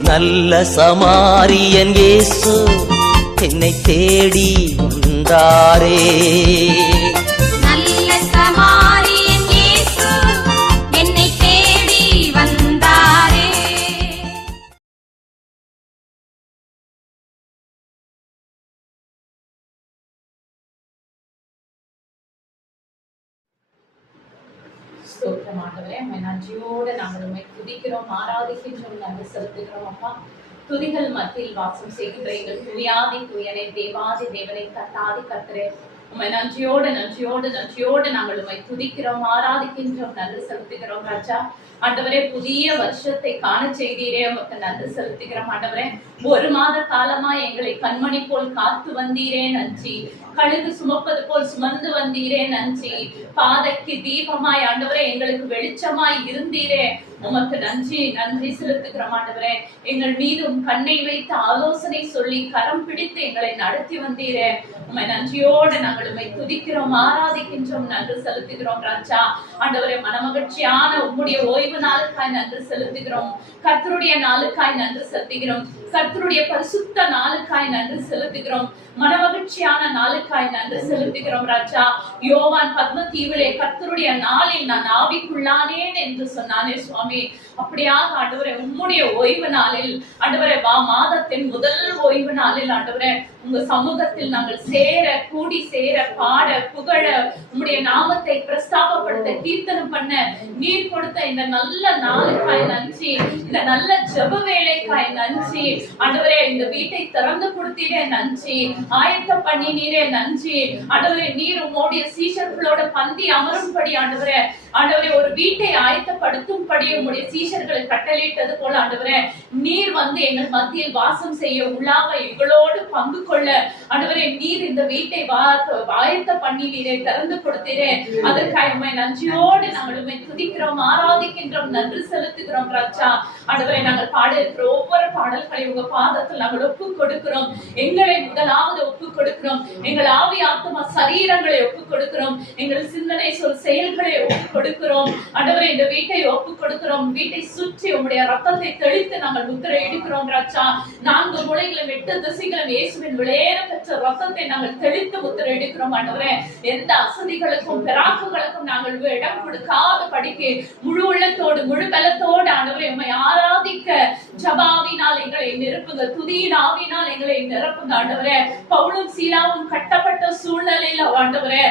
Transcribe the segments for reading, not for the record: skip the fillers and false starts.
நல்ல சமாரியன் இயேசு என்னை தேடி வந்தாரே. நல்ல சமாரியன் இயேசு என்னை தேடி வந்தாரே. ஸ்தோத்திரம் ஆண்டவரே, உம்மை நன்றியோடு நாங்கள் உம்மை துதிக்கிறோம், ஆராதிக்கின்றோம், நன்றி செலுத்துகிறோம். அப்பா, துதிகள் மத்தியில் வாசம் செய்கின்ற எங்கள் துதியாதி துயனை தேவாதி தேவனை கத்தாதி கர்த்தரே, உம்மை நன்றியோடு நன்றியோடு நன்றியோடு நாங்கள் உம்மை துதிக்கிறோம், ஆராதிக்கின்றோம், நன்றி செலுத்துகிறோம். ராஜா ஆண்டவரே, புதிய வருஷத்தை காண செய்தீரே, உமக்கு நன்றி செலுத்துகிறோம். ஆண்டவரே, ஒரு மாத காலமா எங்களை கண்மணி போல் காத்து வந்தீரே, நன்றி. கழுகு சுமப்பது போல் சுமந்து வந்தீரே, நன்றி. பாதைக்கு தீபமாய் ஆண்டவரே எங்களுக்கு வெளிச்சமாய் இருந்தீரே, உமக்கு நன்றி நன்றி செலுத்துகிறோம். ஆண்டவரே, எங்கள் மீதும் கண்ணை வைத்து ஆலோசனை சொல்லி கரம் பிடித்து எங்களை நடத்தி வந்தீரே, உம்மை நன்றியோடு நாங்கள் உம்மை துதிக்கிறோம், ஆராதிக்கின்றோம், நன்றி செலுத்துகிறோம். ராஜா ஆண்டவரே, மனமகிழ்ச்சியான உம்முடைய ஓய்வு நாளுக்காய் நன்றி செலுத்துகிறோம், கர்த்தருடைய நாளுக்காய் நன்றி செலுத்துகிறோம், கர்த்தருடைய பரிசுத்த நாளுக்காய் நன்றி செலுத்துகிறோம், மனமகிழ்ச்சியான நாளுக்காய் நன்றி செலுத்துகிறோம். ராஜா, யோவான் பத்மதீவிலே கர்த்தருடைய நாளில் நான் ஆவிக்குள்ளானேன் என்று சொன்னானே சுவாமி, அப்படியாக ஆண்டவரே உம்முடைய ஓய்வு நாளில் ஆண்டவரே மாதத்தின் முதல் ஓய்வு நாளில் ஆண்டவரே உங்க சமூகத்தில் நாங்கள் கூடி சேர பாட புகழ உம்முடைய நாமத்தை பிரஸ்தாபப்படுத்த கீர்த்தனம் பண்ண நீர் கொடுத்த இந்த நல்ல நாளுக்காய் நன்றி, இந்த நல்ல ஜெப வேலைக்காய் நன்றி. ஆண்டவரே, இந்த வீட்டை திறந்து கொடுத்தீரே, நன்றி. ஆயத்தம் பண்ணினீரே, நன்றி. ஆண்டவரே, நீர் உம்முடைய சீஷர்களோட பந்தி அமரும்படி ஆண்டவரே ஒரு வீட்டை ஆயத்தப்படுத்தும்படி உம்முடைய சீஷர்களை கட்டளையிட்டது போல ஆண்டவரே, நீர் வந்து எங்கள் மத்தியில் வாசம் செய்ய உள்ளாக எங்களோடு பங்கு கொள்ள ஆண்டவரே நீர் இந்த வீட்டை ஆயத்த பண்ணினீரே, திறந்து கொடுத்தீரே, அதற்காக உம்மை நன்றியோடு நாங்கள் உம்மை துதிக்கிறோம், ஆராதிக்கின்றோம், நன்றி செலுத்துகிறோம். ராஜா ஆண்டவரே, நாங்கள் பாட இருக்கிற ஒவ்வொரு பாடல்களை உங்க பாதத்தில் நாங்கள் ஒப்பு கொடுக்கிறோம், எங்களை முதலாவது ஒப்பு கொடுக்கிறோம், எங்கள் ஆவி ஆத்மா சரீரங்களை ஒப்பு கொடுக்கிறோம், எங்கள் சிந்தனை சொல் செயல்களை ஒப்பு கொடுக்கிறோம். ஆண்டவரே, இந்த வீட்டை ஒப்பு கொடுக்கிறோம், வீட்டை சுற்றி உம்முடைய ரத்தத்தை தெளித்து நாங்கள் முத்திரை எடுக்கிறோம். ராஜா, 4 மூலைகளும் 8 திசைகளும் இயேசுவின் விளையேற பெற்ற ரத்தத்தை நாங்கள் தெளித்து முத்திரை எடுக்கிறோம். ஆண்டவரே, எந்த அசதிகளுக்கும் பிராக்குகளுக்கும் நாங்கள் இடம் கொடுக்காத படிக்கு முழு உள்ளத்தோடு முழு பலத்தோடு ஆண்டவரே உம்மை ஆராதிக்க ஜபாவினால் எங்களை நிரப்புங்க, துதியின் ஆவினால் எங்களை நிரப்புங்க. ஆண்டவரே, பவுலும் சீலாவும் கட்டப்பட்ட சூழ்நிலையில் ஆண்டவரே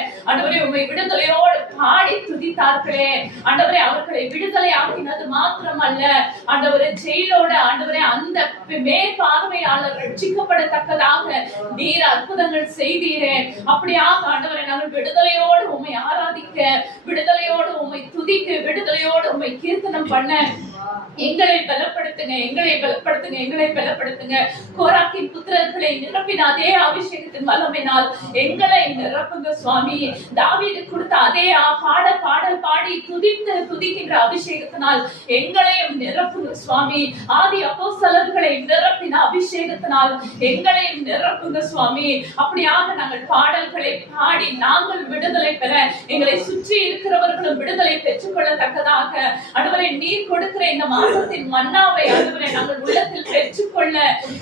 உம்மை விடுதலையோடு பாடி துதித்தார்களே, ஆண்டவரே அவர்களை விடுதலை ஆக்கினது மாத்திரமல்ல ஆண்டவரே, ஜெயிலோட ஆண்டவரே அந்த மேற்பார்வையாளர் ரட்சிக்கப்படத்தக்கதாக நீர் அற்புதங்கள் செய்தீரே. அப்படியாக ஆண்டவரே, நாங்கள் விடுதலையோடு உம்மை ஆராதிக்க, விடுதலையோடு உம்மை துதிக்க, விடுதலையோடு உம்மை கீர்த்தனம் பண்ண எங்களை பலப்படுத்துங்க, எங்களை பலப்படுத்துங்க, எங்களை பலப்படுத்துங்க. கோராக்கின் புத்திரர்களை நிரப்பின அதே அபிஷேகத்தின் வல்லமையினால் எங்களை நிரப்புங்க சுவாமி. தாவீது கொடுத்த அதே பாடல் பாடி துதிக்கின்ற அபிஷேகத்தினால் எங்களையும் நிரப்புங்க சுவாமி. ஆதி அப்போஸ்தலர்களை நிரப்பின அபிஷேகத்தினால் எங்களையும் நிரப்புங்க சுவாமி. அப்படியாக நாங்கள் பாடல்களை பாடி நாங்கள் விடுதலை பெற, எங்களை சுற்றி இருக்கிறவர்களும் விடுதலை பெற்றுக் கொள்ளத்தக்கதாக ஆண்டவரே நீர் கொடுக்கிற இந்த மாசத்தின் மன்னாவை ஆண்டவரே நாங்கள் உள்ளத்தில் பெற்றுக்கொள்ள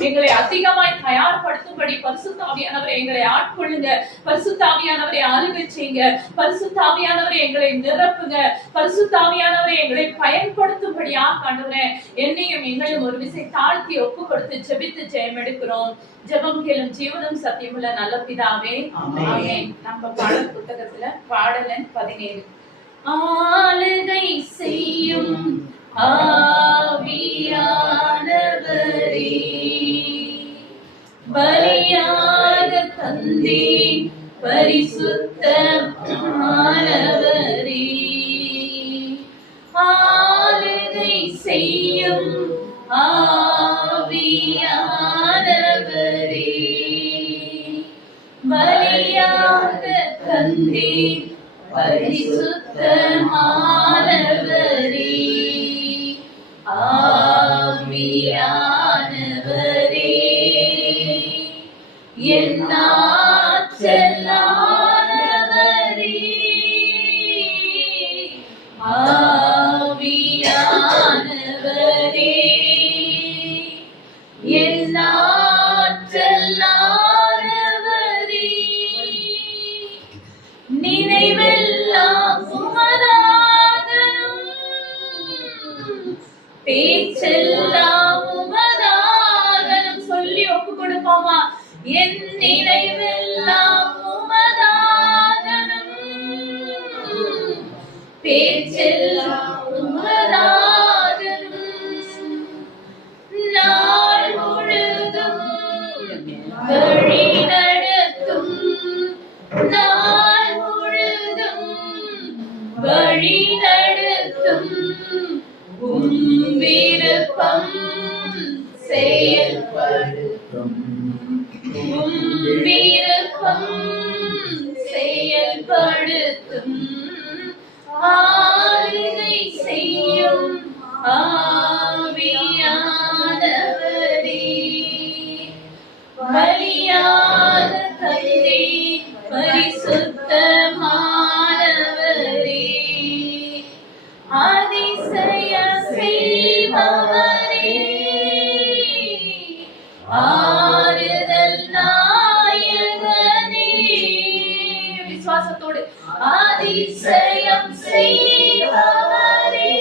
எங்களை அதிகமாய் தயார்படுத்தும்படி பரிசுத்த ஆவியானவரே எங்களை ஆட்கொள்ளுங்க, பரிசுத்த ஆவியானவரை ஆளுகை செய்யுங்க, பரிசுத்த ஆவியானவரை எங்களை நிரப்புங்க, பரிசுத்த ஆவியானவரை எங்களை பயன்படுத்தும்படியாக ஆண்டவரே என்னையும் எங்களையும் ஒரு விசை தாழ்த்தி ஒப்பு கொடுத்து ஜெபித்து ஜெயம் எடுக்கிறோம். ஜெபம் கேளும் ஜீவனும் சத்தியமுள்ள நல்ல பிதாவே, ஆமென். நம்ம பாடல் புத்தகத்துல பாடல் எண் 17. ஆளுகை செய்யும் ஆவியானவரே, பலியாக தந்தீர் பரிசுத்த ஆனவரே, ஆளுகை செய்யும் ஆவியானவரே, பலியாக தந்தீர் பரிசுத்த ஆனவரே, ஆவியானவரே, என்னாற்றலானவரே, ஆவியானவரே, என் ஆற்றலானவரே, நினைவெல்லாம் உமதாகணும், பேச்செல்லாம் உமதாகணும். சொல்லி ஒப்பு கொடுப்போமா? என் நினைவெல்லாம் உமதாகணும், பேச்செல்லாம் உமதாகணும். நாள் முழுதும் வழி நடத்தும், நாள் முழுதும் வழி நடத்தும், விருப்பம் செயல்படுத்தும், விருப்பம் செயல்படுத்தும், ஆளுகை செய்யும் ஆவியானவரே, பலியாக தந்தே பரிசுத்தமானவரே, அதிசய செய்பவரே, ஆறுதல் நாயகனே. விசுவாசத்தோடு அதிசயம் செய்பவரே,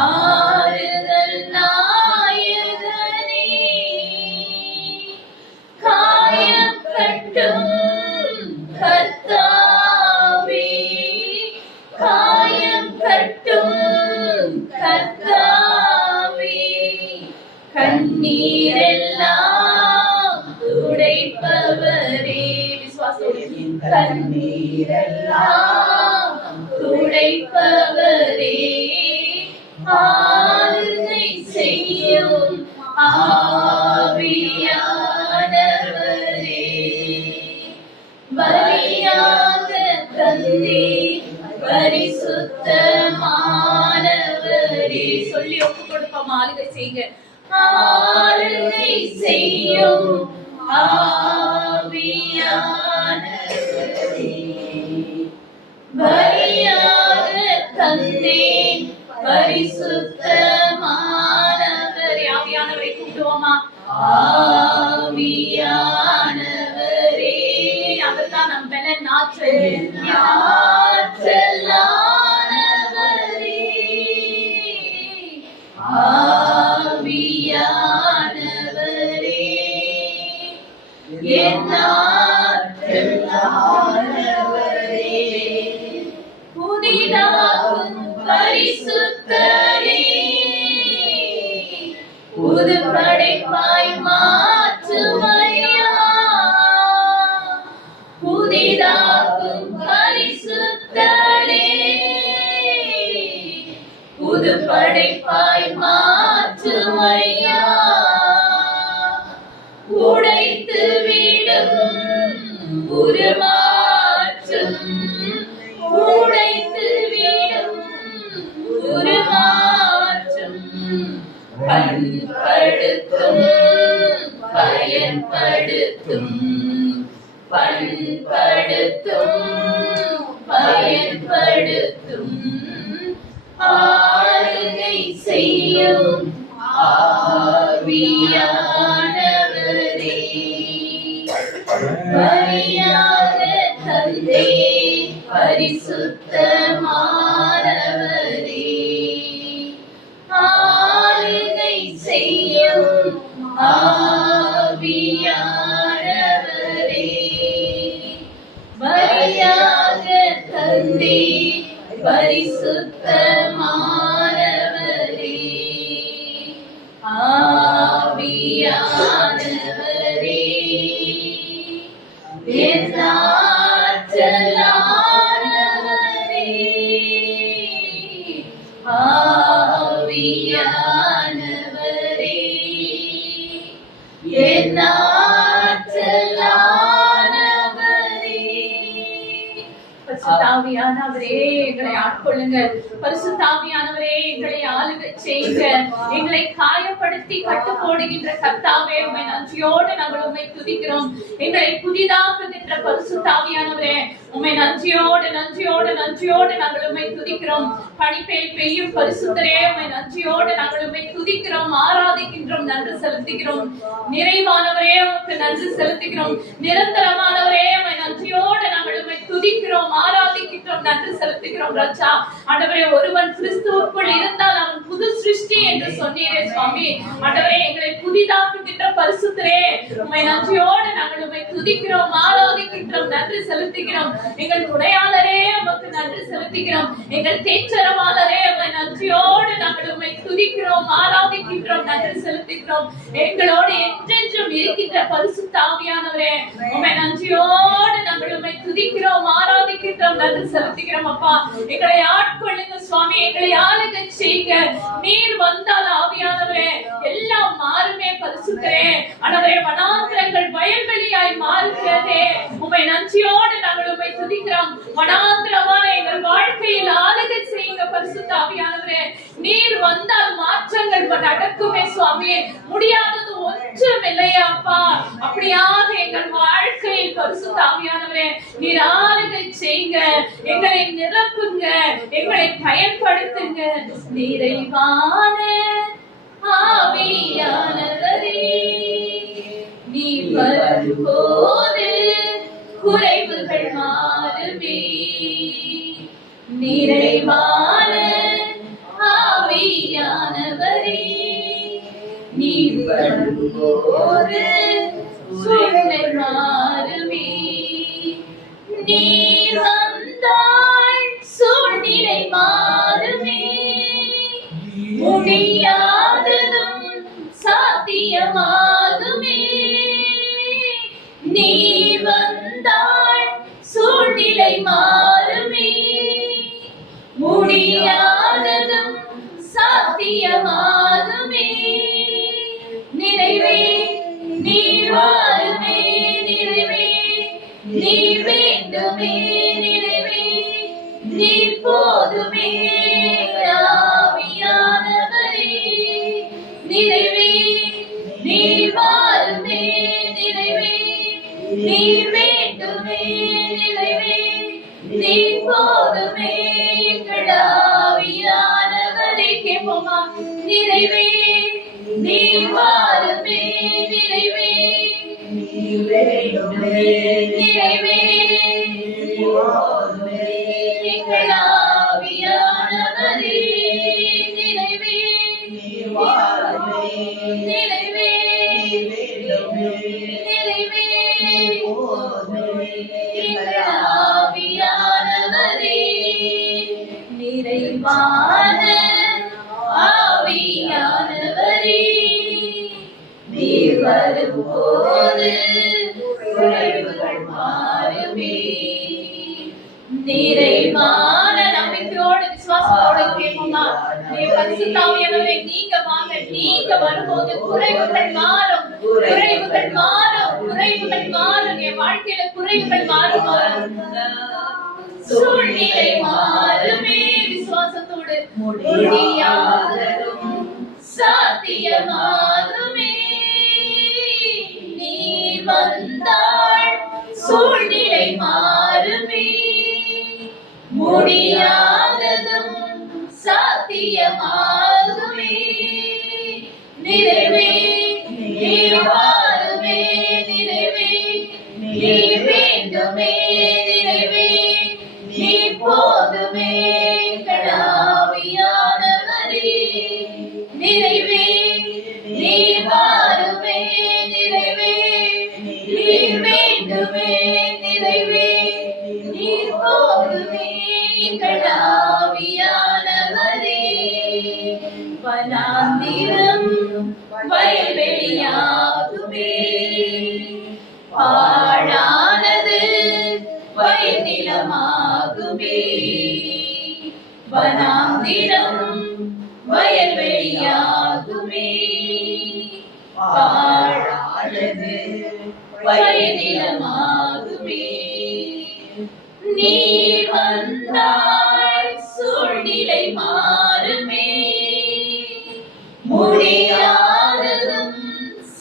ஆறுதல் நாயகனே, காயம் கட்டும் கர்த்தாவே, காயம் கட்டும் கர்த்தாவே, கண்ணீரெல்லாம் துடைப்பவரே. விசுவாசம். கண்ணீரெல்லாம் துடைப்பவரே, ஆளுகை செய்யும் ஆவியானவரே, பலியாக தந்தே பரிசுத்தமானவரே. சொல்லி ஒப்பு கொடுப்போம். ஆளுகை செய்ய, ஆளுகை செய்யும் ஆவியானவரே, பலியாக தந்தே பரிசுத்தமானவரே. ஆவியானவரை கூப்பிடுவோமா? ஆவியானவரே, அவர்தான் நம் பலன், ஆற்றல், ஆற்றலானவரே, ஆவியானவரே, என் ஆற்றலானவரே, புதிதாகும் பரிசுத்தரே, புது படைப்பாய் மாற்றுமையா, புதிதாகும் பரிசுத்தரே, புது படைப்பாய் மாற்றுமையா, உடைத்து விடும் உருமாற்றும், உடைத்து விடும் உருமாற்றும், பண்படுத்தும் பயன்படுத்தும், பண்படுத்தும் பயன்படுத்தும், ஆளுகை செய்யும் ஆவியானவரே, பலியாக தந்தே பரிசுத்தமானவரே, ஆளுகை செய்யும் ஆவியானவரே, பலியாக தந்தே பரிசுத்தமானவரே, ஆவியானவரே, என் ஆற்றலானவரே, ஆவியானவரே, என் ஆற்றலானவரே. பரிசுத்தாவியானவரே, எங்களை ஆட்கொள்ளுங்க. பரிசுத்தாவியானவரே, எங்களை ஆளுகை செய்யுங்க. எங்களை காயப்படுத்தி கட்டு போடுகின்ற கர்த்தாவே, உம்மை நன்றியோடு நாங்கள் உம்மை துதிக்கிறோம். எங்களை புதிதாக்குகின்ற பரிசுத்தாவியானவரே, உம்மை நன்றியோடு நன்றியோடு நன்றியோடு நாங்கள் உம்மை துதிக்கிறோம். பனிப்பேல் பெய்யும் பரிசுத்தரே, உம்மை நன்றியோடு நாங்கள் உம்மை துதிக்கிறோம், ஆராதிக்கிறோம். ஆராதிக்கின்றோம், நன்றி செலுத்துகிறோம். நிறைவானவரே உமக்கு நன்றி செலுத்துகிறோம். நிரந்தரமானவரே உம்மை நன்றியோடு நாங்கள் உம்மை துதிக்கிறோம், ஆராதிக்கின்றோம், நன்றி செலுத்துகிறோம். ராஜா ஆண்டவரே, ஒருவன் கிறிஸ்துவுக்குள் இருந்தால் அவன் புது சிருஷ்டி என்று சொன்னீரே சுவாமி. ஆண்டவரே, எங்களை புதிதாக்குகின்ற பரிசுத்தரே உம்மை நன்றியோடு நாங்கள் உம்மை துதிக்கிறோம், ஆராதிக்கின்றோம், நன்றி செலுத்துகிறோம். எங்கள் துணையாளரே உமக்கு நன்றி செலுத்துகிறோம். எங்கள் தேற்றரவாளரே உம்மை நன்றியோடு நாங்கள் உம்மை துதிக்கிறோம், ஆராதிக்கின்றோம், நன்றி செலுத்துகிறோம். எங்களோடு என்றென்றும் இருக்கின்ற பரிசுத்த ஆவியானவரே உம்மை நன்றியோடு நாங்கள் உம்மை துதிக்கிறோம், ஆராதிக்கின்றோம், நன்றி செலுத்துகிறோம். அப்பா, எங்களை ஆட்கொள்ளுங்க சுவாமி, எங்களை ஆளுகை செய்யுங்க. நீர் வந்தால் ஆவியானவரே எல்லாம் மாறுமே பரிசுத்தரே. ஆண்டவரே, வனாந்திரங்கள் வயல்வெளியாய் மாறுகிறதே. உம்மை நன்றியோடு நாங்கள் உம்மை துதிக்கிறோம். வனாந்திரமான எங்கள் வாழ்க்கையில் ஆளுகை செய்யுங்க பரிசுத்த ஆவியானவரே. நீர் வந்தால் மாற்றங்கள் நடக்குமே சுவாமி. முடியாதது ஒன்றும் இல்லையா அப்பா. அப்படியாக எங்கள் வாழ்க்கையில் பரிசுத்த ஆவியானவரே நீர் ஆளுகை செய்யுங்க, எங்களை நிரப்புங்க, எங்களை பயன்படுத்துங்க. நிறைவான ஆவியானவரே நீர் வரும்போது குறைவுகள் மாறுமே. நிறைவான ஆவியானவரே நீர் வரும்போது சூழ்நிலை மாறுமே. நீர் வந்தால் சூழ்நிலை மாறுமே. முடியாததும் சாத்தியமாகுமே. நீர் வந்தால் சூழ்நிலை மாறுமே. முடியாததும் சாத்தியமாகுமே. நிறைவே நீர் வாருமே. நிறைவே நீர் வேண்டுமே. நிறைவே நீர் போதுமே. ஆவியானவரே நிறைவே நீர் வாருமே. நிறைவே நீர் வேண்டுமே. நிறைவே நீர் போதுமே. எங்கள் ஆவியானவரே கேட்போமா? நிறைவே நீர் வாருமே. நிறைவே நீர் வேண்டுமே. நிறைவே நீர் போதுமே. எங்கள் ஆவியானவரே நிறைவே நீர் வாருமே. நிறைவே நீர் வேண்டுமே. நிறைவே நீர் போதுமே. எங்கள் ஆவியானவரே நிறைவான ஆவியானவரே நீர் வரும்போது குறைவுகள் மாறுமே. நிறைவான நம்பிக்கையோடு விசுவாசத்தோடு கேட்போமா? பரிசுத்த ஆவியானவரே நீங்க வாங்க. நீங்க வரும்போது குறைவுகள் மாறும். குறைவுகள் மாறும். குறைவுகள் மாறும். என் வாழ்க்கையில குறைவுகள் மாறும். சூழ்நிலை மாறுமே. விசுவாசத்தோடு முடியாததும் சாத்தியமாகுமே. நீர் வந்தால் சூழ்நிலை மாறுமே. முடியாததும் சாத்தியமாகுமே. நிறைவே நீர் வாருமே. நிறைவே நீர் வேண்டுமே. நிறைவே நீர் போதுமே. எங்கள் ஆவியானவரே நிறைவே நீர் வாருமே. நிறைவே நீர் வேண்டுமே. நிறைவே நீர் போதுமே. எங்கள் ஆவியானவரே வனாந்திரம் வயல்வெளியாகுமே. பாழானது வயல் நிலமாகுமே. வனாந்திரம் வயல்வெளியாகுமே. பாழானது வயல் நிலமாகுமே. நீர் வந்தால் சூழ்நிலை மாறுமே. முடியாததும்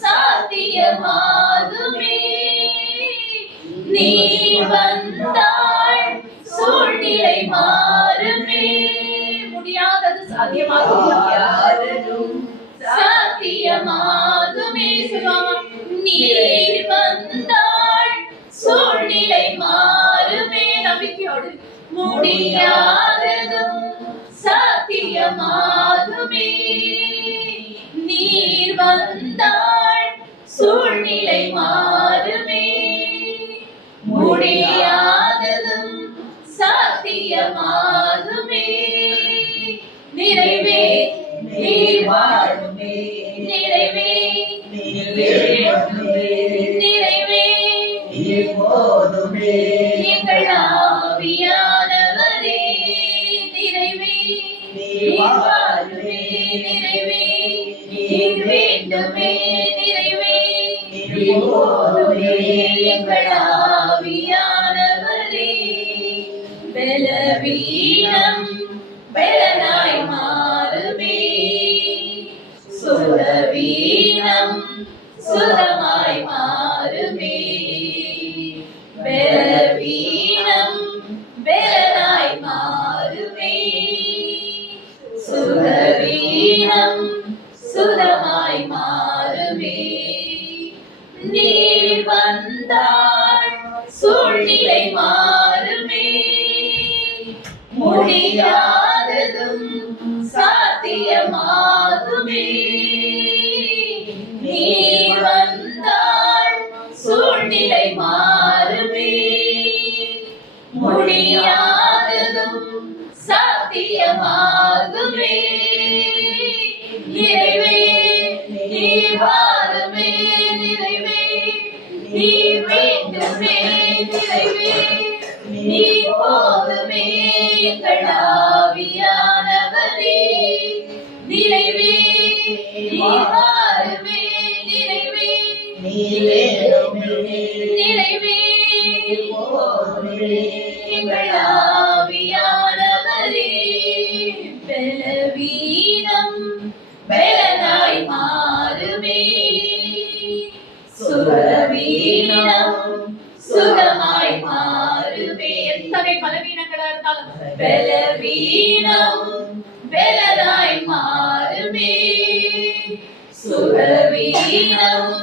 சாத்தியமாகுமே. நீர் வந்தால் சூழ்நிலை மாறுமே. முடியாதது சாத்தியமாகும். சாத்தியமாகுமே. சாத்தியமாகுமே. சொல்லுவாங்க, நீர் வந்தாள் சூழ்நிலை மாறுமே. நம்பிக்கையோடு முடியாததும் சாத்தியமாகுமே. நீர் வந்தாள் சூழ்நிலை மாறுமே. முடியாததும் சாத்தியமாகுமே. நிறைவே நீர் வாழுமே. நிறைவே நிறைவே போதுமே எங்கள் ஆவியானவரே. நிறைவே நீர் வாழுமே. நிறைவே நீர் வேண்டுமே. நிறைவே நீர் போதுமே எங்கள் ஆவியானவரே. பலவீனம் பலனாய் மாறுமே. சுரவீனம் சுரமாய் மாறுமே. பலவீனம் பலனாய் மாறுமே. சுரவீனம் சுரமாய் மாறுமே. நீர் வந்தாள் சூழ்நிலை மாறுமே. முடியாததும் சாத்தியமாகுமே. நீர் வந்தாள் சூழ்நிலை மாறுமே. முடியாததும் சாத்தியமாகுமே. நிறைவே நீர் வாருமே. நிறைவே நீர் வேண்டுமே. நிறைவே நீர் போதுமே எங்கள் ஆவியானவரே. நிறைவே நீர் வாருமே. நிறைவே நிறைவே எங்கள் ஆவியானவரே. பலவீனம் பலனாய் மாறுமே. சுரவீனம் சுகமாய் மாறுமே. எத்தனை பலவீனங்களா இருந்தாலும் பலவீனம் பலனாய் மாறுமே. சுரவீனம்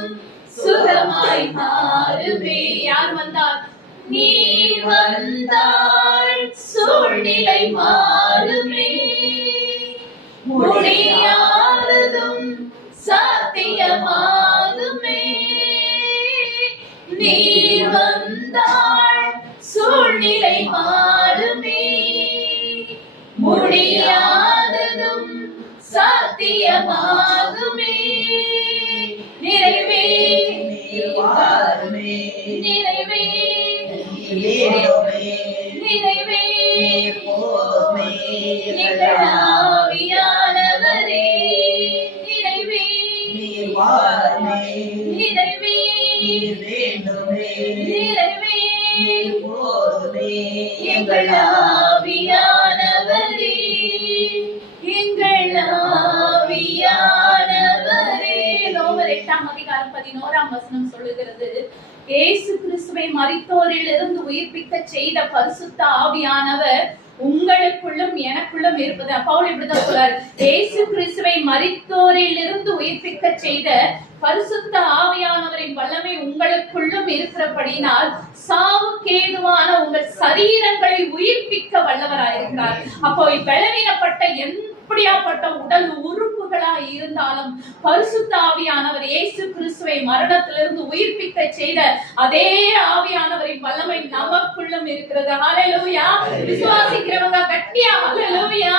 சுகமாய் மாறுமே. யார் வந்தார்? நீர் வந்தாள் சூழ்நிலை மாறுமே. முடியாததும் சாத்தியமாகுமே. நீர் வந்தாள் சூழ்நிலை மாறுமே. முடியாததும் சாத்தியமாகுமே. நிறைவே நிறைவே நிறைவே எங்கள் ஆவியானவரே. நிறைவே நிறைவே நிறைவே எங்கள் ஆவியானவரே. எங்கள் ஆவியானவரே. ரோமர் 8:11 சொல்லுகிறது, இயேசு கிறிஸ்துவை மரித்தோரில் இருந்து உயிர்ப்பிக்க செய்த பரிசுத்த ஆவியானவர் உங்களுக்குள்ளும் எனக்குள்ளும் இருப்பது. பவுல் இப்படிதான் சொல்றார், இயேசு கிறிஸ்துவை மரித்தோரில் இருந்து உயிர்ப்பிக்க செய்த பரிசுத்த ஆவியானவரின் வல்லமை உங்களுக்குள்ளும் இருக்கிறபடினால் சாவுக்கேதுவான உங்கள் சரீரங்களை உயிர்ப்பிக்க வல்லவராயிருக்கிறார். அப்போ பலவீனப்பட்ட எப்படியாப்பட்ட உடல் உறுப்புகளா இருந்தாலும் பரிசுத்த ஆவியானவர் இயேசு கிறிஸ்துவை மரணத்திலிருந்து உயிர்ப்பிக்க செய்த அதே ஆவியானவரின் வல்லமை நமக்குள்ளும் இருக்கிறது. ஹல்லேலூயா. விசுவாசிக்கிறவங்க கட்டியா ஹல்லேலூயா,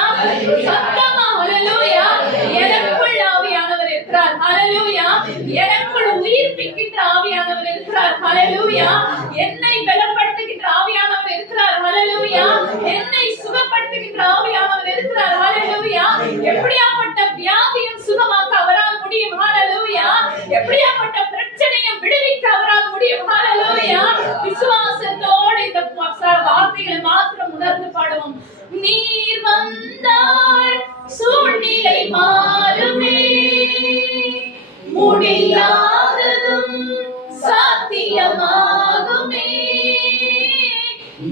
சத்தமா ஹல்லேலூயா. எனக்குள் ஆவியானவர் இருக்கிறார். ஹல்லேலூயா. எனக்குள் உயிர்ப்பிக்கின்ற ஆவியானவர் இருக்கிறார். ஹல்லேலூயா. என்னை பலப்படுத்துகின்ற ஆவியானவர் இருக்கிறார். ஹல்லேலூயா. என்னை சுகப்படுத்துகின்ற ஆவியானவர் இருக்கிறார். ஹல்லேலூயா. எப்படியாப்பட்ட வியாதியும் சுகமாக்க அவரால் முடியும். ஹல்லேலூயா. எப்படியாப்பட்ட பிரச்சனையும் விடுவிக்க அவரால் முடியும். ஹல்லேலூயா. விசுவாசத்தோடு இந்த வார்த்தைகளை மாத்திரம் உணர்ந்து பாடுவோம். நீர் வந்தால் சூழ்நிலை மாறுமே. முடியாததும் சாத்தியமாகுமே.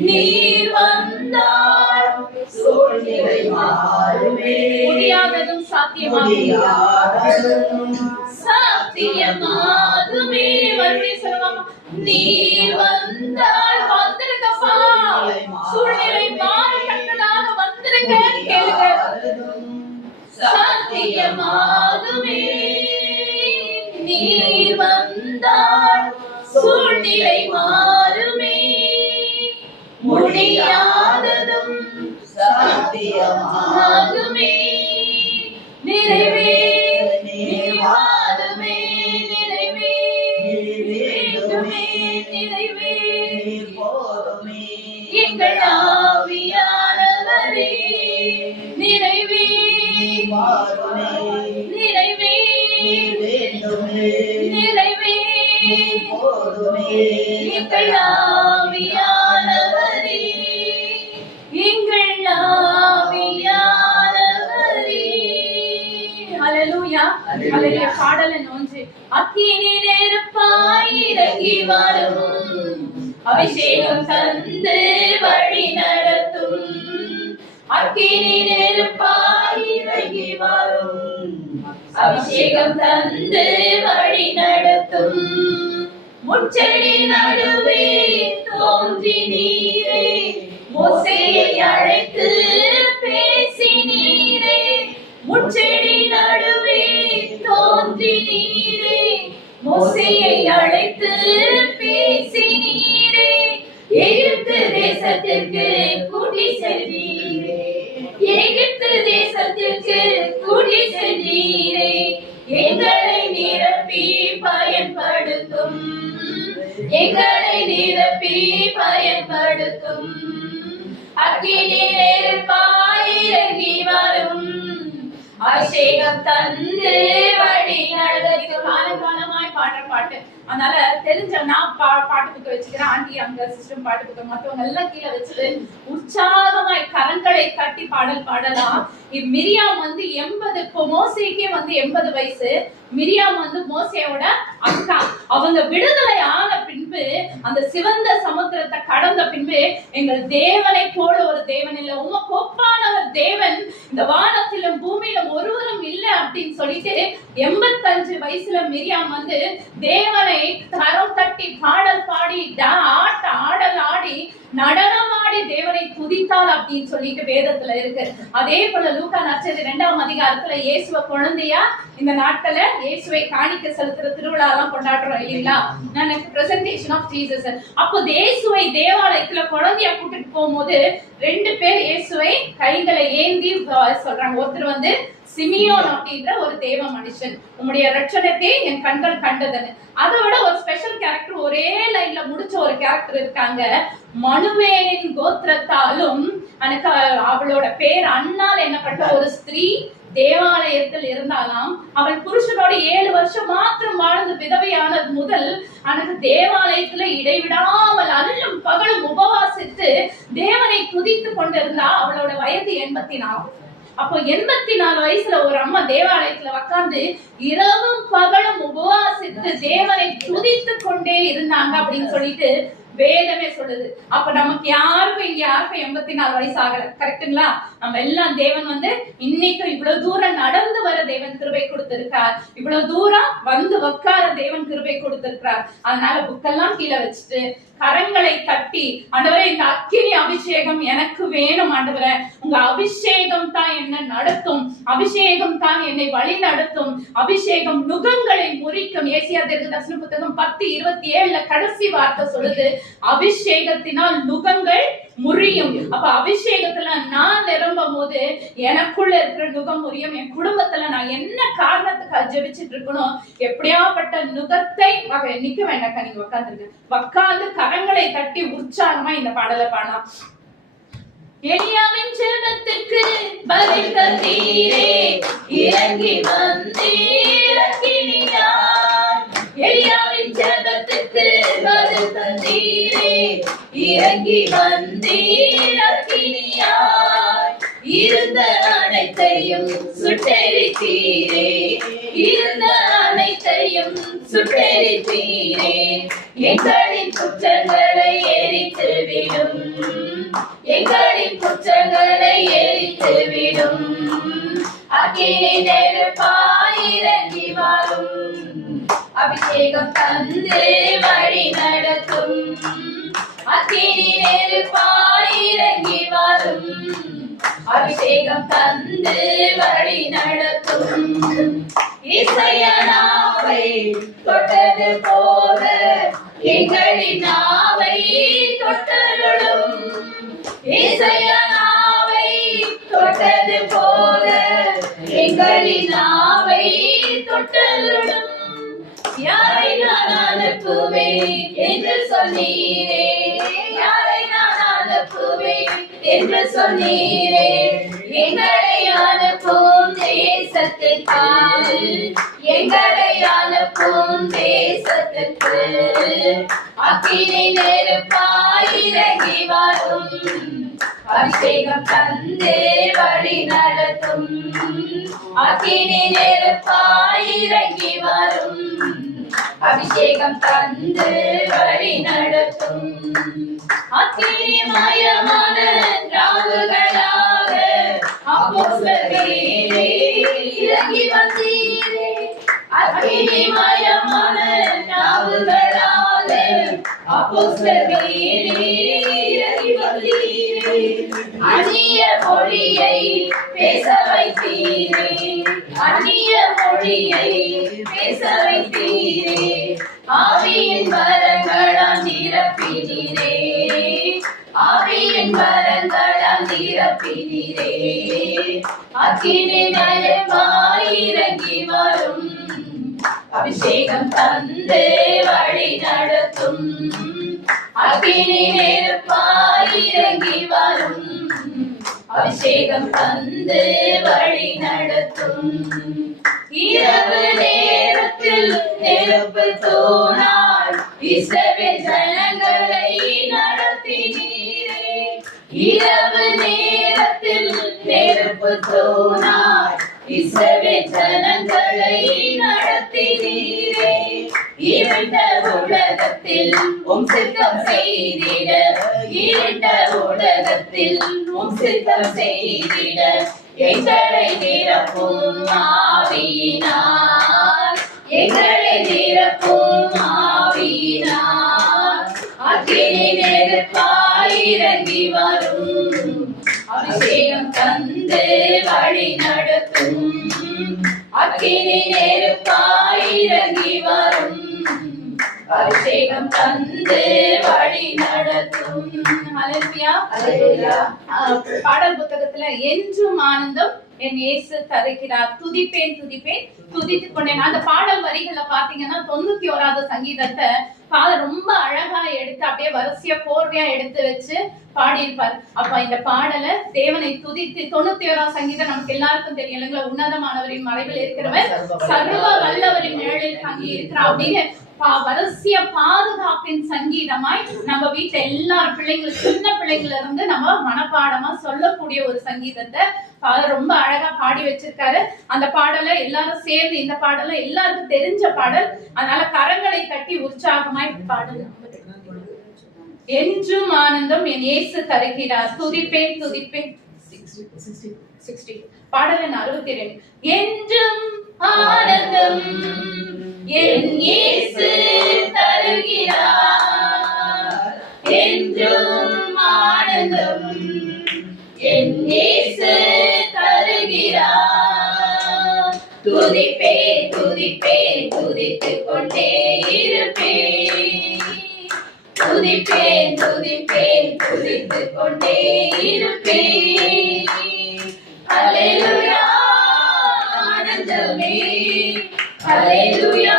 நீர் வந்தால் சூழ்நிலை மாறுமே. முடியாததும் சாத்தியமாகுமே. சாத்தியமாகுமே. மறுபடியும் சொல்லுவாங்க, நீர் வந்தால் வந்திருக்கப்பா, சூழ்நிலை மாறத்தக்கதாக வந்திருக்க கேளுங்க. சாத்தியமாகுமே, நீர் வந்தால் சூழ்நிலை மாறுமே, முடியாததும் சாத்தியமாகுமே. நிறைவே நீவாதுமே, நிறைவே வேண்டுமே, நிறைவே எங்கள் ஆவியானவரே, நிறைவே நிறைவே நிறைவே எங்கள் ஆவியானவரே, எங்கள் ஆவியானவரே. ஹல்லேலூயா. ஹல்லேலூயா. பாடல் எண் 1. அக்கினி நெருப்பாய் இறங்கி வரும், அபிஷேகம் தந்து வழி நடத்தும். அக்கினி நெருப்பாய் இறங்கி வரும், அபிஷேகம் தந்து வழி நடத்தும். முச்செடி நடுவே தோன்றி நீரே, மோசேயை அழைத்து பேசி நீரே. முச்செடி நடுவே தோன்றி நீரே, மோசேயை அழைத்து பேசி நீரே. எகிப்து தேசத்திற்கு கூட்டி சென்றீரே, எகிப்து தேசத்திற்கு கூட்டி சென்றீரே. எங்களை நிரப்பி பயன்படுத்தும், எங்களை நிரப்பி பயன்படுத்தும். அக்கினி நெருப்பாய் இறங்கி வரும், அபிஷேகம் தந்து வழி நடத்தும். காலகாலமாய் பாடுற பாட்டு. அதனால தெரிஞ்ச நான் பாட்டு புக்க வச்சுக்கிறேன். ஆண்டி அங்க சிஸ்டம் பாட்டு புக்க, மத்தவங்க எல்லாம் கீழே வச்சுட்டு உற்சாகமாய் கரங்களை தட்டி பாடல் பாடலாம். மிரியாம் வந்து 80, இப்போ மோசேக்கே வந்து 80 வயசு. மிரியாம் வந்து மோசேயோட அக்கா. அவங்க விடுதலை ஆன பின்பு, அந்த சிவந்த சமுத்திரத்தை கடந்த பின்பு, எங்கள் தேவனை போல ஒரு தேவன் இல்லை, உமக்கு ஒப்பானவர் தேவன் இந்த வானத்திலும் பூமியிலும் ஒருவரும் இல்லை அப்படின்னு சொல்லிட்டு 85 வயசுல மிரியாம் வந்து தேவனை கரம் தட்டி பாடல் பாடி ஆடல் ஆடி நடனம் ஆடி தேவனை துதித்தாள் அப்படின்னு சொல்லிட்டு வேதத்துல இருக்கு. அதே போல லூக்கா நற்செய்தி 2ஆம் அதிகாரத்துல இயேசுவை குழந்தையா இந்த நாட்கள இயேசுவை காணிக்க செலுத்துற திருவிழா எல்லாம் கொண்டாடுறோம் இல்லைங்களா? எனக்கு பிரசன்டேஷன் ஆஃப் ஜீசஸ். அப்போ இயேசுவை தேவாலயத்துல குழந்தையா கூட்டிட்டு போகும்போது 2 பேர் இயேசுவை கைகளை ஏந்தி சொல்றாங்க. ஒருத்தர் வந்து சிமியோன் அப்படின்ற ஒரு தேவ மனுஷன், உம்முடைய ரட்சணத்தை என் கண்கள் கண்டதுன்னு. அதோட ஒரு ஸ்பெஷல் கேரக்டர், ஒரே லைன்ல முடிச்ச ஒரு கேரக்டர் இருக்காங்க. மனுவேலின் கோத்திரத்தாலும் எனக்கு அவளோட பேர் அண்ணால் என்னப்பட்ட ஒரு ஸ்திரீ தேவாலயத்தில் இருந்தாலாம். அவள் புருஷனோட 7 வருஷம் மாத்திரம் வாழ்ந்து விதவையானது முதல் எனக்கு தேவாலயத்துல இடைவிடாமல் அல்லும் பகலும் உபவாசித்து தேவனை துதித்து கொண்டிருந்தா. அவளோட வயது 84. அப்போ 84 வயசுல ஒரு அம்மா தேவாலயத்துல உட்கார்ந்து இரவும் பகலும் உபவாசித்து தேவனை துதித்து கொண்டே இருந்தாங்க அப்படின்னு சொல்லிட்டு வேதமே சொல்லுது. அப்ப நமக்கு யாருக்கும் 84 வயசு ஆகல, கரெக்டுங்களா? நம்ம எல்லாம் தேவன் வந்து இன்னைக்கு இவ்வளவு தூரம் நடந்து வர தேவன் கிருபை கொடுத்திருக்கார், இவ்வளவு தூரம் வந்து உட்கார தேவன் கிருபை கொடுத்திருக்கார். அதனால புக்கெல்லாம் கீழே வச்சுட்டு கரங்களை தட்டி, ஆண்டவரே இந்த அக்கினி அபிஷேகம் எனக்கு வேணும் ஆண்டவரே, உங்க அபிஷேகம் தான் என்ன நடத்தும், அபிஷேகம் தான் என்னை வழி நடத்தும், அபிஷேகம் நுகங்களை முறிக்கும். ஏசியா தீர்க்கதரிசன புத்தகம் 10:27 கடைசி வார்த்தை சொல்லுது, அபிஷேகத்தினால் நுகங்கள் முறியும். அப்ப அபிஷேகத்துல நான் நிரம்பும் போது எனக்குள்ள இருக்கிற நுகம் முறியும். என் குடும்பத்துல நான் என்ன காரணத்துக்கு ஜெபிச்சுட்டு இருக்கணும், எப்படியாப்பட்ட நுகத்தை நிக்க வேண்டாக்கா, நீங்க உட்கார்ந்து கரங்களை தட்டி உற்சாகமா இந்த பாடலை பாடலாம். எலியாவின் ஜெபத்துக்கு பதில் தந்தீரே, இறங்கி வந்தீர் அக்கினியாய். எலியாவின் ஜெபத்துக்கு பதில் தந்தீரே, இறங்கி வந்தீர் அக்கினியாய். இருந்த அனைத்தையும் சுட்டெரித்தீரே, இருந்த அனைத்தையும் சுட்டெரித்தீரே. எங்களின் குற்றங்களை எரித்துவிடும், எங்களின் குற்றங்களை எரித்துவிடும். அக்கினி நெருப்பாய் இறங்கி வரும் அபிஷேகம் தந்து வழி நடத்தும் அக்கினி நெருப்பாய் இறங்கி வரும் அபிஷேகம் தந்து வழி நடத்தும் இசையா நாவை தொட்டது போல எங்களின் நாவை தொட்டருளும் இசையா நாவை தொட்டது போல எங்களின் நாவை தொட்டருளும் யாரை நான் அனுப்புவேன் என்று சொன்னீரே யாரை நான் அனுப்புவேன் என்று சொன்னீரே எங்களை அனுப்பும் தேசத்துக்கு எங்களை அனுப்பும் தேசத்துக்கு அக்கினி நெருப்பாய் இறங்கி வரும் அபிஷேகம் தந்து வழி நடத்தும் அக்கினி நெருப்பாய் இறங்கி வரும் அபிஷேகம் தந்து வழி நடத்தும் அக்கினி மயமான ராவுகளாக அப்போஸ்தலர்களே இறங்கி வந்தீரே அக்கினி மயமான ராவுகளாக அப்போஸ்தலர்களே இறங்கி வந்தீரே அந்நிய மொழியை பேச வைத்தீரே அந்நிய மொழியை பேச வைத்தீரே ஆவியின் வரங்களால் நிரப்பினீரே ஆவியின் வரங்களால் நிரப்பினீரே அக்கினி நெருப்பாய் இறங்கி வரும் அபிஷேகம் தந்து வழி நடத்தும் அக்கினி நெருப்பாய் இறங்கி வரும் அபிஷேகம் தந்து வழி நடத்தும் இரவு நேரத்தில் நெருப்பு தூணால் இஸ்ரவேல் ஜனங்களை நடத்தினீரே இரவு நேரத்தில் நெருப்பு தூணால் இஸ்ரவேல் ஜனங்களை நடத்தினீரே இருண்ட உலகத்தில் சித்தம் செய்திட இருண்ட உலகத்தில் சித்தம் செய்திட எங்களை நிரப்பும் ஆவியினார் எங்களை நிரப்பும் ஆவியினார் அக்கினி நெருப்பாய் இறங்கி வரும் அபிஷேகம் தந்து வழி நடத்தும் அக்கினி நெருப்பாய் இறங்கி வரும் அபிஷேகம் தந்து வழி நடத்தும் ஹல்லேலூயா. பாடல் புத்தகத்துல என்றும் ஆனந்தம் என் இயேசு தருகிறார் துதிப்பேன் துதிப்பேன் துதித்துக் கொண்டேன். அந்த பாடல் வரிகளை பாத்தீங்கன்னா 91வது சங்கீதத்தை பாடல் ரொம்ப அழகா எடுத்து அப்படியே வரிசையா கோர்வையா எடுத்து வச்சு பாடியிருப்பார். அப்ப இந்த பாடலை தேவனை துதித்து 91வது சங்கீதம் நமக்கு எல்லாருக்கும் தெரியும் இல்லைங்களா, உன்னதமானவரின் மறைவில் இருக்கிறவர் சர்வ வல்லவரின் நிழலில் தங்கி இருக்கிறார் அப்படின்னு வரிசைய பாதுகாப்பின் சங்கீதமாய் நம்ம வீட்டுல எல்லாரும் பிள்ளைங்களும் சின்ன பிள்ளைங்கள இருந்து நம்ம மனப்பாடமா சொல்லக்கூடிய ஒரு சங்கீதத்தை ரொம்ப அழகா பாடி வச்சிருக்காரு. அந்த பாடலை எல்லாரும் சேர்ந்து இந்த பாடலை எல்லாருக்கும் தெரிஞ்ச பாடல், அதனால கரங்களை தட்டி உற்சாகமாய் பாடல். என்றும் ஆனந்தம் என் இயேசு தருகிறார் துதிப்பேன் துதிப்பேன். 60 பாடல் 62 என்றும் ஆனந்தம் என் இயேசு தருகிறார் என்றும் ஆனந்தம் என் இயேசு தருகிறார் துதிப்பேன் துதிப்பேன் துதித்துக் கொண்டே இருப்பேன் துதிப்பேன் துதிப்பேன் துதித்துக் கொண்டே இருப்பேன் ஹல்லேலூயா ஆனந்தமே ஹல்லேலூயா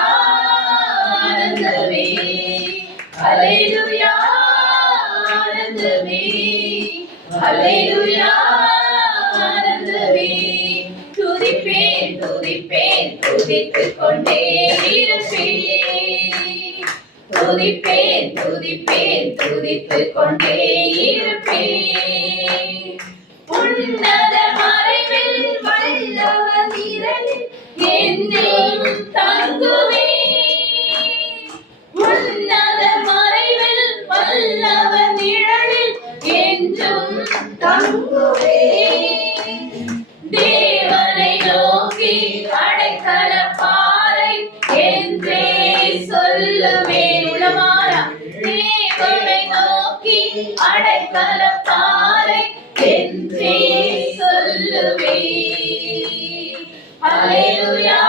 ஆனந்தமே ஹல்லேலூயா ஆனந்தமே ஹல்லேலூயா ஆனந்தமே துதிப்பேன் துதிப்பேன் துதித்துக் கொண்டே இருப்பேன் துதிப்பேன் துதிப்பேன் துதித்துக் கொண்டே இருப்பேன் உன்னத மறைவில் வல்லவர் நிழலில் என்றும் தங்குவேன் உன்னத மறைவில் வல்லவர் நிழலில் என்றும் தங்குவேன் தேவனை அடைக்கலப்பாறை என்றே சொல்லுவே. அல்லேலூயா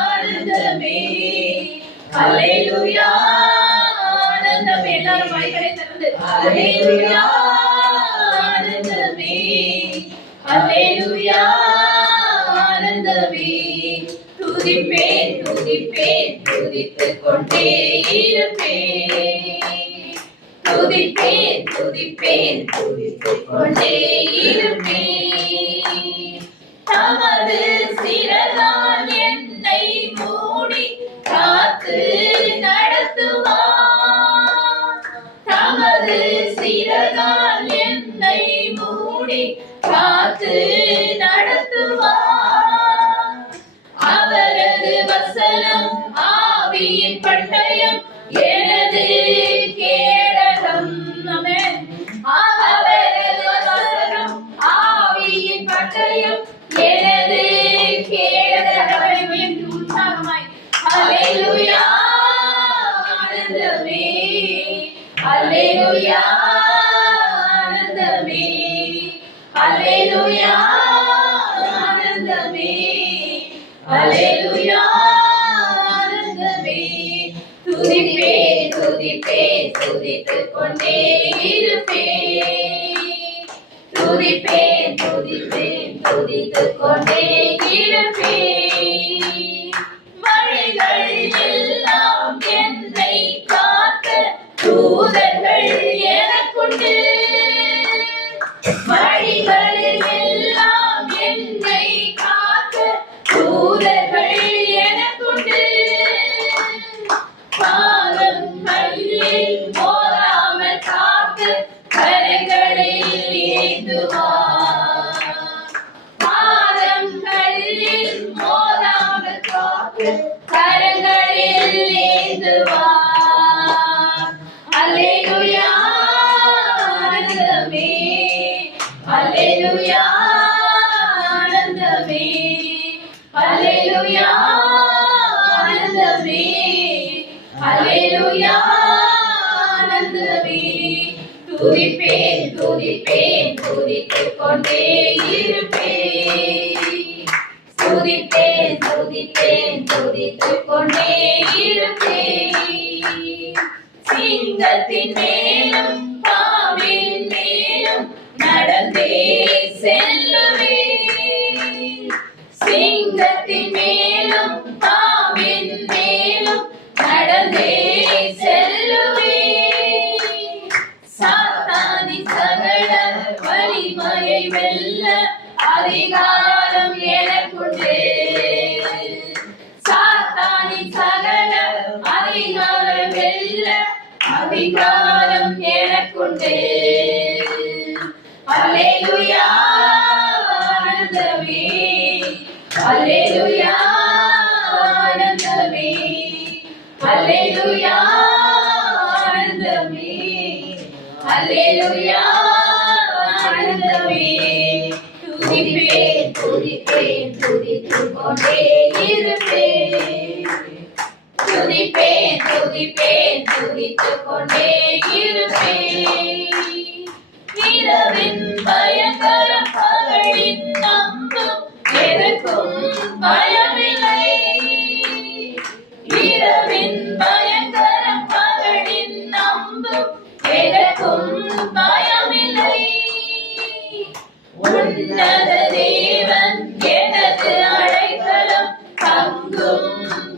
ஆனந்தமே, அல்லேலூயா ஆனந்தமே. எல்லாரும் வாய்களை திறந்து அல்லேலூயா ஆனந்தமே, அல்லேலூயா ஆனந்தமே. துதிப்பேன் துதிப்பேன் துதித்துக் கொண்டே இருப்பேன். துதிப்பேன் துதிப்பேன் துதித்துக் கொண்டே இருப்பேன். தமது சிறகால் என்னை மூடி காத்து நடத்துவார். தமது சிறகால் என்னை மூடி காத்து நடத்துவார். அவரது வசனம் ஆவியின் பட்டயம் எனது கேடகம். ஆமென். அவரது வசனம் ஆவியின் பட்டயம் எனது கேடகம். உற்சாகமாய் அல்லேலூயா ஆனந்தமே, அல்லேலூயா ஆனந்தமே, அல்லேலூயா ஆனந்தமே, அல்லேலூயா ஆனந்தமே. துதிப்பேன் துதிப்பேன் துதித்துக் கொண்டே இருப்பேன். துதிப்பேன் துதிப்பேன் துதித்துக் கொண்டே இருப்பேன். வழிகள் எல்லாம் என்னை காக்க தூதர்கள் எனக்குண்டு. வழிகளில் எல்லாம் என்னை காக்க தூதர்கள் எனக்குண்டு. பாதம் கல்லில் மோதாமல் காக்க கரங்களில் ஏந்துவார். பாதம் கல்லில் மோதாமல் காக்க கரங்களில் ஏந்துவார். அல்லேலூயா ஆனந்தமே, அல்லேலூயா ஆனந்தமே, அல்லேலூயா ஆனந்தமே, அல்லேலூயா ஆனந்தமே. துதிப்பேன் துதிப்பேன் துதித்துக் கொண்டே இருப்பேன். துதிப்பேன் துதிப்பேன் துதித்துக் கொண்டே இருப்பேன். சிங்கத்தின் மேலும் பாம்பின் மேலும் நடந்தே செல்லுவேன். சிங்கத்தின் மேலும் பாம்பின் மேலும் நடந்தே செல்லுவேன். சாத்தானின் சகல வலிமையை வெல்ல அதிகாரம் எனக்குண்டு. சாத்தானின் சகல அதிகாரம் வெல்ல அதிகாரம் எனக்குண்டு. அல்லேலூயா ஆனந்தமே, அல்லேலூயா ஆனந்தமே, அல்லேலூயா ஆனந்தமே, அல்லேலூயா ஆனந்தமே. துதிப்பேன் துதிப்பேன் துதித்துக் கொண்டே இருப்பேன். துதிப்பேன் துதிப்பேன் துதித்துக் கொண்டே இருப்பேன். இரவின் பயங்கரம் பகலின் நம்பும் எதற்கும் பயமில்லை. இரவின் பயங்கரம் பகலின் நம்பும் எதற்கும் பயமில்லை. உன்னத தேவன் எனது அடைக்கலம் தங்கும்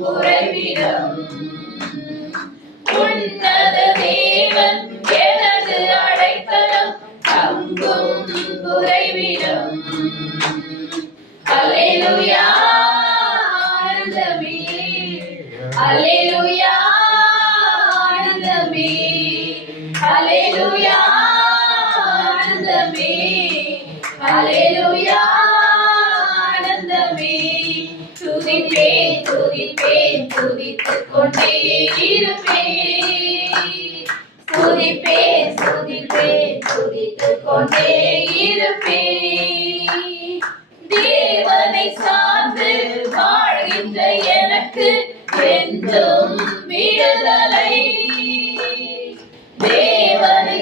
உறைவிடம். உன்னத தேவன் எனது அடைக்கலம் தங்கும் உறைவிடம். அல்லேலூயா ஆனந்தமே, அல்லேலூயா ஆனந்தமே, அல்லேலூயா ஆனந்தமே, அல்லேலூயா ஆனந்தமே. துதிப்பேன் துதிப்பேன் துதித்துக் கொண்டே இருப்பேன். துதிப்பேன் துதிப்பேன் துதித்துக் கொண்டே இருப்பேன். தேவனை சார்ந்து வாழ்கின்ற எனக்கு என்றும் விடுதலை. தேவனை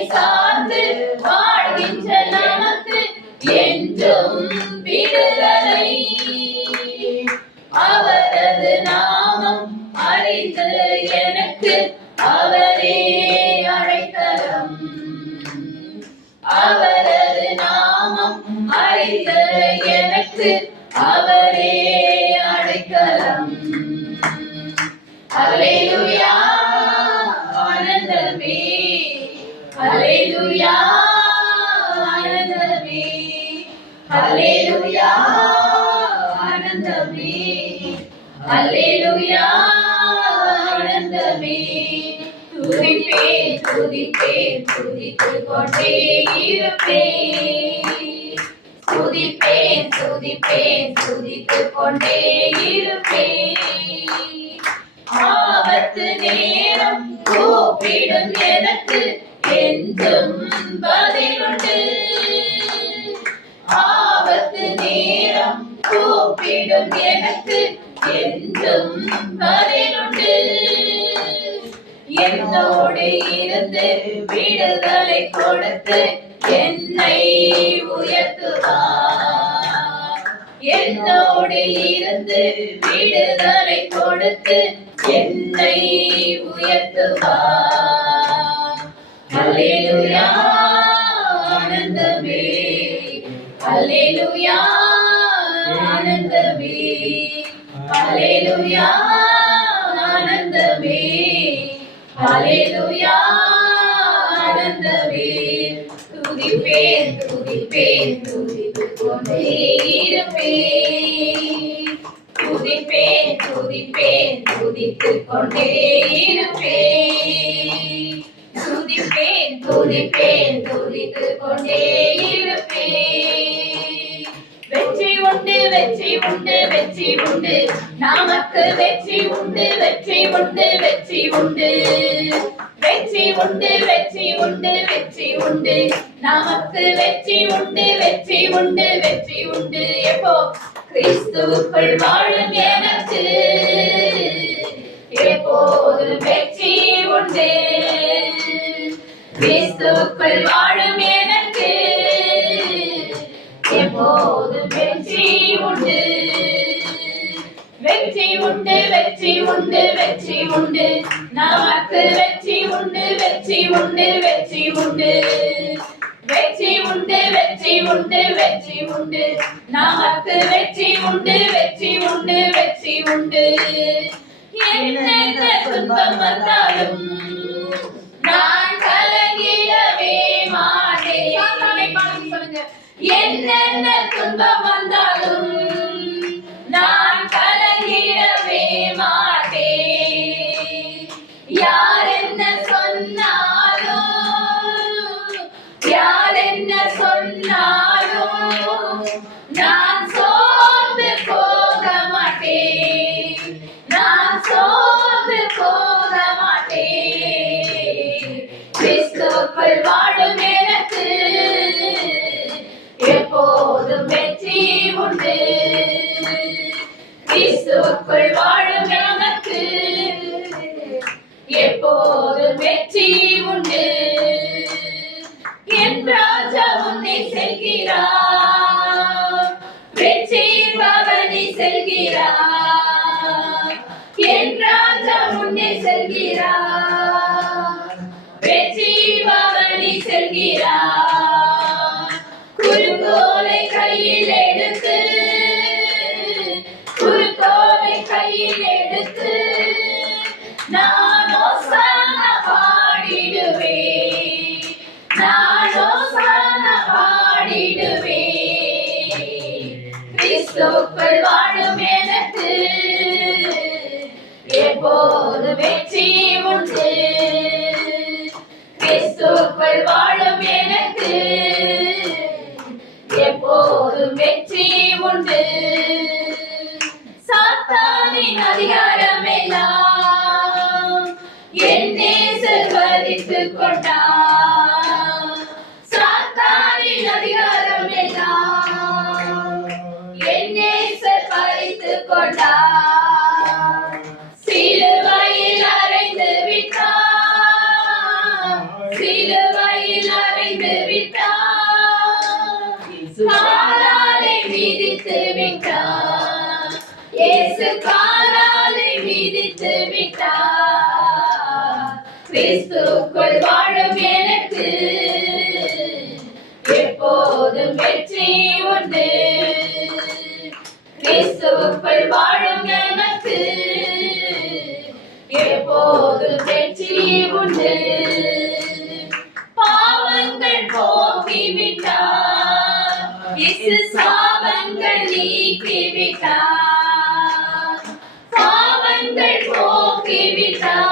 நாமம் அறிந்து எனக்கு அவரே அடைக்கலம். அவரது நாமம் அறிந்து எனக்கு அவரே அடைக்கலம். அல்லேலூயா ஆனந்தமே, அல்லேலூயா ஆனந்தமே, அல்லேலூயா ஆனந்தமே, அல்லேலூயா ஆனந்தமே. துதிப்பேன் துதிப்பேன் துதித்துக் கொண்டே இருப்பேன். துதிப்பேன் துதிப்பேன் துதித்துக் கொண்டே இருப்பேன். ஆபத்து நேரம் கூப்பிடும் எனக்கு என்றும் பதிலுண்டு. ஆபத்து நேரம் கூப்பிடும் எனக்கு என்றும் பதிலுண்டு. என்னோடு இருந்து விடுதலை கொடுத்து என்னை உயர்த்துவார். என்னோடு இருந்து விடுதலை கொடுத்து என்னை உயர்த்துவார். அல்லேலூயா ஆனந்தமே, அல்லேலூயா ஆனந்தமே, அல்லேலூயா ஆனந்தமே, அல்லேலூயா ஆனந்தமே. துதிப்பேன் துதிப்பேன் துதித்துக் கொண்டே இருப்பேன். துதிப்பேன் துதிப்பேன் துதித்துக் கொண்டே இருப்பேன். துதிப்பேன் துதிப்பேன் துதித்துக் கொண்டே இருப்பேன். வெற்றி உண்டு வெற்றி உண்டு வெற்றி உண்டு, நமக்கு வெற்றி உண்டு வெற்றி உண்டு வெற்றி உண்டு. வெற்றி உண்டு வெற்றி உண்டு வெற்றி உண்டு, நமக்கு வெற்றி உண்டு வெற்றி உண்டு வெற்றி உண்டு. எப்போ கிறிஸ்துவுக்குள் வாழும் எனக்கு எப்போதும் வெற்றி உண்டு. கிறிஸ்துவுக்குள் வாழும் எனக்கு எப்போதும் வெற்றி உண்டு. வெற்றி உண்டு வெற்றி உண்டு வெற்றி உண்டு, நமக்கு வெற்றி உண்டு வெற்றி உண்டு வெற்றி உண்டு. வெற்றி உண்டு வெற்றி உண்டு வெற்றி உண்டு, நமக்கு வெற்றி உண்டு வெற்றி உண்டு வெற்றி உண்டு. என்னென்ன துன்பம் வந்தாலும் நான் கலங்கிடவே மாட்டேன். என்னென்ன துன்பம் வந்தாலும் நான் கலங்கிடவே மாட்டேன். யார் என்ன சொன்னாலும் யார் என்ன சொன்னாலும் நான் சோர்ந்து போக மாட்டேன். நான் சோர்ந்து போக மாட்டேன். கிறிஸ்துவுக்குள் வாழும் எனக்கு எப்போதும் வெற்றி உண்டு. கிறிஸ்துவுக்குள் வாழும் எனக்கு எப்போதும் வெற்றி உண்டு. என் ராஜா முன்னே செல்கிறார், வெற்றியின் பவனி செல்கிறார். என் ராஜா முன்னே செல்கிறார், வெற்றியின் பவனி செல்கிறார். குறுக்கோலை கையில் எடுத்து குறுக்கோலை கையில் எடுத்து நான் ஓசானா பாடிடுவேன். நான் ஓசானா பாடிடுவேன். கிறிஸ்துவுக்குள் வாழும் எனக்கு எப்போதும் வெற்றி உண்டு. கிறிஸ்துவுக்குள் வாழும் எனக்கு எப்போதும் வெற்றி உண்டு. சாத்தானின் அதிகாரம் எல்லாம் என் நேசர் பறித்துக் கொண்டார். சாத்தானின் அதிகாரம் எல்லாம் என் நேசர் பறித்துக் கொண்டார். சிலுவையில் அறைந்து விட்டார், சிலுவையில் அறைந்து விட்டார். காலாலே மிதித்து விட்டார், இயேசு காலாலே கிறிஸ்துவுக்குள் வாழும் எனக்கு எப்போதும் வெற்றி உண்டு. பாவங்கள் போக்கிவிட்டார், இயேசு சாபங்கள் நீக்கிவிட்டார். பாவங்கள் போக்கிவிட்டார்,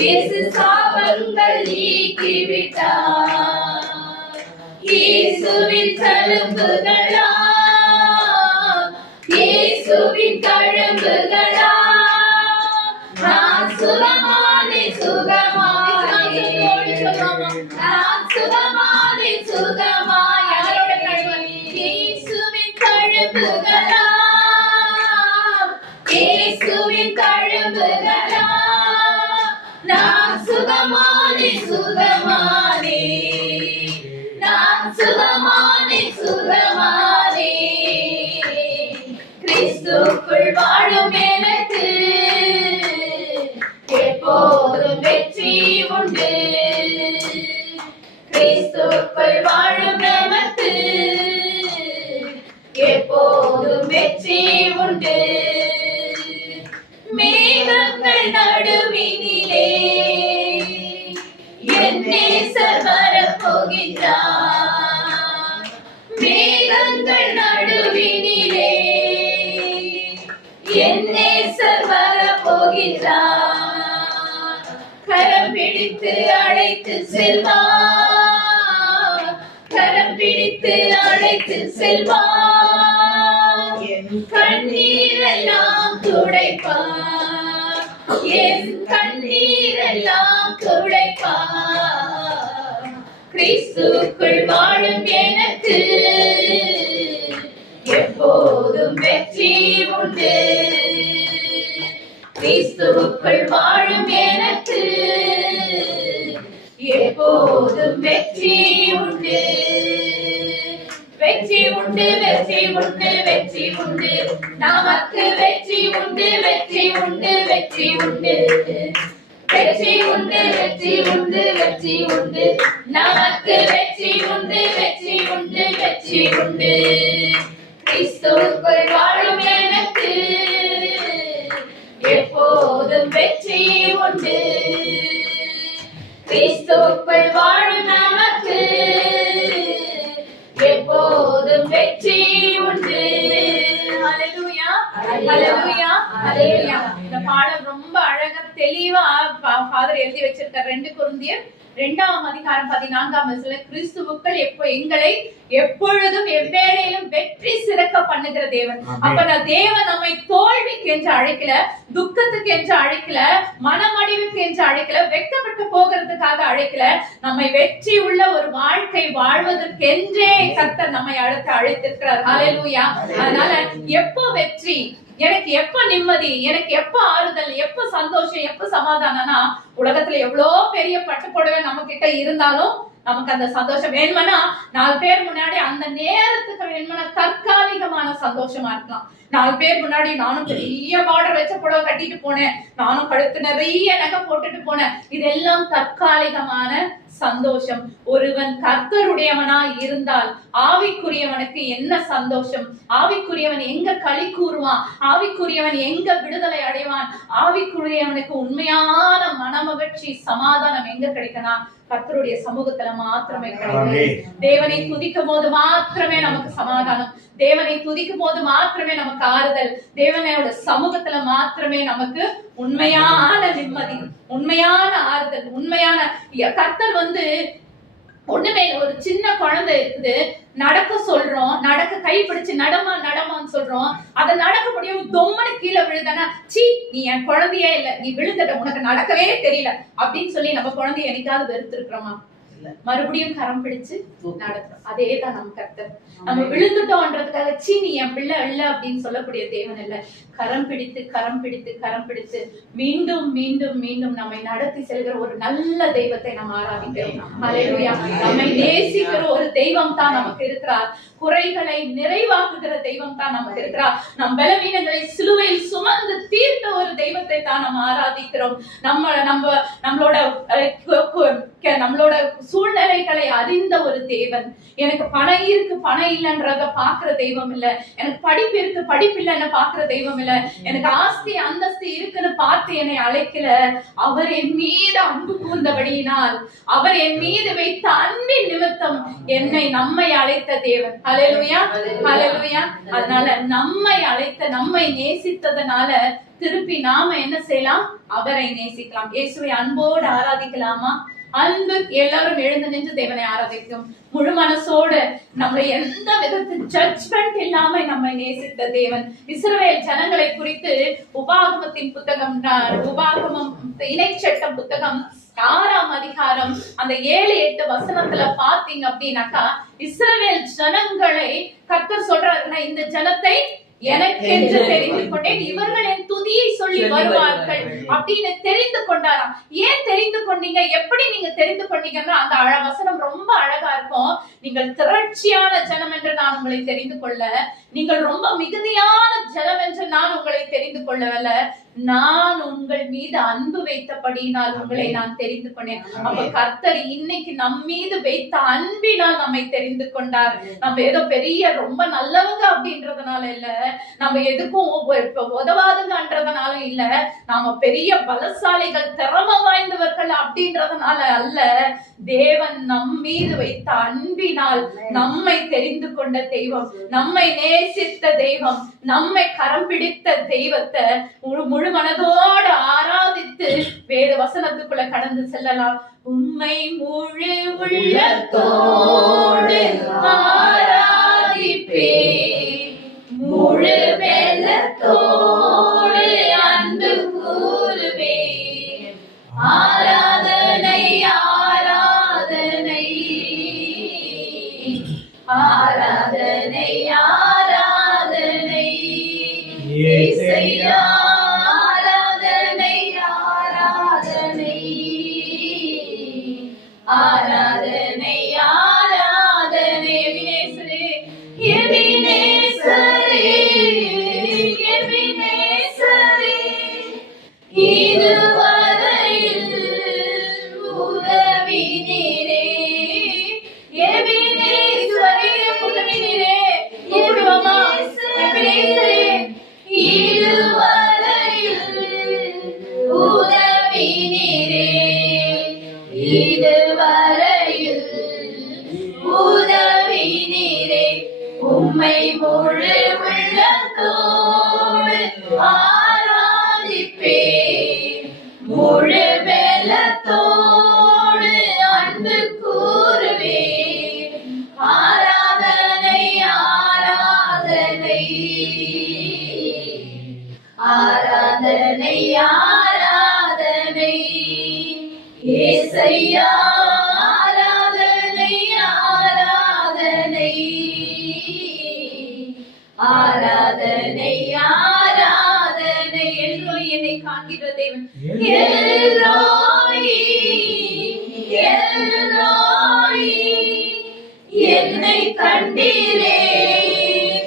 இயேசு சாபங்கள் நீக்கிவிட்டார். இயேசுவின் தழும்புகளா, இயேசுவின் தழும்புகளா, நான் சுகமானே சுகமானே, நான் சுகமானே சுகமானே. இயேசுவின் தழும்புகளா, இயேசுவின் தழும்புகளா, நான் சுகமானே சுகமானே, நான் சுகமானே சுகமானே. கிறிஸ்துவுக்குள் வாழும் எனக்கு எப்போதும் வெற்றி உண்டு. கிறிஸ்துவுக்குள் வாழும் நமக்கு எப்போதும் வெற்றி உண்டு. மேகங்கள் நடுவினிலே என் நேசர் வரப்போகின்றார். மேகங்கள் நடுவினிலே என் நேசர் வரப்போகின்றார். கரம் பிடித்து அழைத்து செல்வார், கரம் பிடித்து அழைத்து செல்வார். என் கண்ணீரெல்லாம் துடைப்பார், என் கண்ணீரெல்லாம் துடைப்பார். கிறிஸ்துவுக்குள் வாழும் எனக்கு எப்போதும் வெற்றி உண்டு. கிறிஸ்துவுக்குள் வாழும் எனக்கு எப்போதும் வெற்றி உண்டு. வெற்றி உண்டு, வெற்றி உண்டு, வெற்றி உண்டு, நமக்கு வெற்றி உண்டு, வெற்றி உண்டு, வெற்றி உண்டு. வெற்றி உண்டு, வெற்றி உண்டு, வெற்றி உண்டு, நமக்கு வெற்றி உண்டு, வெற்றி உண்டு, வெற்றி உண்டு. கிறிஸ்துவுக்குள் வாழும் எனக்கு எப்போதும் வெற்றி உண்டு. கிறிஸ்துவுக்குள் வாழும் நமக்கு எப்போதும் வெற்றி உண்டு. ஹல்லேலூயா, ஹல்லேலூயா, ஹல்லேலூயா. இந்த பாடம் ரொம்ப அழகா தெளிவா ஃபாதர் எழுதி வச்சிருக்கார். 2 கொரிந்தியர் 2ஆம் அதிகாரம் 14ஆம் வசனத்துல கிறிஸ்துவுக்குள் எங்களை எப்பொழுதும் எவ்வேளையிலும் வெற்றி சிறக்க பண்ணுகிற தேவன். அப்ப தேவன் நம்மை தோல்விக்கு என்று அழைக்கல, துக்கத்துக்கு என்று அழைக்கல, மனமடிவுக்கு என்று அழைக்கல, வெட்கப்பட்டு போகிறதுக்காக அழைக்கல. நம்மை வெற்றி உள்ள ஒரு வாழ்க்கை வாழ்வதற்கென்றே கர்த்தர் நம்மை அழைத்திருக்கிறார். ஹல்லேலூயா. அதனால எப்போ வெற்றி, எனக்கு எப்ப நிம்மதி, எனக்கு எப்ப ஆறுதல், எப்ப சந்தோஷம், எப்ப சமாதானம்னா உலகத்துல எவ்வளவு பெரிய பட்டுப்புடவை நம்ம கிட்ட இருந்தாலும் நமக்கு அந்த சந்தோஷம் வேணும்னா 4 பேர் முன்னாடி அந்த நேரத்துக்கு வேணும்னா தற்காலிகமான சந்தோஷமா இருக்கலாம். 4 பேர் முன்னாடி நானும் பெரிய பார்டர் வச்ச புடவை கட்டிட்டு போனேன், நானும் கழுத்து நிறைய நகை போட்டுட்டு போனேன், இதெல்லாம் தற்காலிகமான சந்தோஷம். ஒருவன் கர்த்தருடையவனா இருந்தால் ஆவிக்குரியவனுக்கு என்ன சந்தோஷம், ஆவிக்குரியவன் எங்க களி கூறுவான், ஆவிக்குரியவன் எங்க விடுதலை அடைவான், ஆவிக்குரியவனுக்கு உண்மையான மனமகிழ்ச்சி சமாதானம் எங்க கிடைக்கணும்? கர்த்தருடைய சமூகத்துல மாத்திரமே கிடைக்கும். தேவனை துதிக்கும் போது மாத்திரமே நமக்கு சமாதானம், தேவனை துதிக்கும் போது மாத்திரமே நமக்கு ஆறுதல், தேவனோட சமூகத்துல மாத்திரமே நமக்கு உண்மையான நிம்மதி, உண்மையான ஆறுதல், உண்மையான கர்த்தர் ஒண்ணுமே. ஒரு சின்ன குழந்தை இருக்குது, நடக்க சொல்றோம், நடக்க கை பிடிச்சு நடமான்னு சொல்றோம், அதை நடக்க முடியும் தொம்மனு கீழே விழுதானா, சீ நீ என் குழந்தையே இல்ல, நீ விழுந்துட்ட, உனக்கு நடக்கவே தெரியல அப்படின்னு சொல்லி நம்ம குழந்தைய என்னைக்காவது வெறுத்து இருக்கிறோமா? மறுபடியும் கரம் பிடிச்சு நடத்துறோம். அதேதான் நம்ம கர்த்தர். நம்ம விழுந்துட்டோம்ன்றதுக்காக சீ நீ என் பிள்ளை இல்ல அப்படின்னு சொல்லக்கூடிய தேவன் இல்ல. கரம் பிடித்து கரம் பிடித்து கரம் பிடித்து மீண்டும் மீண்டும் மீண்டும் நம்மை நடத்தி செல்கிற ஒரு நல்ல தெய்வத்தை நம்ம ஆராதிக்கிறோம். ஹல்லேலூயா. நம்மை நேசிக்கிற ஒரு தெய்வம் தான் நமக்கு இருக்கிறார். குறைகளை நிறைவாக்குகிற தெய்வம் தான் நமக்கு இருக்கிறார். நம் பலவீனங்களை சிலுவையில் சுமந்து தீர்த்த ஒரு தெய்வத்தை கர்த்தரை தான் நம்ம ஆராதிக்கிறோம். நம்மளோட சூழ்நிலைகளை அறிந்த ஒரு தேவன். எனக்கு பணம் இருக்கு பணம் இல்லைன்றத பாக்குற தெய்வம் இல்ல. எனக்கு படிப்பு இருக்கு படிப்பு இல்லைன்னு பாக்குற தெய்வம் இல்ல. எனக்கு ஆஸ்தி அந்தஸ்து இருக்குன்னு பார்த்து என்னை அழைக்கல. அவர் என் மீது அன்பு கூர்ந்தபடியினால், அவர் என் மீது வைத்த அன்பின் நிமித்தம் நம்மை அழைத்த தேவன். ஹல்லேலூயா, ஹல்லேலூயா. அதனால நம்மை அழைத்த, நம்மை நேசித்ததனால திருப்பி நாம என்ன செய்யலாம்? அவரை நேசிக்கலாம். இயேசுவை அன்போடு ஆராதிக்கலாமா? அன்பு எல்லாரும் எழுந்து நின்று தேவனை ஆராதிக்கும். முழு மனசோடு நம்மளை எந்த விதத்தில் ஜட்ஜ்மெண்ட் இல்லாம நம்மை நேசித்த தேவன். இஸ்ரவேல் ஜனங்களை குறித்து உபாகமத்தின் புத்தகம், உபாகமம் இணைச்சட்டம் புத்தகம் 6ஆம் அதிகாரம் அந்த 7-8 வசனத்துல பாத்தீங்க அப்படின்னாக்கா, இஸ்ரவேல் ஜனங்களை கர்த்தர் சொல்றாருன்னா, இந்த ஜனத்தை எனக்கென்று தெரிந்து கொண்டேன், இவர்கள் என் துதியை சொல்லி வருவார்கள் அப்படின்னு தெரிந்து கொண்டாராம். ஏன் தெரிந்து கொண்டீங்க? எப்படி நீங்க தெரிந்து கொண்டீங்கன்னா, அந்த வசனம் ரொம்ப அழகா இருக்கும். நீங்கள் திரட்சியான ஜனம் என்று நான் உங்களை தெரிந்து கொள்ள, நீங்கள் ரொம்ப மிகுதியான ஜனம் என்று நான் உங்களை தெரிந்து கொள்ளவல்ல, நான் உங்கள் மீது அன்பு வைத்தபடியினால் உங்களை நான் தெரிந்து கொண்டேன். அப்ப கர்த்தர் இன்னைக்கு நம் மீது வைத்த அன்பினால் நம்மை தெரிந்து கொண்டார். நம்ம ஏதோ பெரிய ரொம்ப நல்லவங்க அப்படின்றதுனால இல்ல, நம்ம எதுக்கும் உதவாதுங்கன்றதுனால இல்ல, நாம பெரிய பலசாலிகள் திறமை வாய்ந்தவர்கள் அப்படின்றதுனால அல்ல. தேவன் நம் மீது வைத்த அன்பினால் நம்மை தெரிந்து கொண்ட தெய்வம், நம்மை நேசித்த தெய்வம், நம்மை கரம் பிடித்த தெய்வத்தை முழு மனதோடு ஆராதித்து வேத வசனத்துக்குள்ள கடந்து செல்லலாம். உம்மை முழு உள்ளத்தோடு ஆராதிப்பே, முழு வெள்ளத்தோடு அன்பு கூறுவே, ஆராதனை ஆராதனை ஆராதனை ஆராதனை இயேசுவே, ஆராதனை ஆராதனை ஆராதனை ஆராதனை. எபினேசரே எபினேசரே, இதுவரையில் உதவினீரே. எபினேசரே உதவினீரே. எபினேசரே இதுவரையில் உதவினீரே. இதுவரையில் உதவினீரே. உம்மை முழு உள்ளத்தோடு ஆராதிப்பே, முழு வெள்ளத்தோடு அன்பு கூறுவே, ஆராதனை ஆராதனை ஆராதனை ஆராதனை இயேசுவே, ஆராதனை ஆராதனை ஆராதனை ஆராதனை. எல்லோரும் என்னை காண்கிற தேவன், எல்லோரும் எல்லோரும் என்னை கண்டீரே,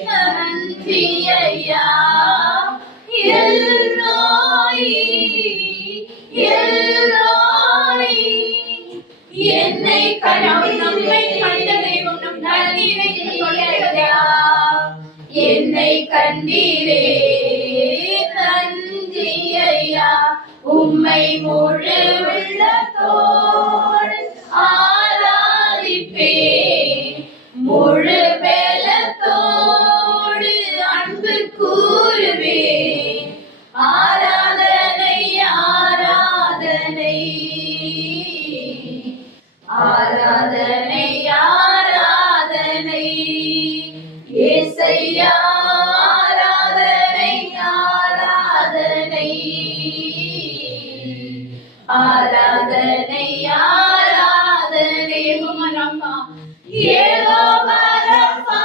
நன்றி ஐயா. எல்லோரும் எல்லோரும் என்னை நம்மை கண்ட தெய்வம், நம் நன்றியை சொல்லுகிறதா. என்னை கண்டீரே, நன்றி ஐயா. உம்மை முழு உள்ளத்தோடு ஆராதிப்பே, முழு வெள்ளத்தோடு அன்பு கூறுவே, ஆராதனை ஆராதனை ஆராதனை ஆராதனை இயேசுவே, ஆராதனை ஆராதனை ஆராதனை ஆராதனை. ஏகோவா ரப்பா,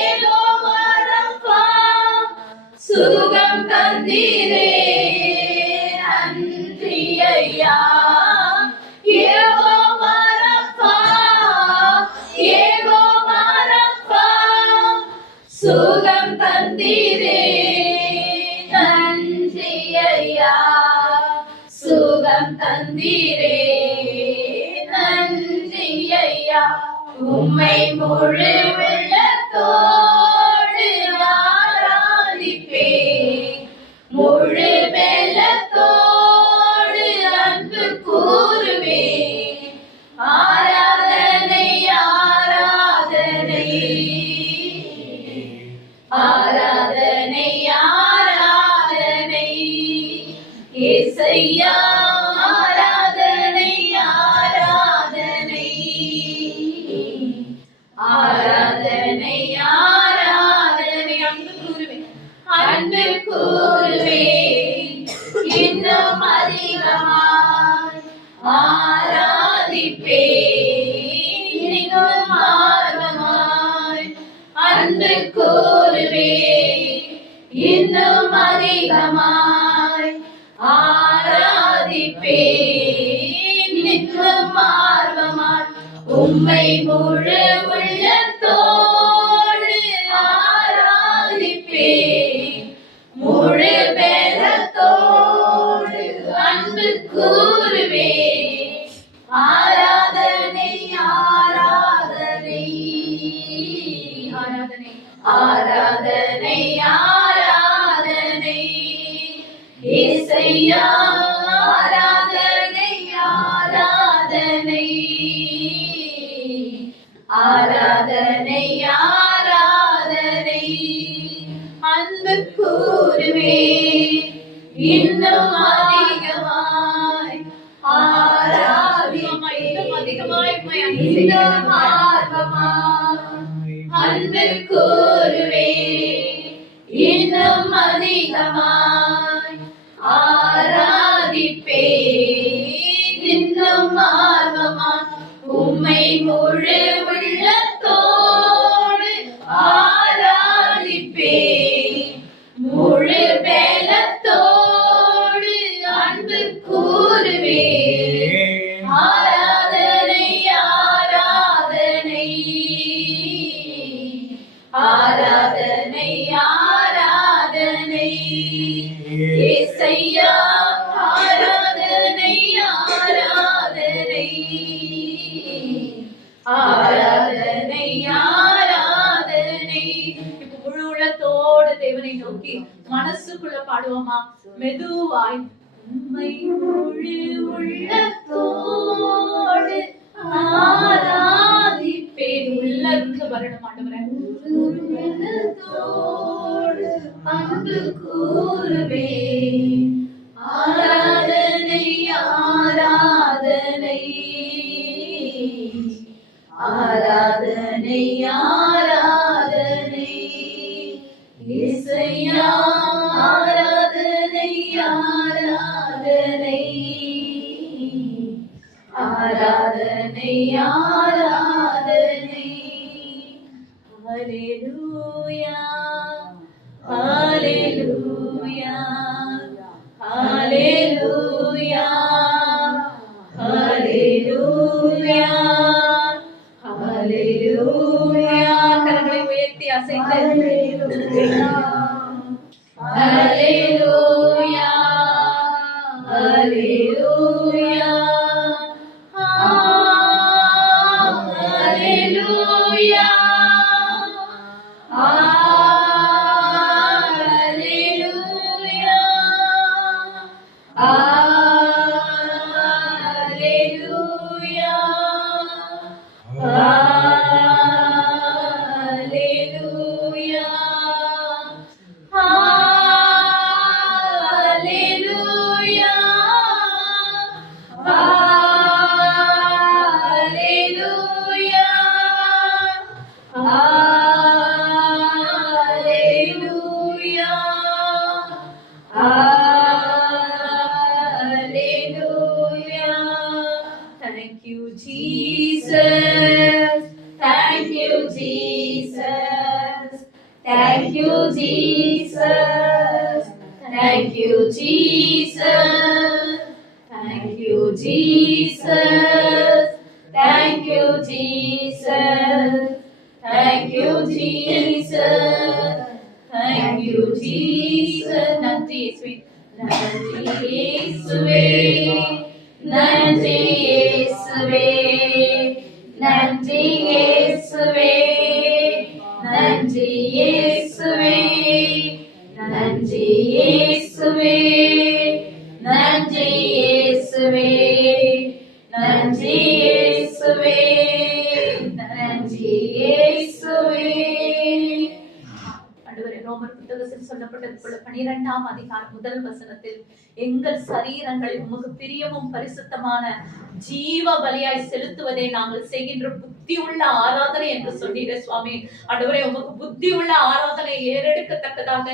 ஏகோவா ரப்பா, சுகம் தந்தீரே, நன்றி ஐயா. ஏகோவா ரப்பா, ஏகோவா ரப்பா, சுகம் தந்தீரே, நன்றி தந்தீரே நன்றி ஐயா. உம்மை முழு உள்ளத்தோடு ஆராதிப்பே, முழு வெள்ளத்தோடு அன்பு கூறுவே. ஆராதனை ஆராதனை ஆராதனை ஆராதனை இயேசையா. ஆராதனை ஆராதனை ஆராதனை ஆராதனை அன்பு கூறுவே, அன்பு கூறுவே. இன்னும் அதிகமாய் ஆராதிப்பே, இன்னும் ஆர்வமாய் அன்பு கூறுவே. இன்னும் அதிகமாய் ஆராதிப்பே, இன்னும் ஆர்வமாய் உம்மை முழு உள்ளத்தோடு ஆராதிப்பே, முழு பெலத்தோடு அன்பு கூறுவே. ஆராதனை ஆராதனை ஆராதனை ஆராதனை ஆராதனை இயேசையா. ஆராதனை ஆராதனை ஆராதனை ஆராதனை அன்பு கூறுவே. இன்னும் அதிகமாய் ஆராதிப்பே, இன்னும் அதிகமாய் இன்னும் ஆர்வமாய் அன்பு கூறுவே. இன்னும் அதிகமாய் ஆராதிப்பே, இன்னும் ஆர்வமாய் உம்மை முழு உள்ளத்தோடு ஆராதிப்பே, முழு பெலத்தோடு அன்பு கூறுவே. ஆராதனை ஆராதனை ஆராதனை ஆராதனை இயேசையா. ஆராதனை ஆராதனை ஆராதனை ஆராதனை. இப்ப முழு உள்ளத்தோடு தேவனை நோக்கி மனசுக்குள்ள பாடுவோமா? மெதுவாய் உம்மை முழு உள்ளத்தோடு ஆராதிப்பேன். உள்ளிருந்து வரணும் ஆண்டவரே. உள்ளத்தோடு அன்பு கூறுவே. ஆராதனை ஆராதனை ஆராதனை ஆராதனை இயேசையா. ஆராதனை ஆராதனை ஆராதனை ஆராதனை. ஹல்லேலூயா ஹல்லேலூயா ஹல்லேலூயா ஹல்லேலூயா ஹல்லேலூயா. கரங்களை உயர்த்தி அசைத்து ஹல்லேலூயா ஹல்லேலூயா ஹல்லேலூயா ஹல்லேலூயா ஹல்லேலூயா ஹல்லேலூயா ஹல்லேலூயா ஹல்லேலூயா ஹல்லேலூயா ஹல்லேலூயா ஹல்லேலூயா. Thank you Jesus, thank you Jesus, thank you Jesus, thank you Jesus, thank you Jesus, thank you Jesus, thank you Jesus, thank you Jesus. நன்றி இயேசுவே, நன்றி இயேசுவே, நன்றி இயேசுவே, நன்றி இயேசுவே, நன்றி இயேசுவே, நன்றி இயேசுவே, நன்றி இயேசுவே, நன்றி இயேசுவே, நன்றி இயேசுவே. ஆண்டவரே, ரோமர் புத்தகத்தில் சொல்லப்பட்டது போல 12ஆம் அதிகாரம் 1 வசனத்தில் எங்கள் சரீரங்களை உமக்கு பிரியமும் பரிசுத்தமான ஜீவ பலியாய் செலுத்துவதே நாங்கள் செய்கின்ற புத்தி உள்ள ஆராதனை என்று சொன்னீங்க சுவாமி. ஆண்டவரே, உமக்கு புத்தி உள்ள ஆராதனை ஏறெடுக்கத்தக்கதாக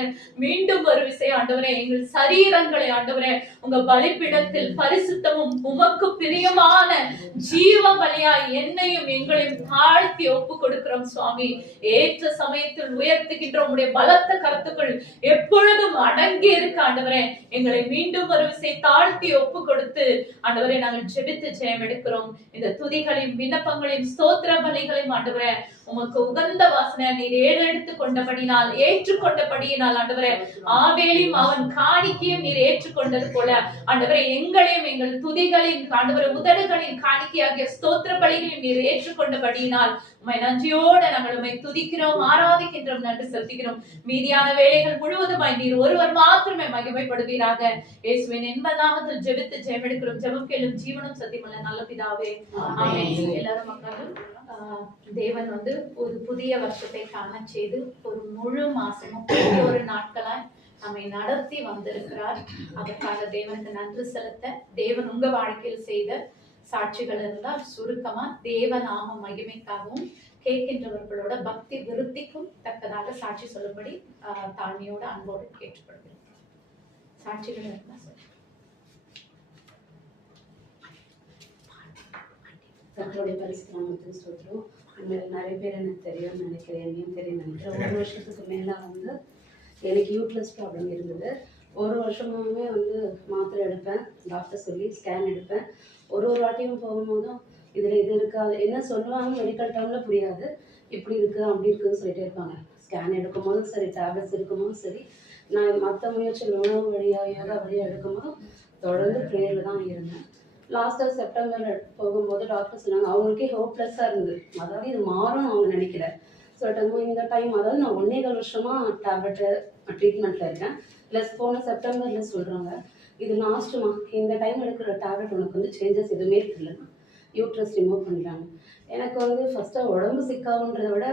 மீண்டும் ஒரு விஷயம் ஆண்டவரே, எங்கள் சரீரங்களை ஆண்டவரே உங்க பலிபீடத்தில் பரிசுத்தமும் உமக்கு பிரியமான ஜீவ பலியாய் என்னையும் எங்களையும் தாழ்த்தி ஒப்பு கொடுக்கிறோம் சுவாமி. ஏற்ற சமயத்தில் உயர்த்துகின்ற உங்களுடைய பலத்த கருத்துக்கள் எப்பொழுதும் அடங்கி இருக்க ஆண்டவரே, எங்களை மீண்டும் ஒரு விசை தாழ்த்தி ஒப்பு கொடுத்து ஆண்டவரே நாங்கள் ஜெபித்து ஜெயம் எடுக்கிறோம். இந்த துதிகளையும் விண்ணப்பங்களையும் ஸ்தோத்திர பலிகளையும் ஆண்டவரே உமக்கு உகந்த வாசனை நீர் ஏறெடுத்து கொண்டபடினால் ஏற்றுக்கொண்டபடியினால் ஆண்டவரே, ஆபேலையும் அவன் காணிக்கையும் நீர் ஏற்றுக்கொண்டது போல ஆண்டவரே எங்களையும் எங்கள் துதிகளின் ஆண்டவரே உதடுகளின் காணிக்கையாகிய ஸ்தோத்திர பலிகளையும் நீர் ஏற்றுக்கொண்டபடியினால் உம்மை நன்றியோடு நாங்கள் உம்மை துதிக்கிறோம், ஆராதிக்கின்றோம், நன்றி செலுத்துகிறோம். மீதியான வேலைகள் முழுவதுமாய் நீர் ஒருவர் மாத்திரமே மகிமைப்படுவீராக. இயேசுவின் இன்ப நாமத்தில் ஜெபித்து ஜெயம் எடுக்கிறோம். ஜெபம் கேளும் ஜீவனும் சத்தியமுள்ள நல்ல பிதாவே, ஆமென். எல்லாரும் மக்களும் தேவன் ஒரு புதிய வருஷத்தை காண செய்து ஒரு முழு மாசமும் 31 நாட்களாய் நம்மை நடத்தி வந்திருக்கிறார். அதற்காக தேவனுக்கு நன்றி செலுத்த தேவன் உங்க வாழ்க்கையில் செய்த சாட்சிகள் இருந்தால் சுருக்கமா தேவ நாம மகிமைக்காகவும் கேட்கின்றவர்களோட பக்தி விருத்திக்கும் தக்கதாக சாட்சி சொல்லும்படி தாழ்மையோட அன்போடு கேட்டுக்கொள்கிறேன். சாட்சிகள் இருந்தா சொல்லு. கர்த்தருடைய பரிசுத்த நாமத்துக்கு ஸ்தோத்திரம். நிறைய பேர் எனக்கு தெரியும்னு நினைக்கிறேன், என்னையும் தெரியும் நினைக்கிறேன். 1 வருஷத்துக்கு மேலே எனக்கு யூட்ரஸ் ப்ராப்ளம் இருந்தது. 1 வருஷமாகவே மாத்திரை எடுப்பேன், டாக்டர் சொல்லி ஸ்கேன் எடுப்பேன். ஒரு வாட்டியும் போகும்போதும் இதில் இது இருக்காது, என்ன சொல்லுவாங்க மெடிக்கல் டவுனில் புரியாது, இப்படி இருக்குது அப்படி இருக்குதுன்னு சொல்லிட்டே இருப்பாங்க. ஸ்கேன் எடுக்கும் போதும் சரி, டேப்லெட்ஸ் எடுக்கும்போதும் சரி, நான் மற்ற முயற்சிகள் உணவு வழியாக யோகா வழியாக எடுக்கும்போதும் தொடர்ந்து ப்ரேயரில் தான் இருந்தேன். லாஸ்ட்டாக செப்டம்பரில் போகும்போது டாக்டர் சொன்னாங்க, அவங்களுக்கே ஹோப்லெஸ்ஸாக இருந்தது, அதாவது இது மாறும்னு அவங்க நினைக்கல. சொல்லிட்டாங்க இந்த டைம், அதாவது நான் 1.25 வருஷமாக டேப்லெட்டு ட்ரீட்மெண்ட்டில் இருக்கேன். ப்ளஸ் போன செப்டம்பரில் சொல்கிறாங்க இது லாஸ்ட்டுமா, இந்த டைம் எடுக்கிற டேப்லெட் உனக்கு சேஞ்சஸ் எதுவுமே தெரியலன்னா யூட்ரஸ் ரிமூவ் பண்ணிட்டாங்க. எனக்கு ஃபஸ்ட்டு உடம்பு சிக்காகுன்றதை விட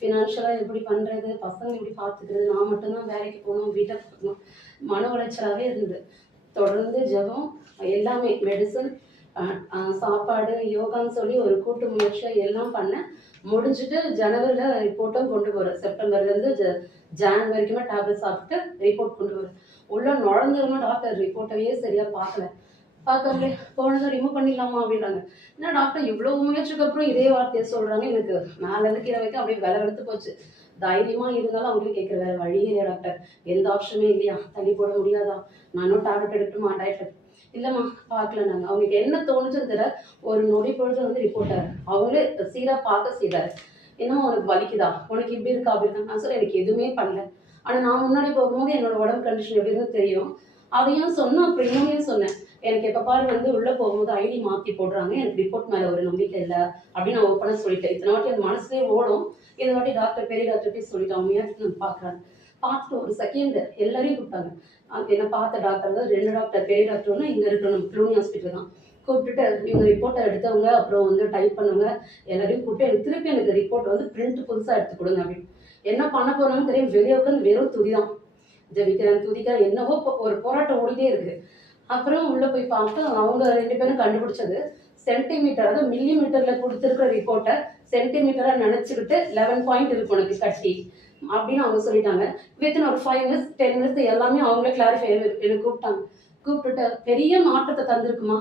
ஃபினான்ஷியலாக எப்படி பண்ணுறது, பசங்க எப்படி பார்த்துக்கிறது, நான் மட்டும்தான் வேலைக்கு போகணும், வீட்டை பார்க்கணும், மன உளைச்சலாகவே இருந்தது. தொடர்ந்து ஜெபம், எல்லாமே மெடிசன், சாப்பாடு, யோகான்னு சொல்லி ஒரு கூட்டு முயற்சியை எல்லாம் பண்ணேன். முடிஞ்சுட்டு ஜனவரியில் ரிப்போர்ட்டும் கொண்டு போகிறேன். செப்டம்பர்லேருந்து ஜான் வரைக்குமே டேப்லெட் சாப்பிட்டு ரிப்போர்ட் கொண்டு போகிறேன். உள்ள நுழைஞ்சதுமா டாக்டர் ரிப்போர்ட்டவே சரியாக பார்க்கவே போனதை ரிமூவ் பண்ணிடலாமா அப்படின்றாங்க. ஏன்னா டாக்டர் இவ்வளோ முயற்சிக்கு அப்புறம் இதே வார்த்தையை சொல்கிறாங்க. எனக்கு மேலேருந்து கீழே வைக்க அப்படியே விலை வெளுத்து போச்சு. தைரியமாக இருந்தாலும் அவங்களுக்கு கேட்குற வேறு வழியே இல்லையா டாக்டர், எந்த ஆப்ஷனுமே இல்லையா, தள்ளி போட முடியாதா, நானும் டேப்லெட் எடுக்கணுமா, டயட்ல இல்லைம்மா பார்க்கல. நாங்கள் அவங்களுக்கு என்ன தோணுச்சுன்னு தெரியல, ஒரு நொடி பொழுது ரிப்போர்ட்டார் அவங்களே சீராக பார்க்க செய்தார். இன்னும் உனக்கு வலிக்குதா, உனக்கு இப்படி இருக்கா அப்படி இருக்கா, நான் சொல்ல எனக்கு எதுவுமே பண்ணல. ஆனால் நான் முன்னாடி போகும்போது என்னோட உடம்பு கண்டிஷன் எப்படி இருந்து தெரியும், அதையும் சொன்னேன். அப்புறம் இன்னுமே சொன்னேன், எனக்கு எப்போ பாரு உள்ளே போகும்போது ஐடி மாற்றி போடுறாங்க, எனக்கு ரிப்போர்ட் மேலே ஒரு நம்பிக்கை இல்லை அப்படின்னு நான் ஓப்பனாக சொல்லிட்டேன். இத்தனை வாட்டி அது மனசுலேயே ஓடும். இந்த வாட்டி டாக்டர் பெரிய டாக்டர்கிட்டே சொல்லிட்டேன், அவங்க நான் பார்க்குறாங்க. பார்த்துட்டு ஒரு செகண்ட் எல்லாரையும் கூப்பிட்டாங்க. என்னை பார்த்த டாக்டர் தான் 2 டாக்டர், பெரிய டாக்டர்னா இங்கே இருக்கணும் க்ளூனி ஹாஸ்பிட்டல் தான். கூப்பிட்டுட்டு இவங்க ரிப்போர்ட்டை எடுத்தவங்க, அப்புறம் டைப் பண்ணுவாங்க, எல்லாரையும் கூப்பிட்டு திருப்பி எனக்கு ரிப்போர்ட் பிரிண்ட் புதுசாக எடுத்து கொடுங்க அப்படின்னு. என்ன பண்ண போகிறாங்கன்னு தெரியும். வெளியே உட்காந்து வெறும் துதி தான், ஜெபிக்கிறேன் துதிக்கிறேன், என்னவோ ஒரு போராட்டம் ஓடிட்டே இருக்கு. அப்புறம் உள்ளே போய் பார்த்து அவங்க 2 பேரும் கண்டுபிடிச்சது சென்டிமீட்டர், அதாவது மில்லிமீட்டரில் கொடுத்துருக்கிற ரிப்போர்ட்டை சென்டிமீட்டராக நினச்சிக்கிட்டு 11 பாயிண்ட் இருக்கு உனக்கு கட்டி அப்படின்னு அவங்க சொல்லிட்டாங்க. வித்தின் ஒரு 5 மினிட்ஸ் 10 மினிட்ஸ் எல்லாமே அவங்களே கிளாரிஃபை எனக்கு கூப்பிட்டுட்டு பெரிய மாற்றத்தை தந்திருக்குமா,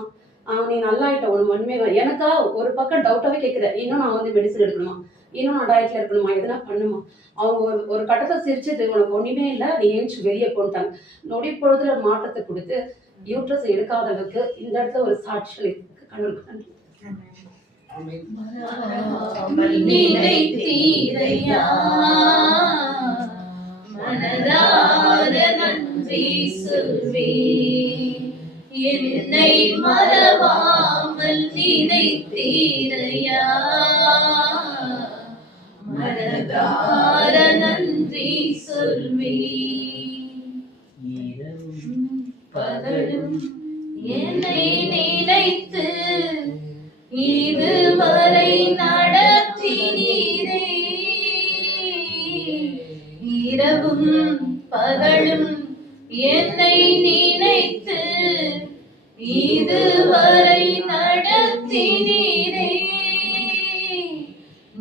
நீ நல்லா ஆகிட்ட, ஒன்றுமே எனக்கா ஒரு பக்கம் டவுட்டாகவே கேட்குறேன், இன்னும் நான் மெடிசன் எடுக்கணுமா, இன்னும் நான் டயட்டில் இருக்கணுமா, எதுனா பண்ணுமா. அவங்க ஒரு கட்டத்தை சிரிச்சது, உனக்கு ஒன்றுமே இல்லை, நீ ஏஞ்சி வெளியே போட்டாங்க. நொடி பொழுதுல மாற்றத்தை கொடுத்து யூட்ரஸ் எடுக்காத அளவுக்கு இந்த இடத்துல ஒரு சாட்சி கடவுள் மனதார நன்றி சொல்வே, என்னை மறவாமல் நினைத்தீரையா, மனதார நன்றி சொல்வி. பகலும் என்னை நினைத்து இதுவரை நடத்தினீரே, இரவும் பகலும் என்னை நினைத்து இதுவரை நடத்தினீரே.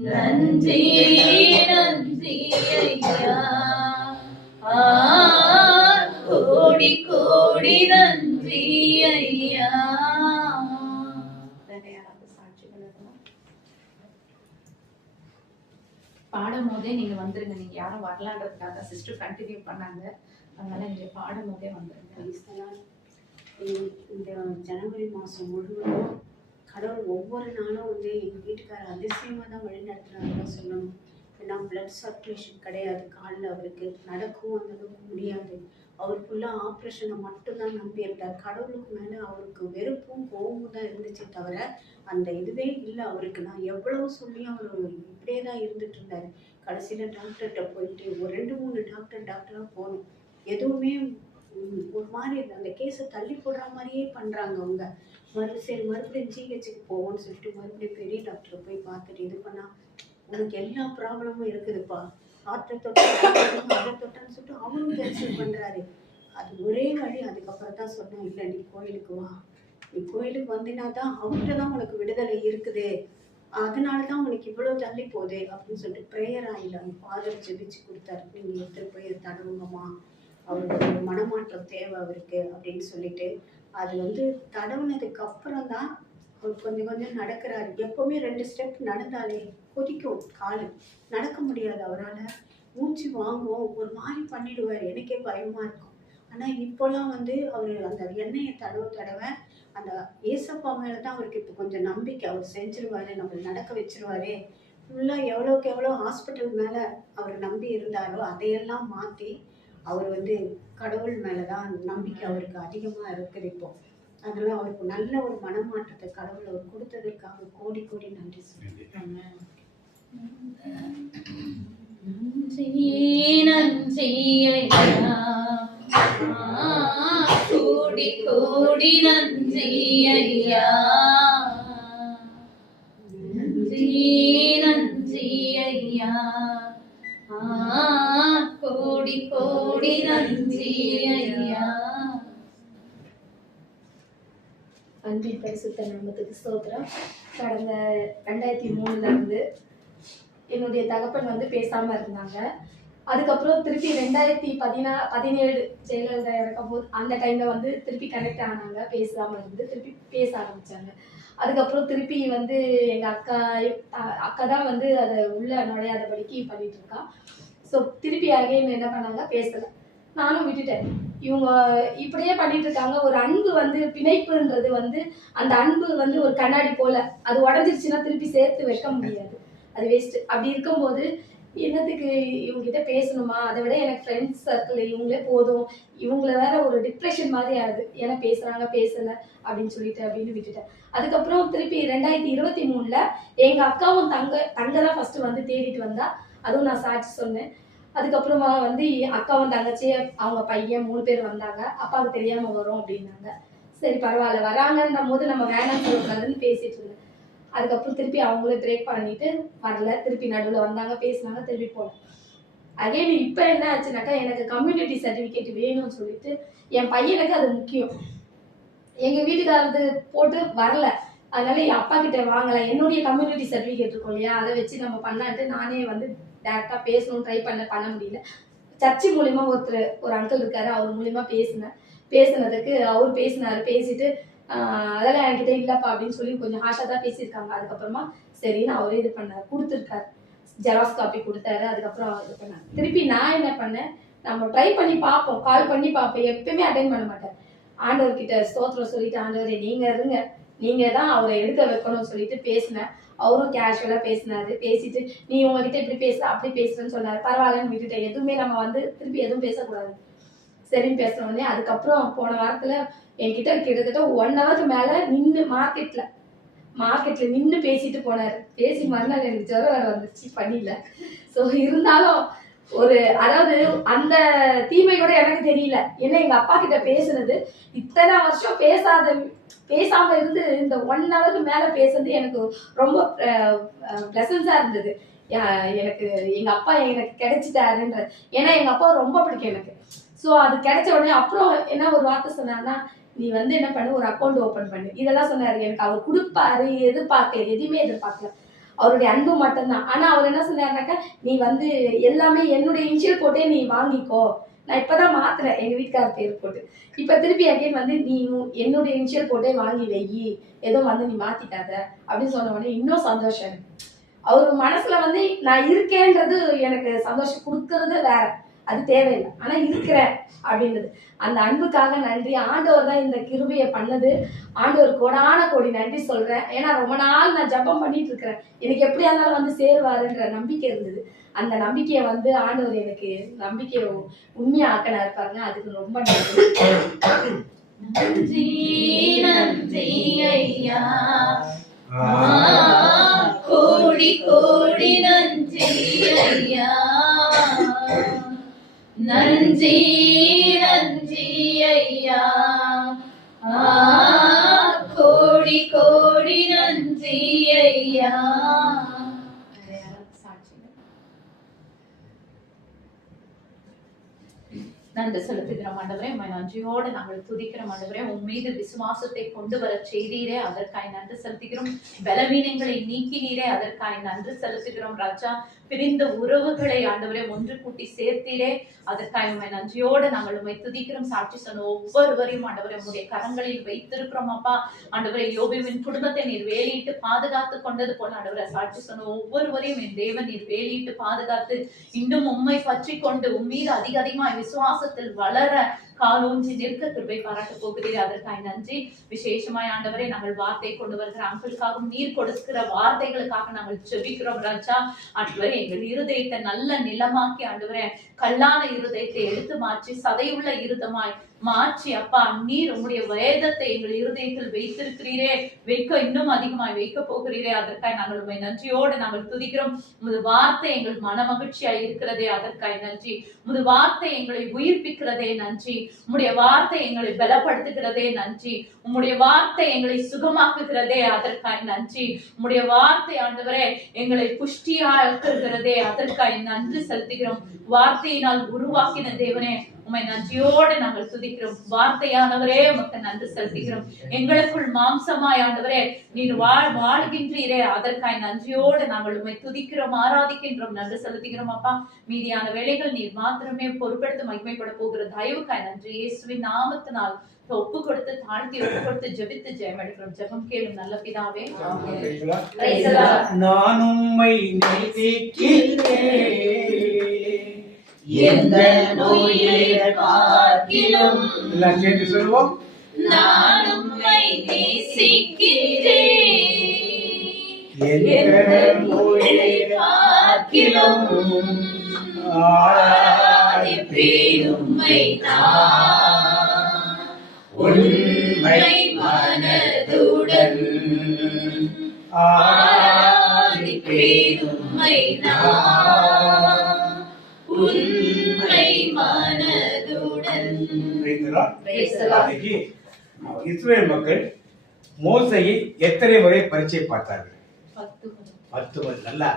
நன்றி நன்றி ஐயா, கோடி கோடி நன்றி ஐயா. பாடும் போதே நீங்க வந்துருங்க, நீங்க யாரும் வரலான்றதுக்காக சிஸ்டர் கண்டினியூ பண்ணாங்க, அதனால நீங்க பாடும் போதே வந்துருங்க. இந்த ஜனவரி மாதம் முழுவதும் கடவுள் ஒவ்வொரு நாளும் வந்து எங்கள் வீட்டுக்காரர் அதிசயமாக தான் வழி நடத்துகிறாங்க சொல்லணும். ஏன்னா பிளட் சர்க்குலேஷன் கிடையாது காலில், அவருக்கு நடக்கவும் அந்தளவுக்கு முடியாது. அவர் ஃபுல்லாக ஆப்ரேஷனை மட்டும்தான் நம்பி இருந்தார். கடவுளுக்கு மேலே அவருக்கு வெறுப்பும் கோவமும் தான் இருந்துச்சே தவிர அந்த இதுவே இல்லை அவருக்கு. நான் எவ்வளோ சொல்லியும் அவர் இப்படியே தான் இருந்துட்டு இருந்தார். கடைசியில் டாக்டர்கிட்ட போயிட்டு ஒரு 2-3 டாக்டராக போகணும், எதுவுமே ஒரு மாதிரி அந்த கேஸை தள்ளி போடுற மாதிரியே பண்ணுறாங்க அவங்க. சரி மறுபடியும் ஜிஹெச்சுக்கு போவோம்னு சொல்லிட்டு மறுபடியும் பெரிய டாக்டரை போய் பார்த்துட்டு இது பண்ணால் உனக்கு எல்லா ப்ராப்ளமும் இருக்குதுப்பா, ஹார்ட்டை தொட்டான்னு சொல்லிட்டு அவரும் கேன்சல் பண்ணுறாரு. அது ஒரே வழி. அதுக்கப்புறம் தான் சொன்னேன், இல்லை நீ கோயிலுக்கு வா, நீ கோயிலுக்கு வந்தினா தான் அவர்கிட்ட தான் உனக்கு விடுதலை இருக்குது, அதனால தான் உனக்கு இவ்வளோ தள்ளி போகுது அப்படின்னு சொல்லிட்டு ப்ரேயர் ஆயில் அந்த ஃபாதர் ஜெபிச்சு கொடுத்தாரு. நீங்கள் எடுத்துகிட்டு போய் தடவுங்கம்மா, அவருக்கு ஒரு மனமாற்றம் தேவை அவருக்கு அப்படின்னு சொல்லிட்டு அது வந்து தடவுனதுக்கு அப்புறம் தான் அவர் கொஞ்சம் கொஞ்சம் நடக்கிறாரு. எப்போவுமே 2 ஸ்டெப் நடந்தாலே கொதிக்கும் கால், நடக்க முடியாது அவரால், மூச்சு வாங்கும், ஒரு மாதிரி பண்ணிடுவார், எனக்கே பயமாக இருக்கும். ஆனால் இப்போலாம் வந்து அவர் அந்த எண்ணெயை தடவை அந்த ஏசப்பா மேலே தான் அவருக்கு இப்போ கொஞ்சம் நம்பிக்கை. அவர் செஞ்சிருவாரு, நம்மளை நடக்க வச்சிருவாரு. ஃபுல்லாக எவ்வளோக்கு எவ்வளோ ஹாஸ்பிட்டல் மேலே அவர் நம்பி இருந்தாரோ அதையெல்லாம் மாற்றி அவர் வந்து கடவுள் மேலே தான் நம்பிக்கை அவருக்கு அதிகமாக இருக்குது இப்போ. அதனால் அவருக்கு நல்ல ஒரு மனமாற்றத்தை கடவுள் அவர் கொடுத்ததற்காக கோடி கோடி நன்றி சொல்லுவேன். நன்றி நன்றி ஐயா, கோடி கோடி நன்றி ஐயா, நன்றி நன்றி ஐயா, கோடி கோடி நன்றி ஐயா. அன்பின் பரிசுத்த நாமத்துக்கு ஸ்தோத்திரம். கடந்த 2003 இருந்து என்னுடைய தகப்பன் வந்து பேசாமல் இருந்தாங்க. அதுக்கப்புறம் திருப்பி 2017 ஜெயலலிதா இறக்கும் போது அந்த டைமில் வந்து திருப்பி கனெக்ட் ஆனாங்க, பேசாமல் இருந்து திருப்பி பேச ஆரம்பித்தாங்க. அதுக்கப்புறம் திருப்பி வந்து எங்கள் அக்கா தான் வந்து அதை உள்ளே நுழையாதபடிக்கு பண்ணிட்டு இருக்கா. ஸோ திருப்பி அகைன் என்ன பண்ணாங்க, பேசலை, நானும் விட்டுட்டேன். இவங்க இப்படியே பண்ணிட்டு இருக்காங்க. ஒரு அன்பு வந்து பிணைப்புன்றது வந்து அந்த அன்பு வந்து ஒரு கண்ணாடி போல, அது உடஞ்சிருச்சுன்னா திருப்பி சேர்த்து வைக்க முடியாது, அது வேஸ்ட். அப்படி இருக்கும்போது என்னத்துக்கு இவங்ககிட்ட பேசணுமா, அதை விட எனக்கு ஃப்ரெண்ட்ஸ் சர்க்கிள் இவங்களே போதும், இவங்கள வேற ஒரு டிப்ரெஷன் மாதிரி ஆகுது, ஏன்னா பேசுறாங்க பேசலை அப்படின்னு விட்டுட்டேன். அதுக்கப்புறம் திருப்பி 2023 எங்க அக்காவும் தங்க தான் ஃபர்ஸ்ட் வந்து தேடிட்டு வந்தா, அதுவும் நான் சாட்சி சொன்னேன். அதுக்கப்புறமா வந்து அக்காவும் தங்கச்சி அவங்க பையன் 3 பேர் வந்தாங்க. அப்பாவுக்கு தெரியாம வரும் அப்படின்னாங்க. சரி பரவாயில்ல, வராங்கன்ற போது நம்ம வேணாம் சொல்லக்கூடாதுன்னு பேசிட்டு இருந்தேன். அதுக்கப்புறம் திருப்பி அவங்களே பிரேக் பண்ணிட்டு வரல, திருப்பி நடுவில் வந்தாங்க, பேசினாங்க, திருப்பி போனேன். அகைன் இப்போ என்ன ஆச்சுனாக்கா, எனக்கு கம்யூனிட்டி சர்டிஃபிகேட் வேணும்னு சொல்லிட்டு என் பையனுக்கு அது முக்கியம். எங்க வீட்டுக்காரது போட்டு வரல, அதனால என் அப்பா கிட்ட வாங்கலாம், என்னுடைய கம்யூனிட்டி சர்டிஃபிகேட் இருக்கும் இல்லையா, அதை வச்சு நம்ம பண்ணலான்ட்டு நானே வந்து டேரெக்டாக பேசணும் ட்ரை பண்ண முடியல. சர்ச்சு மூலிமா ஒரு அங்கிள் இருக்காரு, அவர் மூலிமா பேசினதுக்கு அவர் பேசினாரு. பேசிட்டு அதெல்லாம் என்கிட்ட இல்லைப்பா அப்படின்னு சொல்லி கொஞ்சம் ஹாஷாக தான் பேசியிருக்காங்க. அதுக்கப்புறமா சரின்னு அவரே இது பண்ணார், கொடுத்துருக்காரு, ஜெராக்ஸ் காப்பி கொடுத்தாரு. அதுக்கப்புறம் இது பண்ணார். திருப்பி நான் என்ன பண்ணேன், நம்ம ட்ரை பண்ணி பார்ப்போம், கால் பண்ணி பார்ப்போம், எப்பயுமே அட்டென்ட் பண்ண மாட்டேன். ஆண்டவர்கிட்ட ஸ்தோத்திரம் சொல்லிட்டு, ஆண்டவரே நீங்கள் இருங்க, நீங்கள் தான் அவரை எடுக்க வைக்கணும்னு சொல்லிட்டு பேசினேன். அவரும் கேஷுவலாக பேசினாரு. பேசிட்டு நீ உங்ககிட்ட இப்படி பேசுற அப்படி பேசுறேன்னு சொன்னார். பரவாயில்லன்னு விட்டுட்டேன். எதுவுமே நம்ம வந்து திருப்பி எதுவும் பேசக்கூடாது. சரின்னு பேசுன உடனே அதுக்கப்புறம் போன வாரத்துல என்கிட்ட கிட்டத்தட்ட 1 ஹவருக்கு மேல நின்று மார்க்கெட்ல நின்று பேசிட்டு போனாரு. பேசி மறுநாள் எனக்கு ஜுரம் வேற வந்துருச்சு பண்ணில. ஸோ இருந்தாலும் அதாவது அந்த தீமை கூட எனக்கு தெரியல. ஏன்னா எங்க அப்பா கிட்ட பேசுனது இத்தனை வருஷம் பேசாம இருந்து இந்த 1 ஹவருக்கு மேல பேசுனது எனக்கு ரொம்ப பிளசன்ஸா இருந்தது. எனக்கு எங்க அப்பா எனக்கு கிடைச்சிட்டாருன்ற, ஏன்னா எங்க அப்பா ரொம்ப பிடிக்கும் எனக்கு. ஸோ அது கிடைச்ச உடனே அப்புறம் என்ன ஒரு வார்த்தை சொன்னாருன்னா, நீ என்ன பண்ணு, ஒரு அக்கௌண்ட் ஓபன் பண்ணு, இதெல்லாம் சொன்னாரு. எனக்கு அவர் கொடுப்பாரு எதிர்பார்க்கல, எதுவுமே எதிர்பார்க்கல, அவருடைய அன்பு மட்டும்தான். ஆனா அவர் என்ன சொன்னாருனாக்கா, நீ எல்லாமே என்னுடைய இனிஷியல் போட்டே நீ வாங்கிக்கோ. நான் இப்பதான் மாத்துறேன் எங்க வீட்டுக்கார பேர் போட்டு. இப்ப திருப்பி அகைன் நீ என்னுடைய இனிஷியல் போட்டே வாங்கி வெயி, ஏதோ நீ மாத்திக்காத அப்படின்னு சொன்ன உடனே இன்னும் சந்தோஷம் எனக்கு. அவரு மனசுல நான் இருக்கேன்றது எனக்கு சந்தோஷம் கொடுக்கறது வேற, அது தேவையில்லை. ஆனா இருக்கிறேன் அப்படின்றது அந்த அன்புக்காக நன்றி. ஆண்டவர் தான் இந்த கிருபையை பண்ணது. ஆண்டவர் கோடி நன்றி சொல்றேன். ஏன்னா ரொம்ப நாள் நான் ஜெபம் பண்ணிட்டு இருக்கிறேன், எனக்கு எப்படியா இருந்தாலும் சேருவாருன்ற நம்பிக்கை இருந்தது. அந்த நம்பிக்கையை ஆண்டவர் எனக்கு நம்பிக்கையை உண்மையா ஆக்கினாரு பாருங்க. அதுக்கு ரொம்ப நன்றி. நன்றி நன்றி ஐயா, கோடி கோடி நன்றி ஐயா, நன்றி நன்றி ஐயா, கோடி கோடி நன்றி ஐயா. நன்றி செலுத்துகிறோம் ஆண்டவரே. நன்றியோடு நாங்கள் துதிக்கிறோம் ஆண்டவரே. உன் மீது விசுவாசத்தை கொண்டு வர செய்தீரே, அதற்காக நன்றி செலுத்துகிறோம். பலவீனங்களை நீக்கினீரே, அதற்காக நன்றி செலுத்துகிறோம் ராஜா. பிரிந்த உறவுகளை ஆண்டவரே ஒன்று கூட்டி சேர்த்தீரே, அதற்காக உண்மை நன்றியோடு நாங்கள் உண்மை துதிக்கிறோம். சாட்சி சொன்ன ஒவ்வொருவரையும் ஆண்டவரே உங்களுடைய கரங்களில் வைத்திருக்கிறோம் அப்பா. ஆண்டவரே யோபுவின் குடும்பத்தை நீர் வேலியிட்டு பாதுகாத்து கொண்டது போல ஆண்டவரே சாட்சி சொன்ன ஒவ்வொருவரையும் என் தேவன் நீர் வேலியிட்டு பாதுகாத்து இன்னும் உண்மை பற்றி கொண்டு உம்மீது அதிகமாய் விசுவாசத்தில் வளர காலூன்றி நிற்க கிருபை பாராட்ட போகிறீர், அதற்காக நன்றி. விசேஷமாய் ஆண்டவரே நாங்கள் வார்த்தை கொண்டு வருகிற அங்களுக்காகவும் நீர் கொடுக்கிற வார்த்தைகளுக்காக நாங்கள் ஜெபிக்கிறோம் ராஜா. ஆண்டவரே எங்கள் இருதயத்தை நல்ல நிலமாக்கி ஆண்டவரே கல்லான இருதயத்தை எடுத்து மாற்றி சதையுள்ள இருதமாய் மாற்றி அப்பா நீர் உங்களுடைய வேதத்தை எங்கள் இருதயத்தில் வைத்திருக்கிறீரே, வைக்க இன்னும் அதிகமாய் வைக்க போகிறீரே, அதற்காக நாங்கள் உண்மை நன்றியோடு நாங்கள் துதிக்கிறோம். உமது வார்த்தை எங்கள் மன மகிழ்ச்சியாய் இருக்கிறதே, அதற்காக நன்றி. உமது வார்த்தை எங்களை உயிர்ப்பிக்கிறதே நன்றி. உம்முடைய வார்த்தை எங்களை பலப்படுத்துகிறதே நன்றி. உம்முடைய வார்த்தை எங்களை சுகமாக்குகிறதே, அதற்காக நன்றி. உம்முடைய வார்த்தை ஆண்டவரே எங்களை புஷ்டியாக்குகிறதே, அதற்காக நன்றி செலுத்துகிறோம். வார்த்தையினால் உருவாக்கின தேவனே உம்மை நன்றியோடு நாங்கள் துதிக்கிறோம். வார்த்தையானவரே உமக்கு நன்றி செலுத்துகிறோம். எங்களுக்குள் மாம்சமாய் ஆண்டவரே நீர் வாழ்கின்றீரே, அதற்காய் நன்றியோடு நாங்கள் உம்மை துதிக்கிறோம், ஆராதிக்கின்றோம், நன்றி செலுத்துகிறோம் அப்பா. மீதியான வேலைகள் நீர் மாத்திரமே பொறுப்பெடுத்து மகிமைப்பட போகிற தயவுக்காய் நன்றி. இயேசுவின் நாமத்தினால் ஒப்பு கொடுத்து தாழ்த்தி ஒப்பு கொடுத்து ஜெபித்து ஜெயம் எடுக்கிறோம். ஜெபம் கேளும் நல்ல பிதாவே. நான் உம்மை எந்த நோயை பார்க்கிலும் எல்லாம் சேர்ந்து சொல்லுவோம். நான் உம்மை நேசிக்கின்றேன். எந்த நோயை பார்க்கிலும் ஆராதிப்பேன் உம்மை நான் உண்மை மனதுடன் ஆராதிப்பேன் உம்மை நான் உண்மை மனதுடன். இஸ்ரவேல் மக்கள் மோசையை எத்தனை முறை பரீட்சை பார்த்தார்கள்? 10 முறை. நல்லா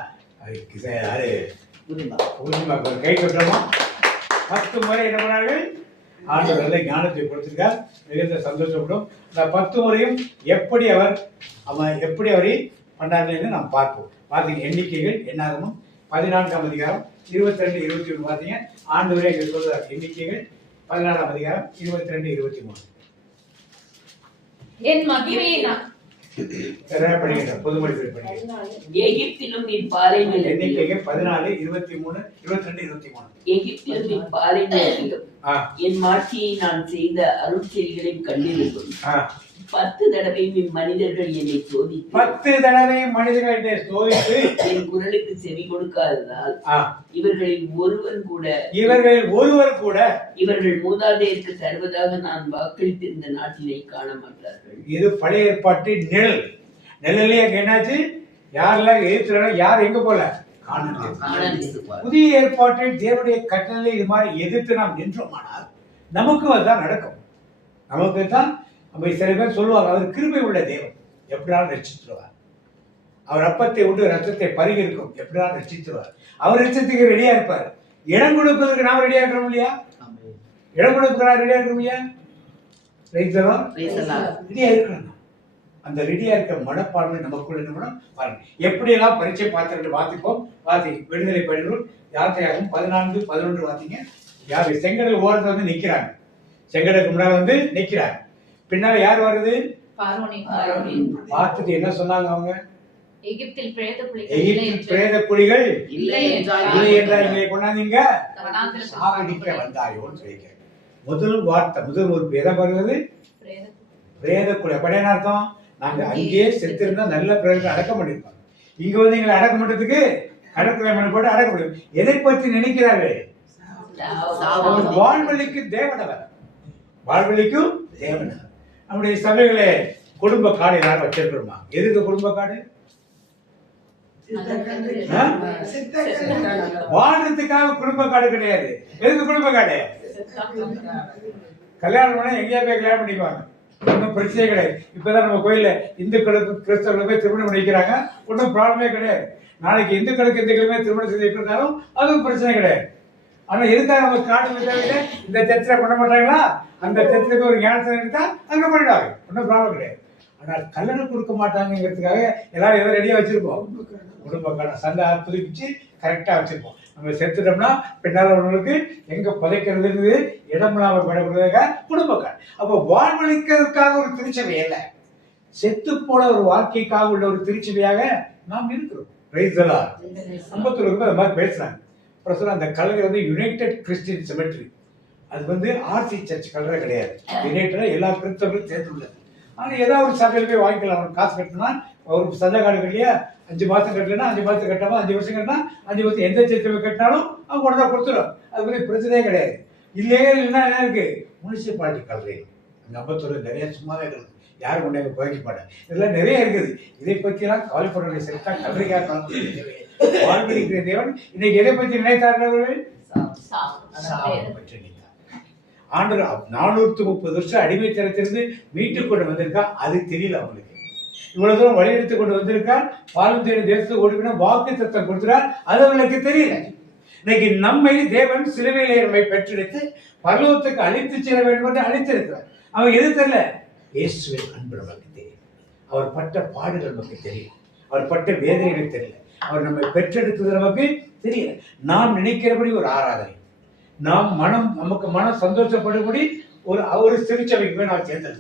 கை கட்டுறோமா? 10 முறை என்ன பண்ணார்கள்? ஆண்டவர் நல்ல ஞானத்தை கொடுத்திருக்கார், மிகுந்த சந்தோஷப்படும். இந்த 10 முறையும் எப்படி அவரை பண்ணார்கள் நாம் பார்ப்போம். பார்த்தீங்க எண்ணிக்கைகள் என்னாகணும் 14ஆம் அதிகாரம் 22, 21 பார்த்தீங்க. ஆண்டவரே எங்க சொல்றார் எண்ணிக்கைகள் 14ஆம் அதிகாரம் 22, 23. என் மகிமையை நான் பொதுமொழி எகிப்திலும் நீ பாலை எண்ணிக்கைகள் 14, 23, 22, 23. எகிப்திலும் நீ பாலை நிலத்திலும் என் மாட்சியை நான் செய்த அருட்செய்திகளையும் கண்டிருக்கும். 10 தடவை மனிதர்கள் என்னை சோதித்து 10 தடவை மனிதர்களை சோதித்து என் குரலுக்கு செவி கொடுக்காததால் இவர்களில் ஒருவர் கூட இவர்கள் மூதாதையருக்கு தருவதாக நான் வாக்களித்திருந்த நாட்டினை காண மாட்டார்கள். இது பழைய ஏற்பாட்டின் நிழலே அங்க என்னாச்சு? யாரெல்லாம் எதிர்த்து யார் எங்க போல புதிய ஏற்பாட்டில் தேவனுடைய கட்டளை இது மாதிரி எதிர்த்து நாம் நின்றோமானால் நமக்கு அதுதான் நடக்கும். நமக்கு தான் நம்ம சில பேர் சொல்லுவாங்க, அவர் கிருபை உள்ள தேவன், எப்படினாலும் ரட்சித்துருவார். அவர் அப்பத்தை உண்டு ரத்தத்தை பருகி இருக்கும், எப்படினாலும் ரட்சித்துருவார். அவர் ரட்சத்துக்கு ரெடியா இருப்பார். இடம் கொடுப்பதற்கு நாம் ரெடியா இருக்கிறோம் இல்லையா? இடம் கொடுப்பதற்கு ரெடியா இருக்கிறோம் இல்லையா? ரெடியா இருக்கணும். அந்த ரெடியா இருக்கிற மனப்பான்மை நமக்குள்ள என்ன பாருங்க. எப்படியெல்லாம் பரீட்சை பார்த்துட்டு வாசிப்போம். விடுதலை பயணிகள் யாத்திரையாகும் 14, 11 வாசிங்க. யாரு செங்கடல் ஓரத்துல வந்து நிக்கிறாங்க, செங்கடலுக்கு முன்னால வந்து நிக்கிறாங்க. பின்னால யார் வருது? பார்த்துட்டு என்ன சொன்னாங்க அவங்க? எகிப்தில் பிரேத புலிகள் இல்லை என்றால் எங்களை கொண்டாந்தீங்க சாவடிக்க வந்தாயோன்னு சொல்லிக்க. முதல் வார்த்தை, முதல் ஒரு எதை வருவது? பிரேத புலி. அப்படி என்ன அர்த்தம்? நாங்க அங்கேயே செத்திருந்தா நல்ல பிரேதத்தை அடக்கம் பண்ணிருப்பாங்க. இங்க வந்து எங்களை அடக்கம் பண்றதுக்கு கடற்கரை மணி போட்டு அடக்க முடியும். எதை பற்றி நினைக்கிறார்கள்? வாழ்வழிக்கு தேவனவர், வாழ்வழிக்கும் தேவனவர். நம்முடைய சபைகளே குடும்ப காடு யாரும் வச்சிருக்கிறோமா? எதுக்கு குடும்ப காடு? வாழ்றதுக்காக குடும்ப காடு கிடையாது. எதுக்கு குடும்ப காடு? கல்யாணம் பண்ணா எங்கேயா போய் கல்யாணம் பண்ணிக்குவாங்க, ஒன்றும் பிரச்சனையே கிடையாது. இப்பதான் நம்ம கோயில்ல இந்துக்களுக்கு கிறிஸ்தவர்களுக்கு போய் திருமணம் பண்ணிக்கிறாங்க, ஒன்றும் ப்ராப்ளமே கிடையாது. நாளைக்கு இந்துக்களுக்கு இந்துக்களுமே திருமணம் செய்து இருந்தாலும் அதுவும் பிரச்சனை கிடையாது. ஆனா எதுக்காக நம்ம காட்டு தேவையில்லை? இந்த சர்ச்சை பண்ண மாட்டாங்களா? அந்த சர்ச்சைக்கு ஒரு ஞானத்தை எடுத்தா அங்க பண்ணிடுவாங்க, ஒன்றும் ப்ராப்ளம் கிடையாது. ஆனால் கல்யாணம் கொடுக்க மாட்டாங்கிறதுக்காக எல்லாரும் எதை ரெடியா வச்சிருப்போம்? குடும்ப காடை சண்டை புதுப்பிச்சு கரெக்டா வச்சிருப்போம். நம்ம செத்துட்டோம்னா பின்னால அவங்களுக்கு எங்க புதைக்கிறது இடம் இல்லாம படப்படுறதுக்காக குடும்ப காடு. அப்போ வாழ்வழிக்கிறதுக்காக ஒரு திருச்சபை அல்ல, செத்து போன ஒரு வாழ்க்கைக்காக உள்ள ஒரு திருச்சபையாக நாம் இருக்கிறோம். அம்பத்தூருக்கு அந்த மாதிரி பேசுறாங்க. அந்த கல்லறை வந்து யுனைடெட் கிறிஸ்டியன் செமெட்ரி. அது வந்து ஆர்சி சர்ச் கல்லறை கிடையாது, யுனைடெடா எல்லா கிறிஸ்தவர்களும் சேர்த்து உள்ளது. ஆனா ஏதாவது ஒரு சபையில போய் வாங்கிக்கலாம். அவனுக்கு காசு கட்டினா ஒரு சந்த காடு கட்டியா 5 மாசம் கட்டலன்னா 5 மாசம் கட்டாம 5 வருஷம் கட்டினா 5 வருஷம் எந்த சர்ச்சை கட்டினாலும் அவங்க உடனே கொடுத்துடும். அது பத்தி பிரச்சனையே கிடையாது. இல்லையே இல்லைன்னா என்ன இருக்கு? முனிசிபாலிட்டி கல்லறை அங்க அம்பத்தூர் நிறைய சும்மாவே இருக்குது, யாரும் கொண்டே புதைக்க மாட்டாங்க. இதெல்லாம் நிறைய இருக்குது. இதை பத்தி எல்லாம் கவலைப்பட வேண்டிய சரித்தா கல்லறைக்காக வாழ்விக்கிற தேவன் இன்னைக்கு எதை பற்றி நினைத்தார்கள்? ஆண்டவர் 430 வருஷம் அடிமைத்தனத்திலிருந்து மீட்டுக் கொண்டு வந்திருக்கா, அது தெரியல அவங்களுக்கு. இவ்வளவு தூரம் வழியெடுத்து கொண்டு வந்திருக்கார், பாலும் தேடி தேசத்துக்கு ஓடினா வாக்கு தத்தம் கொடுக்கிறார், அது அவங்களுக்கு தெரியல. இன்னைக்கு நம்மை தேவன் சிலுவையிலே நம்மை பெற்றெடுத்து பரலோகத்துக்கு அழைத்து செல்ல வேண்டும் என்று அழைத்திருக்கிறார். அவன் எது தெரியல? இயேசுவின் அன்பு நமக்கு தெரியும், அவர் பட்ட பாடுகள் நமக்கு தெரியும், அவர் பட்ட வேதனைகள் தெரியல, அவர் நம்மை பெற்றெடுத்தது நமக்கு தெரியல. நாம் நினைக்கிறபடி ஒரு ஆராதனை, நமக்கு மனம் சந்தோஷப்படும்படி ஒரு திருச்சபைக்கு போய் நான் சேர்ந்தது.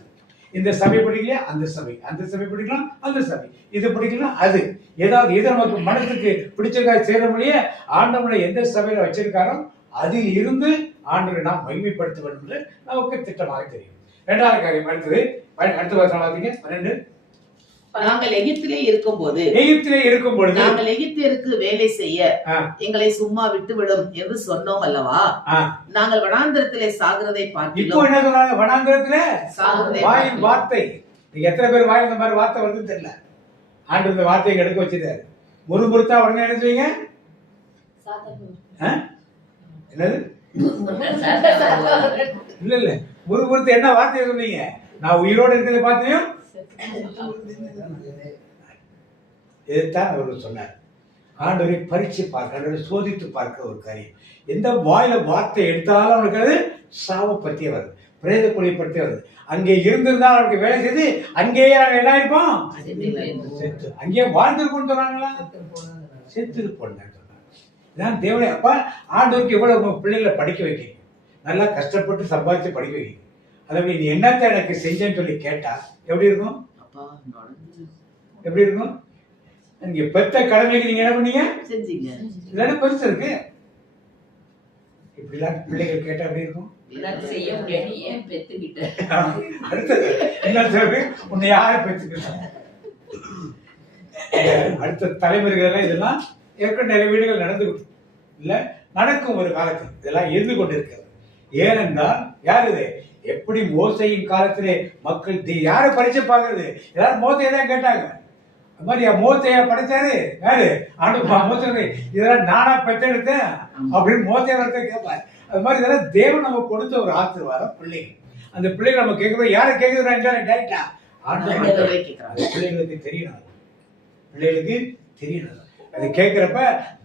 இந்த சபை படிக்கலையா அந்த சபை, அந்த சபை படிக்கலாம் அந்த சபை, இது படிக்கலாம் அது, ஏதாவது எது நமக்கு மனசுக்கு பிடிச்சதாக சேர முடிய ஆண்டவனை எந்த சபையில வச்சிருக்காரோ அதில் இருந்து ஆண்டவரை நாம் மகிமைப்படுத்த வேண்டும் என்று நமக்கு திட்டமாக தெரியும். 2வது காரியம் அடுத்த வருஷம் பார்த்தீங்க 12. நாங்கள் எகிப்திலே இருக்கும் பொழுது நாங்கள் எகிப்தியருக்கு வேலை செய்ய எங்களை சும்மா விட்டுவிடும் என்று சொன்னோம் அல்லவா? நாங்கள் வனாந்திரத்திலே சாகிறதை பார்க்கிறோம். இப்போ என்ன சொல்றாங்க? வனாந்திரத்திலே வாயின் வார்த்தை. எத்தனை பேர் வாயில் இந்த மாதிரி வார்த்தை வருதுன்னு தெரியல. ஆண்டு இந்த வார்த்தையை எடுக்க வச்சிருக்காரு. முறுமுறுத்தா உடனே என்ன செய்வீங்க? என்னது? இல்ல முறுமுறுத்து என்ன வார்த்தையை சொன்னீங்க? நான் உயிரோடு இருக்கிறத பார்த்தையும் இதுதான் அவர் சொன்னார். ஆண்டவரை பரீட்சை பார்க்க, ஆண்டவரை சோதித்து பார்க்க ஒரு காரியம். எந்த வாயில வார்த்தை எடுத்தாலும் அவனுக்கு அது சாவை பற்றிய வருது, பிரேத கொலை பற்றிய வருது. அங்கே இருந்திருந்தால் அவனுக்கு வேலை செய்து அங்கேயே நாங்கள் என்ன இருப்போம்? செத்து அங்கேயே வாழ்ந்துருப்போம்னு சொன்னாங்களா? செத்து போனாங்க. இதான் தேவனே. அப்ப ஆண்டவருக்கு எவ்வளவு பிள்ளைகளை படிக்க வைக்கீங்க, நல்லா கஷ்டப்பட்டு சம்பாதிச்சு படிக்க வைக்கீங்க. அதாவது நீ என்னத்தை எனக்கு செஞ்சேன்னு சொல்லி கேட்டா எப்படி இருக்கும்? எப்படி இருக்கும்? நீங்க பெத்த கடமைக்கு நீங்க என்ன பண்ணீங்க? செஞ்சீங்க. இதெல்லாம் பெருசு இருக்கு. இப்படிலாம் பிள்ளைகள் கேட்டா எப்படி இருக்கும்? இதெல்லாம் செய்ய முடியாது, ஏன் பெத்துக்கிட்ட? அடுத்தது என்ன சொல்றது, உன்னை யாரை பெற்றுக்கிட்டாங்க? அடுத்த தலைமுறைகள் இதெல்லாம் ஏற்கனவே நிறைய வீடுகள் நடந்துகிட்டு இல்ல, நடக்கும் ஒரு காலத்தில் இதெல்லாம் இருந்து கொண்டிருக்கிறது. ஏனென்றால் யார் இது? எப்படி மோசையின் காலத்திலே மக்கள் யாரை பரிச்சை பார்க்கறது? எல்லாரும் மோசையை தான் கேட்டாங்க. அது மாதிரி மோசையா படைச்சாரு யாரு? மோசை இதெல்லாம் நானா பெற்றெடுத்தேன் அப்படின்னு மோசையை கேட்பாரு. அது மாதிரி இதெல்லாம் தேவன் நம்ம கொடுத்த ஒரு ஆசீர்வாதம் பிள்ளைகள். அந்த பிள்ளைகள் நம்ம கேட்கிறோம், யாரை கேட்கிறோம்? டைரக்டா ஆண்டவரை கேட்கிறாங்க. பிள்ளைகளுக்கு தெரியணும், பிள்ளைகளுக்கு தெரியணும். அது கேட்கிறப்ப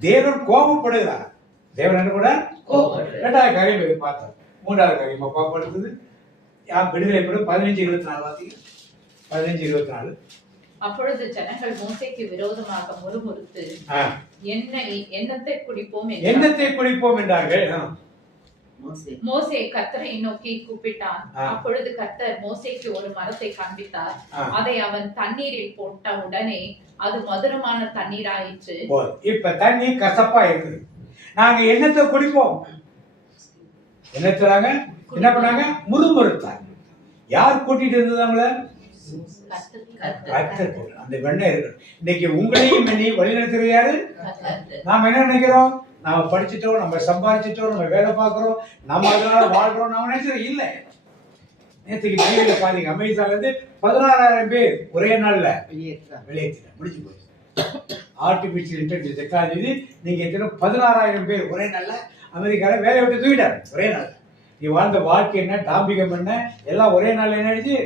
தேவன் கோபப்படுகிறார். தேவன் என்ன கூட கோபப்படுறார். இரண்டாவது காரியம் பார்த்தோம். மூன்றாவது காரியமா கோபப்படுத்துது விடுதலை படும் 15:24 வாசிங்க. 15:24. அப்பொழுது ஜனங்கள் மோசேக்கு விரோதமாக முறுமுறுத்து எண்ணத்தை குடிப்போம் என்றார்கள். மோசே கர்த்தரை நோக்கி கூப்பிட்டான். அப்பொழுது கர்த்தர் மோசேக்கு ஒரு மரத்தை காண்பித்தார். அதை அவன் தண்ணீரில் போட்ட உடனே அது மதுரமான தண்ணீராயிற்று. இப்ப தண்ணி கசப்பா இருக்குது. நாங்க எண்ணத்தை குடிப்போம். என்னத்துறாங்க? என்ன பண்ணாங்க? முறுமுறுத்தாங்க. யார் கூட்டிட்டு இருந்ததாங்கள? அந்த வெண்ணெய் இருக்கு. இன்னைக்கு உங்களையும் என்னையும் வழிநடத்துறது யாரு? நாம என்ன நினைக்கிறோம்? நாம படிச்சுட்டோம், நம்ம சம்பாதிச்சிட்டோம், நம்ம வேலை பார்க்கிறோம், நம்ம அதனால வாழ்றோம் நாம நினைச்சோம். இல்ல, நேற்றுக்கு டிவியில பாத்தீங்க, அமெரிக்கால இருந்து 16,000 பேர் ஒரே நாள்ல வெளியேற்ற முடிஞ்சு போச்சு. ஆர்டிபிஷியல் இன்டெலிஜென்ஸ் டெக்னாலஜி நீங்க எத்தனை 16,000 பேர் ஒரே நாள்ல அமெரிக்கால வேலையை விட்டு தூக்கிட்டாரு. ஒரே நாள் நீ வாழ்ந்த வாழ்க்கை என்ன, டாம்பிகம் என்ன, எல்லாம் ஒரே நாள் என்ன ஆயிடுச்சு,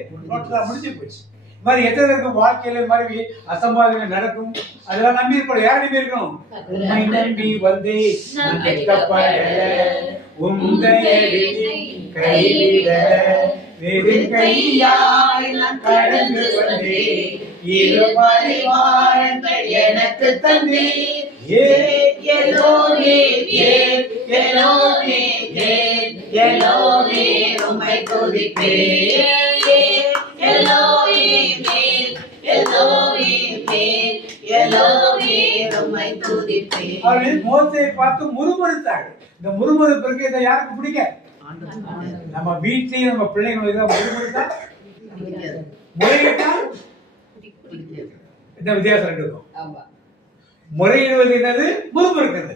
முடிஞ்சு போச்சு. இது மாதிரி எத்தனை இருக்கும் வாழ்க்கையில இது மாதிரி அசம்பாதங்கள் நடக்கும். அதெல்லாம் நம்பி இருக்கணும். யார் நம்பி இருக்கணும்? நம்பி வந்து கைவிட வெறும் கையாய் நான் கடந்து வந்தேன், இரு பரிவாரங்கள் எனக்கு தந்தேன். உம்மை துதிப்பேன். மோசையை பார்த்து முறுமுறுத்தாங்க. இந்த முறுமுறுப்பிற்கு இதை யாருக்கு பிடிக்க? நம்ம வீட்லயும் நம்ம பிள்ளைங்களுக்கு முறுமுறுத்தா முறையிட்டா இந்த வித்தியாசம் இருக்கும். முறையிடுவது என்னது? முறுமுறுக்கிறது.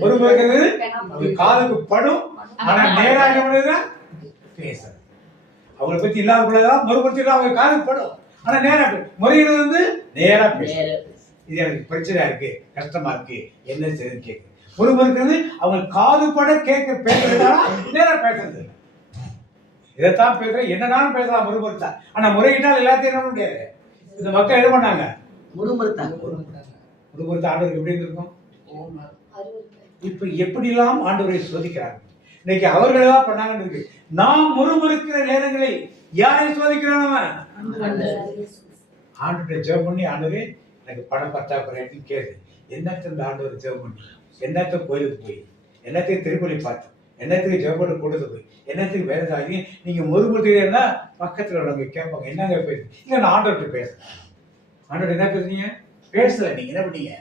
முறுமுறுக்கிறது காதுக்கு படும், ஆனா நேராக பேசுறது. அவங்களை பத்தி இல்லாத முறுமுறுத்தி அவங்க காதுக்கு படும், ஆனா நேரா முறையிடுவது வந்து நேரா பேசுறது. இது எனக்கு பிரச்சனை இருக்கு, கஷ்டமா இருக்கு, என்ன செய்யுதுன்னு கேட்கு. முறுமுறுக்கிறது அவங்க காது பட கேட்க பேசுறதுனால நேரா பேசுறது. இதைத்தான் பேசுறேன், என்னன்னாலும் பேசலாம் முறுமுறுத்தா. ஆனா முறையிட்டால் எல்லாத்தையும் என்ன முடியாது. இந்த மக்கள் என்ன பண்ணாங்க? முறுமுறுத்தாங்க. முறுமுறுத்த ஆண்டவருக்கு எப்படி இருக்கும்? இப்ப எப்படிலாம் ஆண்டவரை சோதிக்கிறாங்க. இன்னைக்கு அவர்கள் தான் பண்ணாங்கன்னு இருக்கு. நாம் முறுமுறுக்கிற நேரங்களில் யாரை சோதிக்கிறோம்? ஆண்டவரை ஜெபம் பண்ணி, ஆண்டவரே எனக்கு பணம் பற்றாக்குறைன்னு கேது. என்னத்த இந்த ஆண்டவரை ஜெபம் பண்ணி, என்னத்த கோயிலுக்கு போய், என்னத்துக்கு திருப்பலி பார்த்தோம், என்னத்துக்கு ஜெபப்பட்டு கூட்டத்து போய், என்னத்துக்கு வேலை சாதி நீங்க முறுமுறுத்தீங்கன்னா பக்கத்துல உள்ளவங்க கேட்பாங்க, என்னங்க பேசு. இல்ல நான் ஆண்டவர்கிட்ட பேசுறேன். ஆண்டவர் என்ன பேசுறீங்க? பேசல, நீங்க என்ன பண்ணீங்க?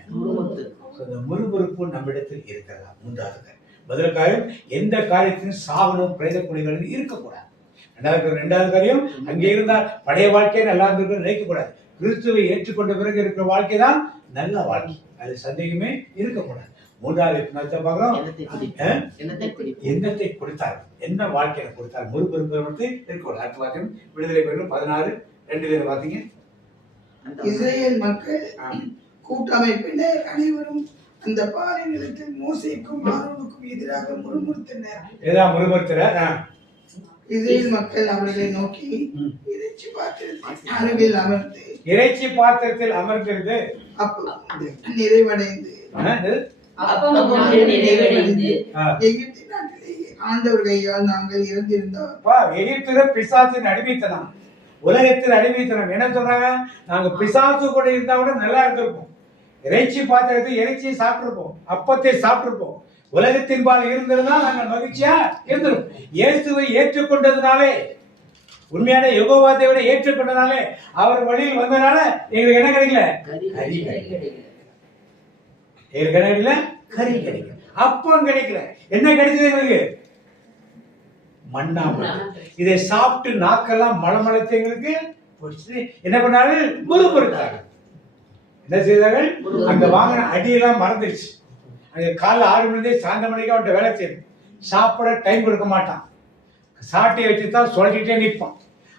இந்த முறுமுறுப்பு நம்மிடத்தில் இருக்கிறதா? மூன்றாவது முதல் காரியம், எந்த காரியத்திலும் சாவணும் பிரேத குழிகள் இருக்கக்கூடாது. ரெண்டாவது காரியம், அங்கே இருந்தால் பழைய வாழ்க்கையை நல்லா இருந்திருக்க நினைக்கக்கூடாது. கிறிஸ்துவை ஏற்றுக்கொண்ட பிறகு இருக்கிற வாழ்க்கை தான் நல்ல வாழ்க்கை, அது சந்தேகமே இருக்கக்கூடாது. மூன்றாவது பார்க்கிறோம், எண்ணத்தை கொடுத்தார், என்ன வாழ்க்கையை கொடுத்தார், முறுமுறுப்பு இருக்கக்கூடாது. அடுத்த வாக்கியம் விடுதலை பெறும் 16:2 பார்த்தீங்க. இஸ்ரேல் மக்கள் கூட்டமைப்பினர் அனைவரும் அந்த பாறை நிலத்தில் மோசேக்கும் ஆரோனுக்கும் எதிராக முறுமுறுத்தனர். இஸ்ரேல் மக்கள் அவர்களை நோக்கி இறைச்சி பாத்திரத்தில் அமர்ந்திருந்து நிறைவடைந்து எகிப்து நாட்டிலேயே ஆண்டவர் கையால் நாங்கள் இறந்திருந்தோம். எகிப்துல பிசாசின் அடிமைத்தனம், உலகத்தில் அடிமைத்தனம். என்ன சொல்றாங்க? நாங்க பிசாசு கூட இருந்தா கூட நல்லா இருந்திருப்போம். இறைச்சி பாத்திரத்தை இறைச்சியை சாப்பிட்டிருப்போம், அப்பத்தை சாப்பிட்டிருப்போம். உலகத்தின் பால் இருந்திருந்தா நாங்கள் மகிழ்ச்சியா இருந்திருப்போம். இயேசுவை ஏற்றுக்கொண்டதுனாலே உண்மையான யெகோவா தேவனை ஏற்றுக்கொண்டனாலே அவர் வழியில் வந்தனால எங்களுக்கு என்ன கிடைக்கல? கறி கிடைக்கல. எங்களுக்கு என்ன கிடைக்கல? கறி கிடைக்கல. அப்பம் கிடைக்கல. என்ன கிடைச்சது எங்களுக்கு? மன்னா. இதை சாப்பிட்டு நாக்கெல்லாம் மலமளத்து எங்களுக்கு போச்சு. என்ன பண்ணார்கள்? முறுமுறுத்தார்கள். என்ன செய்தார்கள்? அங்க வாங்கின அடியெல்லாம் மறந்துருச்சு. அங்க காலைல 6 மணிலே சாயந்தர மணிக்கு அவன்கிட்ட வேலை செய்யணும். சாப்பிட டைம் கொடுக்க மாட்டான். சாட்டையை வச்சுதான் சொல்லிட்டே நிற்பான்.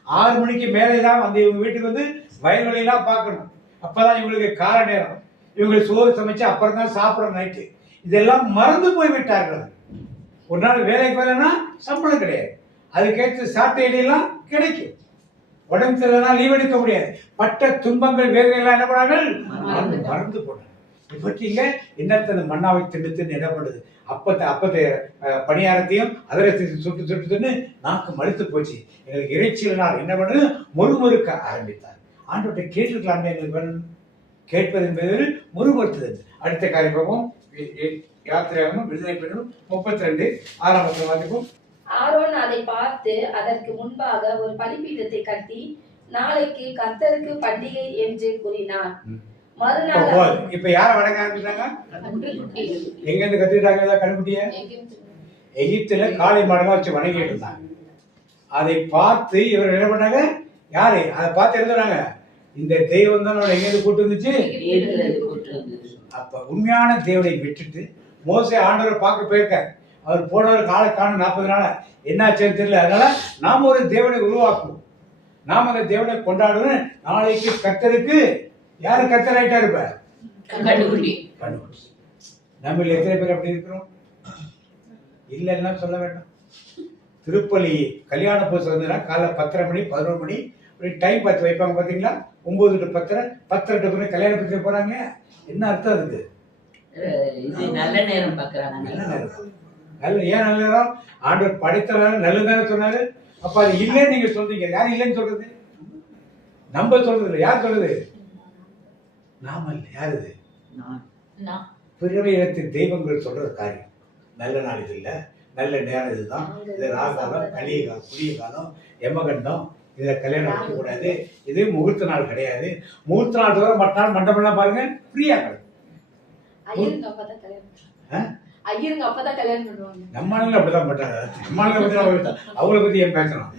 6 மணிக்கு மேலே தான் வந்து இவங்க வீட்டுக்கு வந்து வயல்வெளியெல்லாம் பார்க்கணும். அப்பதான் இவங்களுக்கு கால நேரம். இவங்களுக்கு சோறு சமைச்சு அப்புறம் தான் சாப்பிடணும் நைட்டு. இதெல்லாம் மறந்து போய் விட்டார்கள். ஒரு நாள் வேலைக்கு வரலன்னா சம்பளம் கிடையாது. அதுக்கேற்ற சாட்டையெல்லாம் கிடைக்கும். உடம்பு சரியில்லைனா லீவ் எடுக்க முடியாது. பட்ட துன்பங்கள் வேதனைலாம் என்ன பண்ணார்கள்? மறந்து போனாங்க. இப்படிங்க இன்னத்த மண்ணாவை தின்னு என்ன பண்ணுது? அப்பத்தை பணியாரத்தையும் அதிரத்தையும் சுட்டு நாக்கு மறுத்து போச்சு. எங்களுக்கு இறைச்சியினால் என்ன பண்ணுது? முறுமுறுக்க ஆரம்பித்தார். ஆண்டவர்கிட்ட கேட்டுக்கலாமே, எங்களுக்கு வேணும். கேட்பது என்பது முறுமுறுத்துது. அடுத்த காரியமும் யாத்திரையாகவும் விடுதலை பெண்ணும் 32 6ஆம் வசனம் வாசிப்போம். ஆரோன் அதை பார்த்து அதற்கு முன்பாக ஒரு பலிபீடத்தை கட்டி நாளைக்கு கர்த்தருக்கு பண்டிகை என்று கூறினார். மறுநாள் இப்ப யார வணங்க ஆரம்பிச்சாங்க? எங்க இருந்து கத்துக்கிட்டாங்க கண்ணுக்குட்டிய? எகிப்துல காளை மாடெல்லாம் வச்சு வணங்கிட்டு இருந்தாங்க. அதை பார்த்து இவர் என்ன பண்ணாங்க? யாரு அதை பார்த்து எழுதுறாங்க? இந்த தெய்வம் தான் எங்க இருந்து கூட்டு வந்துச்சு? அப்ப உண்மையான தேவனை விட்டுட்டு மோசே ஆண்டவரை பார்க்க போயிருக்காரு. அவர் போனவர் காலை காணும் 40 நாள என்னாச்சுன்னு தெரியல. அதனால நாம ஒரு தேவனை உருவாக்குவோம். நாம அந்த தேவனை கொண்டாடுவோம். நாளைக்கு கர்த்தருக்கு யாரு கர்த்தர் ஆயிட்டா இருப்ப? நம்ம எத்தனை பேர் அப்படி இருக்கிறோம்? இல்லைன்னா சொல்ல வேண்டாம். திருப்பலி கல்யாண பூசை வந்ததுன்னா காலைல 10:30 மணி 11 மணி டைம் பார்த்து வைப்பாங்க. பாத்தீங்களா? 9 to 10:30 10:30 to கல்யாண பூசை போறாங்க. என்ன அர்த்தம் அதுக்கு? நல்ல நேரம் பாக்குறாங்க. நல்ல நேரம். ஏன் நல்ல நேரம்? ஆண்டவர் படைத்தனால நல்லதான சொன்னாரு. அப்ப அது இல்லைன்னு நீங்க சொல்றீங்க. யார் இல்லைன்னு சொல்றது? நம்ம சொல்றது இல்லை. யார் சொல்றது? நாம இல்லை. யார் இது? பிறவை இனத்தின் தெய்வங்கள் சொல்ற காரியம். நல்ல நாள் இது இல்ல, நல்ல நேரம் இதுதான், இது ராகாலம், கலிய காலம், புதிய காலம், யமகண்டம், இதை கல்யாணம் வைக்க கூடாது, இது முகூர்த்த நாள் கிடையாது. முகூர்த்த நாள் தவிர மற்ற நாள் மண்டபம்லாம் பாருங்க ஃப்ரீயா கிடைக்கும். நம்மளால அப்படிதான் பண்றாங்க. நம்மளால அப்படிதான். அவங்கள பத்தி ஏன் பேசணும்?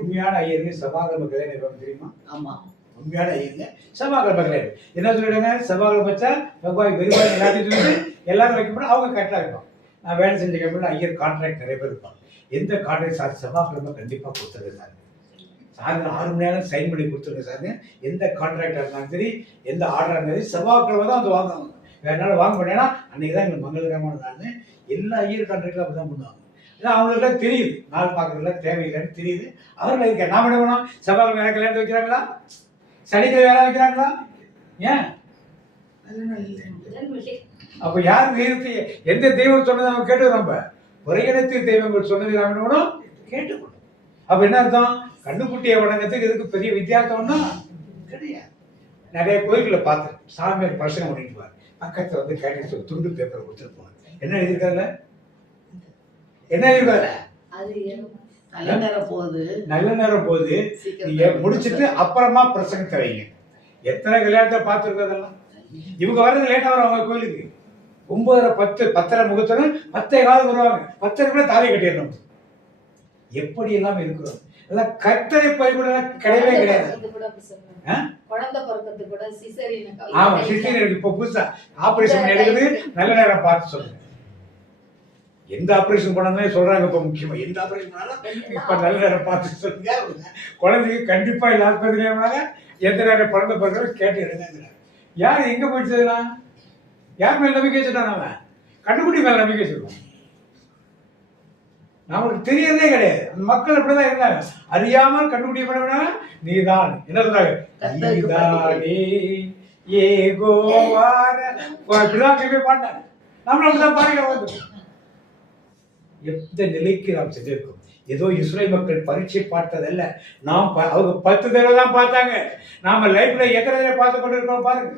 உண்மையான ஐயருக்கு சபாகிரம கல்யாணம் தெரியுமா? ஆமா, உண்மையான ஐயருங்க சபாகிரம கல்யாணம். என்ன சொல்லிடுங்க? சபாகிரமம் வச்சா வெவ்வாய் வெறுவாய் எல்லாத்தையும் சொல்லிட்டு எல்லாரும் வைக்கப்படும். அவங்க கரெக்டா இருப்பாங்க. நான் வேலை செஞ்ச கம்பெனியில் ஐயர் கான்ட்ராக்ட் நிறைய பேர் இருப்பாங்க. எந்த கான்ட்ராக்ட் சார் சபாகிரம கண்டிப்பா கொடுத்துருங்க சார். சாயந்தரம் 6 மணி நேரம் சைன் பண்ணி கொடுத்துருங்க சார். எந்த கான்ட்ராக்டா இருந்தாலும் சரி, எந்த ஆர்டரா இருந்தாலும் சரி, சபாகிரம தான் வந்து வாங்குவாங்க. வேற நாள் வாங்க முடியாதுன்னா அன்னைக்கு தான் எங்களுக்கு மங்களகரமான நாள். எல்லா ஐயர் கான்ட்ராக்டும் அப்படி தான் பண்ணுவாங்க. ஏன்னா அவங்களுக்குலாம் தெரியுது நாள் பார்க்கறதுல தேவையில்லைன்னு தெரியுது. அவர்கள் இருக்க நாம் என்ன பண்ணோம்? சபாகிரம வேற கல்யாணத்தை வைக்கிறாங்களா? சனிக்கிழமை வேலை வைக்கிறாங்களா? ஏன்? அப்ப யார் தெய்வத்தை எந்த தெய்வம் சொன்னதை நம்ம கேட்டு நம்ம ஒருங்கிணைத்து தெய்வங்கள் சொன்னதை நாம் என்ன பண்ணணும்? கேட்டுக்கணும். அப்ப என்ன அர்த்தம்? கண்ணுக்குட்டியை வணங்கத்துக்கு இதுக்கு பெரிய வித்தியாசம்னா கிடையாது. நிறைய கோயில்களை பார்த்தேன். சாமியார் பிரச்சனை பண்ணிட்டு பக்கத்துல வந்து கேட்டு துண்டு பேப்பர் கொடுத்துருப்பாங்க. என்ன எழுதிருக்காருல? என்ன எழுதிருக்காரு? நல்ல நேரம் போகுது, நீங்க முடிச்சுட்டு அப்புறமா பிரசங்கத்தை வைங்க. எத்தனை கல்யாணத்தை பார்த்துருக்கதெல்லாம். இவங்க வர்றது லேட்டா வரும். அவங்க கோயிலுக்கு 9:30 10 10:30 முகூர்த்தம் 10:15 வருவாங்க. 10:30 தாலி கட்டிடணும். எப்படி எல்லாம் இருக்கிறோம். எல்லாம் கர்த்தரை பரிபூரண கிடையவே கிடையாது. ஆமா, சிசேரியன் இப்ப புதுசா ஆபரேஷன் எடுக்குது. நல்ல நேரம் பார்த்து சொல்லுங்க. எந்த ஆபரேஷன் பண்ணாலும் சொல்றாங்க. இப்ப முக்கியமா எந்த ஆபரேஷன் பண்ணாலும் இப்ப நல்ல நேரம் பார்த்து சொல்லுங்க. குழந்தைக்கு கண்டிப்பா எல்லாருக்கும் எந்த நேரம் பிறந்த பிறகு கேட்டு எடுங்க. யாரு எங்க போயிடுச்சுலாம்? யார் மேல நம்பிக்கை வச்சுட்டான்? அவன் கண்டுபிடி மேல நம்பிக்கை வச்சிருக்கோம். நமக்கு தெரியறதே கிடையாது. மக்கள் அப்படிதான் இருந்தாங்க. அறியாமல் கண்டுபிடி பண்ண நீதான் என்ன சொல்றாங்க? நீதானே ஏகோவார பாடினாங்க. நம்மளும் அப்படிதான் பாடின வந்து எந்த நிலைக்கு நாம் செஞ்சிருக்கோம். ஏதோ இஸ்ரேல் மக்கள் பரீட்சை பார்த்ததல்ல. நாம் அவங்க 10 தடவை தான் பார்த்தாங்க. நாம லைஃப்ல எத்தனை தடவை பார்த்து கொண்டு இருக்கோம் பாருங்க.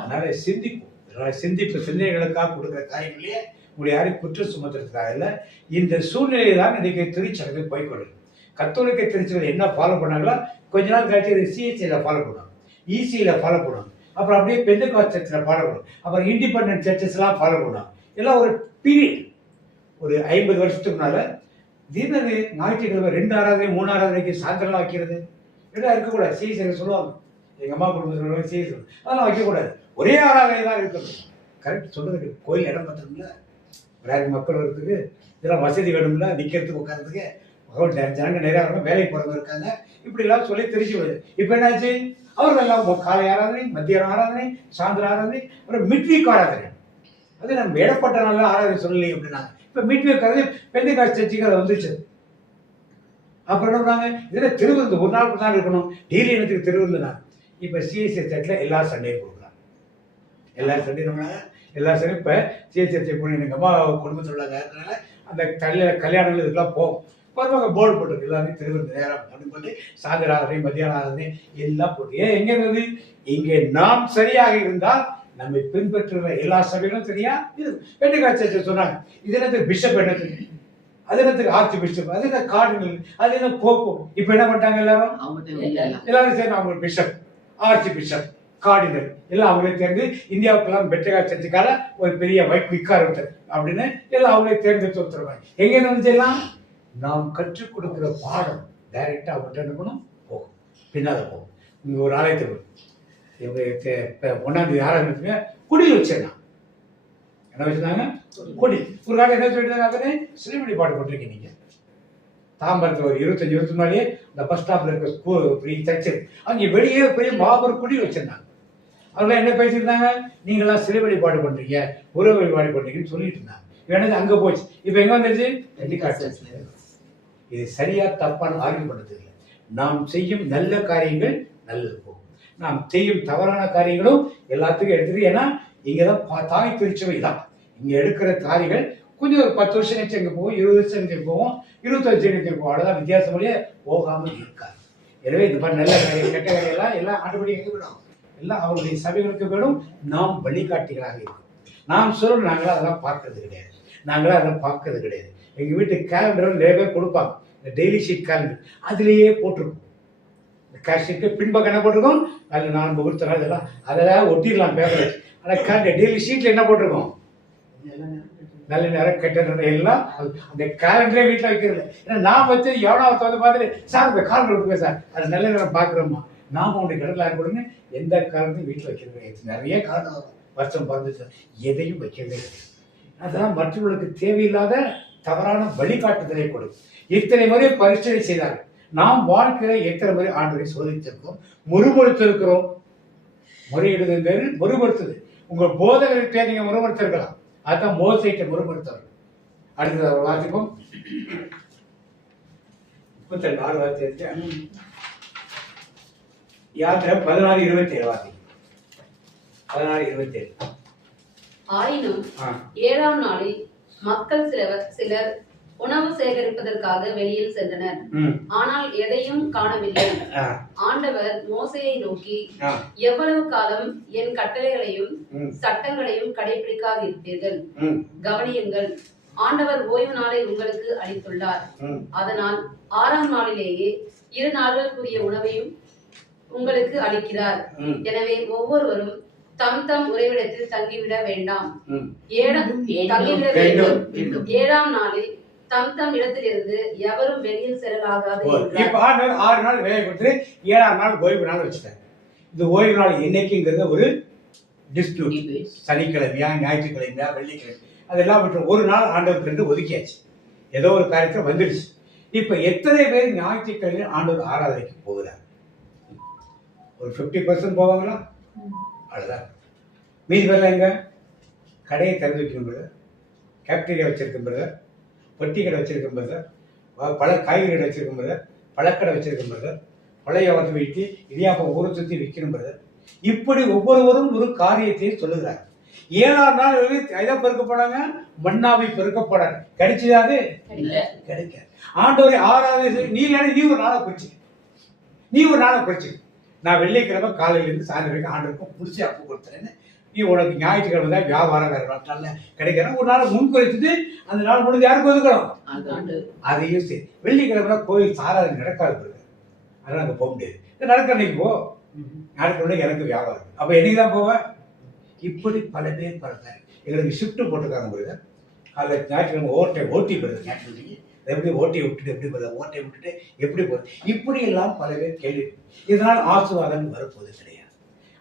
அதனால சிந்திப்பு சிந்தனைகளுக்காக கொடுக்குற காரியங்களே உங்களை யாரையும் குற்றம் சுமத்துறதுக்காக இல்லை. இந்த சூழ்நிலை தான் இன்றைக்கி திருச்சபையில் போய்கொள்ளுது. கத்தோலிக்க திருச்சபையில் என்ன ஃபாலோ பண்ணாங்களோ கொஞ்ச நாள் கழிச்சு சிஎஸ்சியில் ஃபாலோ பண்ணுவாங்க, இசியில் ஃபாலோ பண்ணுவாங்க, அப்புறம் அப்படியே பெந்தகாஸ்ட் சர்ச்சில் ஃபாலோ பண்ணுவாங்க, அப்புறம் இண்டிபெண்டன்ட் சர்ச்சஸ்லாம் ஃபாலோ பண்ணுவாங்க. எல்லாம் ஒரு பீரியட். ஒரு 50 வருஷத்துக்கு முன்னால் தினது ஞாயிற்றுக்கிழமை 2 ஆராதனை 3 ஆராதனைக்கு சாயந்தரம்லாம் வைக்கிறது இதெல்லாம் இருக்கக்கூடாது. சிஎஸ்சியில் சொல்லுவாங்க, எங்கள் அம்மா குடும்பத்தில் சொல்லுவாங்க சிஎஸ்சி அதெல்லாம் வைக்கக்கூடாது, ஒரே ஆராதனை தான் இருக்கணும். கரெக்ட் சொல்கிறதுக்கு கோயில் இடம் பார்த்துருங்களா, வேறு மக்கள் வர்றதுக்கு இதெல்லாம் வசதி வேணும்ல, நிற்கிறதுக்கு உட்காரத்துக்கு ஜனங்க நிறையா வரணும், வேலைக்கு போகிறவங்க இருக்காங்க, இப்படிலாம் சொல்லி தெரிஞ்சு விடுது. இப்போ என்னாச்சு, அவர்கள் எல்லாம் காலை ஆராதனை, மத்தியானம் ஆராதனை, சாயந்தரம் ஆராதனை, அப்புறம் மிட்வீக் ஆராதனை. அது நம்ம இடப்பட்ட நாள் ஆராதனை சொல்லலை அப்படின்னாங்க. இப்போ மிட்வீக் ஆராதனை பெந்தகாஸ்ட் சர்ச்சுக்கு அதை வந்துச்சு. அப்புறம் என்ன பண்ணாங்க, இதில் திருவிருந்து ஒரு நாள் இருக்கணும், டெய்லி எனக்கு திருவிருந்துனா. இப்போ சிஎஸ்சி சர்ச்சில் எல்லா சண்டையும் கொடுக்குறாங்க. எல்லா சண்டையும் நம்மளாங்க எல்லா சண்டையும் இப்போ சிஎஸ்சி சர்ச்சை போய் எங்கள் அம்மா குடும்பத்தில் உள்ளாங்க, அதனால அந்த கல்யாணங்கள் இதுக்கெல்லாம் போகும். பார்ப்பாங்க போர்டு போட்டுருக்கு எல்லாமே திருவிருந்து நேரம் அப்படின்னு சொல்லி சாயந்தர ஆராதனை, மத்தியான ஆராதனை எல்லாம் போட்டு. ஏன் எங்கே இருந்தது, இங்கே நாம் சரியாக இருந்தால் நம்மை பின்பற்றுகிற எல்லா சபைகளும் சரியா இது. பெந்தகாஸ்ட் சர்ச்சை சொன்னாங்க, இது என்னத்துக்கு பிஷப், என்னத்துக்கு அது என்னத்துக்கு ஆர்ச்சி பிஷப், அது என்ன கார்டினல், அது என்ன போப்பு. இப்போ என்ன பண்ணிட்டாங்க, எல்லாரும் சேர்ந்து அவங்க பிஷப், ஆர்ச்சி பிஷப், கார்டினல் எல்லாம் அவங்களே தேர்ந்து இந்தியாவுக்கெல்லாம் பெந்தகாஸ்ட் சர்ச்சுக்கால ஒரு பெரிய வைட் விக்கார் ஒருத்தர் அப்படின்னு எல்லாம் அவங்களே தேர்ந்தெடுத்து ஒருத்தருவாங்க. எங்கே வந்து எல்லாம் நாம் கற்றுக் கொடுக்குற பாடம் டைரெக்டாக அவங்கள்ட்ட என்ன பண்ணும், போகும், பின்னால் போகும். இங்கே ஒரு ஆலயத்துக்கு இவங்க 1ஆம் தேதி ஆராதனைக்கு குடி வச்சிருந்தாங்க. என்ன வச்சிருந்தாங்க, கொடி. ஒரு காலம் என்ன சொல்லிட்டு சிறுமணி பாட்டு போட்டிருக்கீங்க நீங்கள். தாம்பரத்தில் ஒரு 25 முன்னாடியே இந்த பஸ் ஸ்டாப்பில் இருக்க ஸ்கூல் பெரிய சர்ச்சு, அங்கே வெளியே பெரிய மாபெரும் குடி வச்சிருந்தாங்க. அவங்களாம் என்ன பேசியிருந்தாங்க, நீங்களாம் சிலை வழிபாடு பண்ணுறீங்க, உறவு வழிபாடு பண்ணுறீங்கன்னு சொல்லிட்டு இருந்தாங்க. எனக்கு அங்கே போச்சு. இப்போ எங்கே வந்துருச்சு, பெந்தகாஸ்ட் சர்ச்சில். இது சரியா தப்பான ஆர்கியூ பண்ணுறது இல்லை. நாம் செய்யும் நல்ல காரியங்கள் நல்லது போகும், நாம் செய்யும் தவறான காரியங்களும் எல்லாத்துக்கும் எடுத்துது. ஏன்னா இங்கே தான் தாய் திருச்சபை தான். இங்கே எடுக்கிற காரியங்கள் கொஞ்சம் ஒரு 10 வருஷம் கழிச்சு எங்கே போகும், 20 வருஷம் கழிச்சு போவோம், 25 வருஷம் கழிச்சு போவோம், அவ்வளோதான் வித்தியாசமொழியே போகாமல் இருக்காது. எனவே இந்த மாதிரி நல்ல காரியம் கெட்ட காரியெல்லாம் எல்லாம் ஆண்டுபடி எங்கே விடும், எல்லாம் அவருடைய சபைகளுக்கு விடும். நாம் வழிகாட்டிகளாக இருக்கும். நாம் சொல்ல நாங்களாம் அதெல்லாம் பார்க்கறது கிடையாது, நாங்களாம் அதெல்லாம் பார்க்கறது கிடையாது. எங்கள் வீட்டு கேலண்டர் நிறைய பேர் கொடுப்பாங்க, இந்த டெய்லி ஷீட் கேலண்டர் அதுலேயே போட்டிருக்கும். இந்த கேஷ் ஷீட்டு பின்பக்கம் என்ன போட்டிருக்கோம், அதில் 4 முகூர்த்தம் இதெல்லாம் அதெல்லாம் ஒட்டிடலாம் பேப்பர். ஆனால் கேலண்டர் டெய்லி ஷீட்டில் என்ன போட்டிருக்கோம், நல்ல நேரம் கெட்ட நேரம் எல்லாம் அந்த கேலண்டரே வீட்டில் வைக்கிறது. ஏன்னா நான் வச்சு எவனோ வந்து பார்த்துட்டு சார் இந்த காலண்டர் விட்டுருக்கேன் சார், அது நல்ல நேரம் பார்க்குறோம்மா, நாம் உங்களுடைய கடலில் கொடுங்க. எந்த காலத்தையும் வீட்டில் வைக்கிறது நிறைய காரணம் வரும், வருஷம் பிறந்துச்சு எதையும் வைக்கிறதே கிடையாது. அதெல்லாம் மற்றவர்களுக்கு தேவையில்லாத தவறான வழிகாட்டுதலை கொடுக்கும். இத்தனை முறை பரிசீலனை செய்தார்கள். நாம் வாழ்க்கையில எத்தனை முறை ஆண்டவரை சோதித்திருக்கோம், முறுமுறுத்திருக்கிறோம். முறையிடுது முறுமுறுத்துது. உங்கள் போதகர்கிட்ட நீங்க முறுமுறுத்திருக்கலாம், அதுதான் மோசைட்ட முறுமுறுத்தவர். அடுத்தது வாசிப்போம். 32 வாசிச்சு யாத்திரை 16:27 வாசி. 16:27. ஆயினும் 7ஆம் நாளில் மக்கள் சிலர் உணவு சேகரிப்பதற்காக வெளியில் சென்றனர். ஆனால் எதையும் காணவில்லை. ஆண்டவர் மோசேயை நோக்கி, எவ்வளவு காலம் என் கட்டளைகளையும் சட்டங்களையும் கடைபிடிக்காதிருப்பீர்கள்? கவனியுங்கள், ஆண்டவர் ஓய்வு நாளை உங்களுக்கு அளித்துள்ளார். அதனால் 6ஆம் நாளிலேயே 2 நாட்களுக்குரிய உணவையும் உங்களுக்கு அளிக்கிறார். எனவே ஒவ்வொருவரும் தம் தம் உறைவிடத்தில் தங்கிவிட வேண்டாம், தங்கிவிட வேண்டும். 7ஆம் நாளில் தம் தம் இடத்திலிருந்து எவரும் வெளியில் செல்லலாகாது. 6 நாள் வேலை கொடுத்து 7ஆம் நாள் ஓய்வு நாள் வச்சுட்டாங்க. இந்த ஓய்வு நாள் என்னைக்குங்கிறத ஒரு டிஸ்பியூட். சனிக்கிழமையா, ஞாயிற்றுக்கிழமையா, வெள்ளிக்கிழமை அதெல்லாம் விட்டு ஒரு நாள் ஆண்டவருக்கு 2 ஒதுக்கியாச்சு. ஏதோ ஒரு காரியத்தில் வந்துடுச்சு. இப்ப எத்தனை பேர் ஞாயிற்றுக்கிழமை ஆண்டவர் ஆராதனைக்கு போகிறார்? ஒரு 50% போவாங்களா? அவ்வளோதான். மீதி பேர்லாம் எங்க? கடையை திறந்து வைக்கணும், கேப்டீரியா வச்சிருக்கும், பொட்டி கடை வச்சிருக்கும், பல காய்கறி கடை வச்சிருக்கும், பழக்கடை வச்சிருக்கும், பழைய வந்து வீட்டி இடியாப்பம் ஊரை சுற்றி விற்கணும். இப்படி ஒவ்வொருவரும் ஒரு காரியத்தை சொல்லுகிறார். 7ஆம் நாள் எதை பெருக்க போனாங்க? மன்னாவை பெருக்க போனாங்க. கிடைச்சதாவது கிடைக்க. ஆண்டவரை ஆராதனை நீ ஒரு நாளை குறிச்சு, நீ ஒரு நாளை குறிச்சு, நான் வெள்ளிக்கிழமை காலையிலேருந்து சாயந்தரம் வரைக்கும் ஆண்டவருக்கும் பிடிச்சி அப்போ கொடுத்துறேன்னு நீ உனக்கு ஞாயிற்றுக்கிழமை தான் வியாபாரம் வேற நாள் கிடைக்கிறா, ஒரு நாள் முன் குறித்துட்டு அந்த நாள் முடிஞ்சு யாருக்கு ஒதுக்கணும், அதையும் சரி. வெள்ளிக்கிழமை கோயில் சாராது நடக்காது, அதனால அங்கே போக முடியாது. நடக்கிற அன்னைக்கு போ, நடக்கிற எனக்கு வியாபாரம், அப்போ என்னைக்கு தான் போவேன். இப்படி பல பேர் பார்த்தாரு. எங்களுக்கு ஷிஃப்ட் போட்டிருக்காங்க போது அதில் ஞாயிற்றுக்கிழமை ஓட்டி போடுறது, ஞாயிற்றுக்கிழமை எப்படி ஓட்டியை விட்டுட்டு எப்படி போகுது, ஓட்டையை விட்டுட்டு எப்படி போகுது, இப்படி எல்லாம் பல பேர் கேள்வி. இதனால் ஆசீர்வாதம் வரப்போது கிடையாது.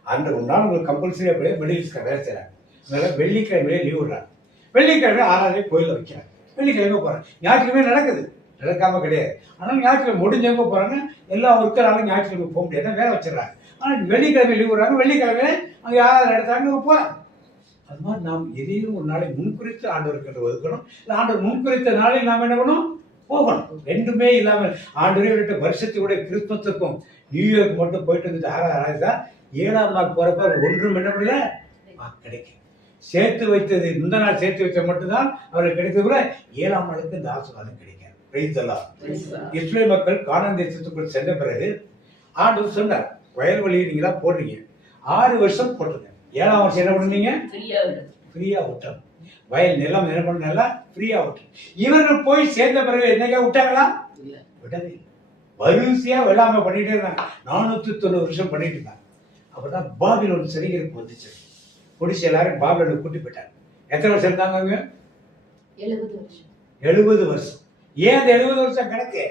அந்த ஒரு நாள் உங்களுக்கு கம்பல்சரி அப்படியே மெடிக்கல்ஸ்க்கு வேலை செய்கிறாங்க, அதனால வெள்ளிக்கிழமையிலே லீவ் விடுறாங்க. வெள்ளிக்கிழமை ஆறாவது கோயிலில் வைக்கிறாங்க, வெள்ளிக்கிழமை போகிறாங்க. ஞாயிற்றுக்கிழமை நடக்குது, நடக்காம கிடையாது. ஆனால் ஞாயிற்றுக்கிழமை முடிஞ்சவங்க போகிறாங்க, எல்லா ஒர்க்கராலும் ஞாயிற்றுக்கிழமை போக முடியாது, வேலை வச்சிடறாங்க. ஆனால் வெள்ளிக்கிழமை லீவ் விடுறாங்க, வெள்ளிக்கிழமையில அங்கே யாராவது நடத்தாங்க போகிறாங்க. அது மாதிரி நாம் எதையும் ஒரு நாளை முன்குறித்து ஆண்டவருக்கு ஒதுக்கணும், இல்லை ஆண்டவர் முன்குறித்த நாளில் நாம் என்ன பண்ணணும், போகணும். ரெண்டுமே இல்லாமல் ஆண்டவரே வருஷத்துக்கு கிறிஸ்துமஸுக்கும் நியூ இயர்க்கு மட்டும் போயிட்டு வந்து ஆராய்ச்சா 7ஆம் நாள் போறப்ப ஒன்றும் என்ன பண்ணல கிடைக்கும். சேர்த்து வைத்தது இந்த நாள் சேர்த்து வைத்த மட்டும்தான் அவர்களுக்கு கிடைத்தது கூட 7ஆம் நாளுக்கு இந்த ஆசீர்வாதம் கிடைக்காது. இஸ்ரேல் மக்கள் கானான் தேசத்துக்குள் சென்ற பிறகு ஆண்டவர் சொன்னார், வயல்வெளியை நீங்களா போடுறீங்க, 6 வருஷம் போட்டுருங்க, 7ஆம் வருஷம் என்ன பண்ணுவீங்க, ஃப்ரீயா விட்டோம். வயல் நிலம் என்ன பண்ணல ஃப்ரீயா விட்டோம். இவர்கள் போய் சேர்ந்த பிறகு என்னைக்கா விட்டாங்களா, விடவே வரிசையா வெள்ளாமை பண்ணிட்டே இருந்தாங்க. 490 வருஷம் பண்ணிட்டு இருந்தாங்க. அப்பதான் பாபிலோன் சிறையிருப்பு வந்துச்சு, குடிச்சு எல்லாரும் பாபிலோனுக்கு கூட்டி போயிட்டாங்க. எத்தனை வருஷம் இருந்தாங்க அவங்க, 70 வருஷம். ஏன் அந்த 70 வருஷம் கணக்கு,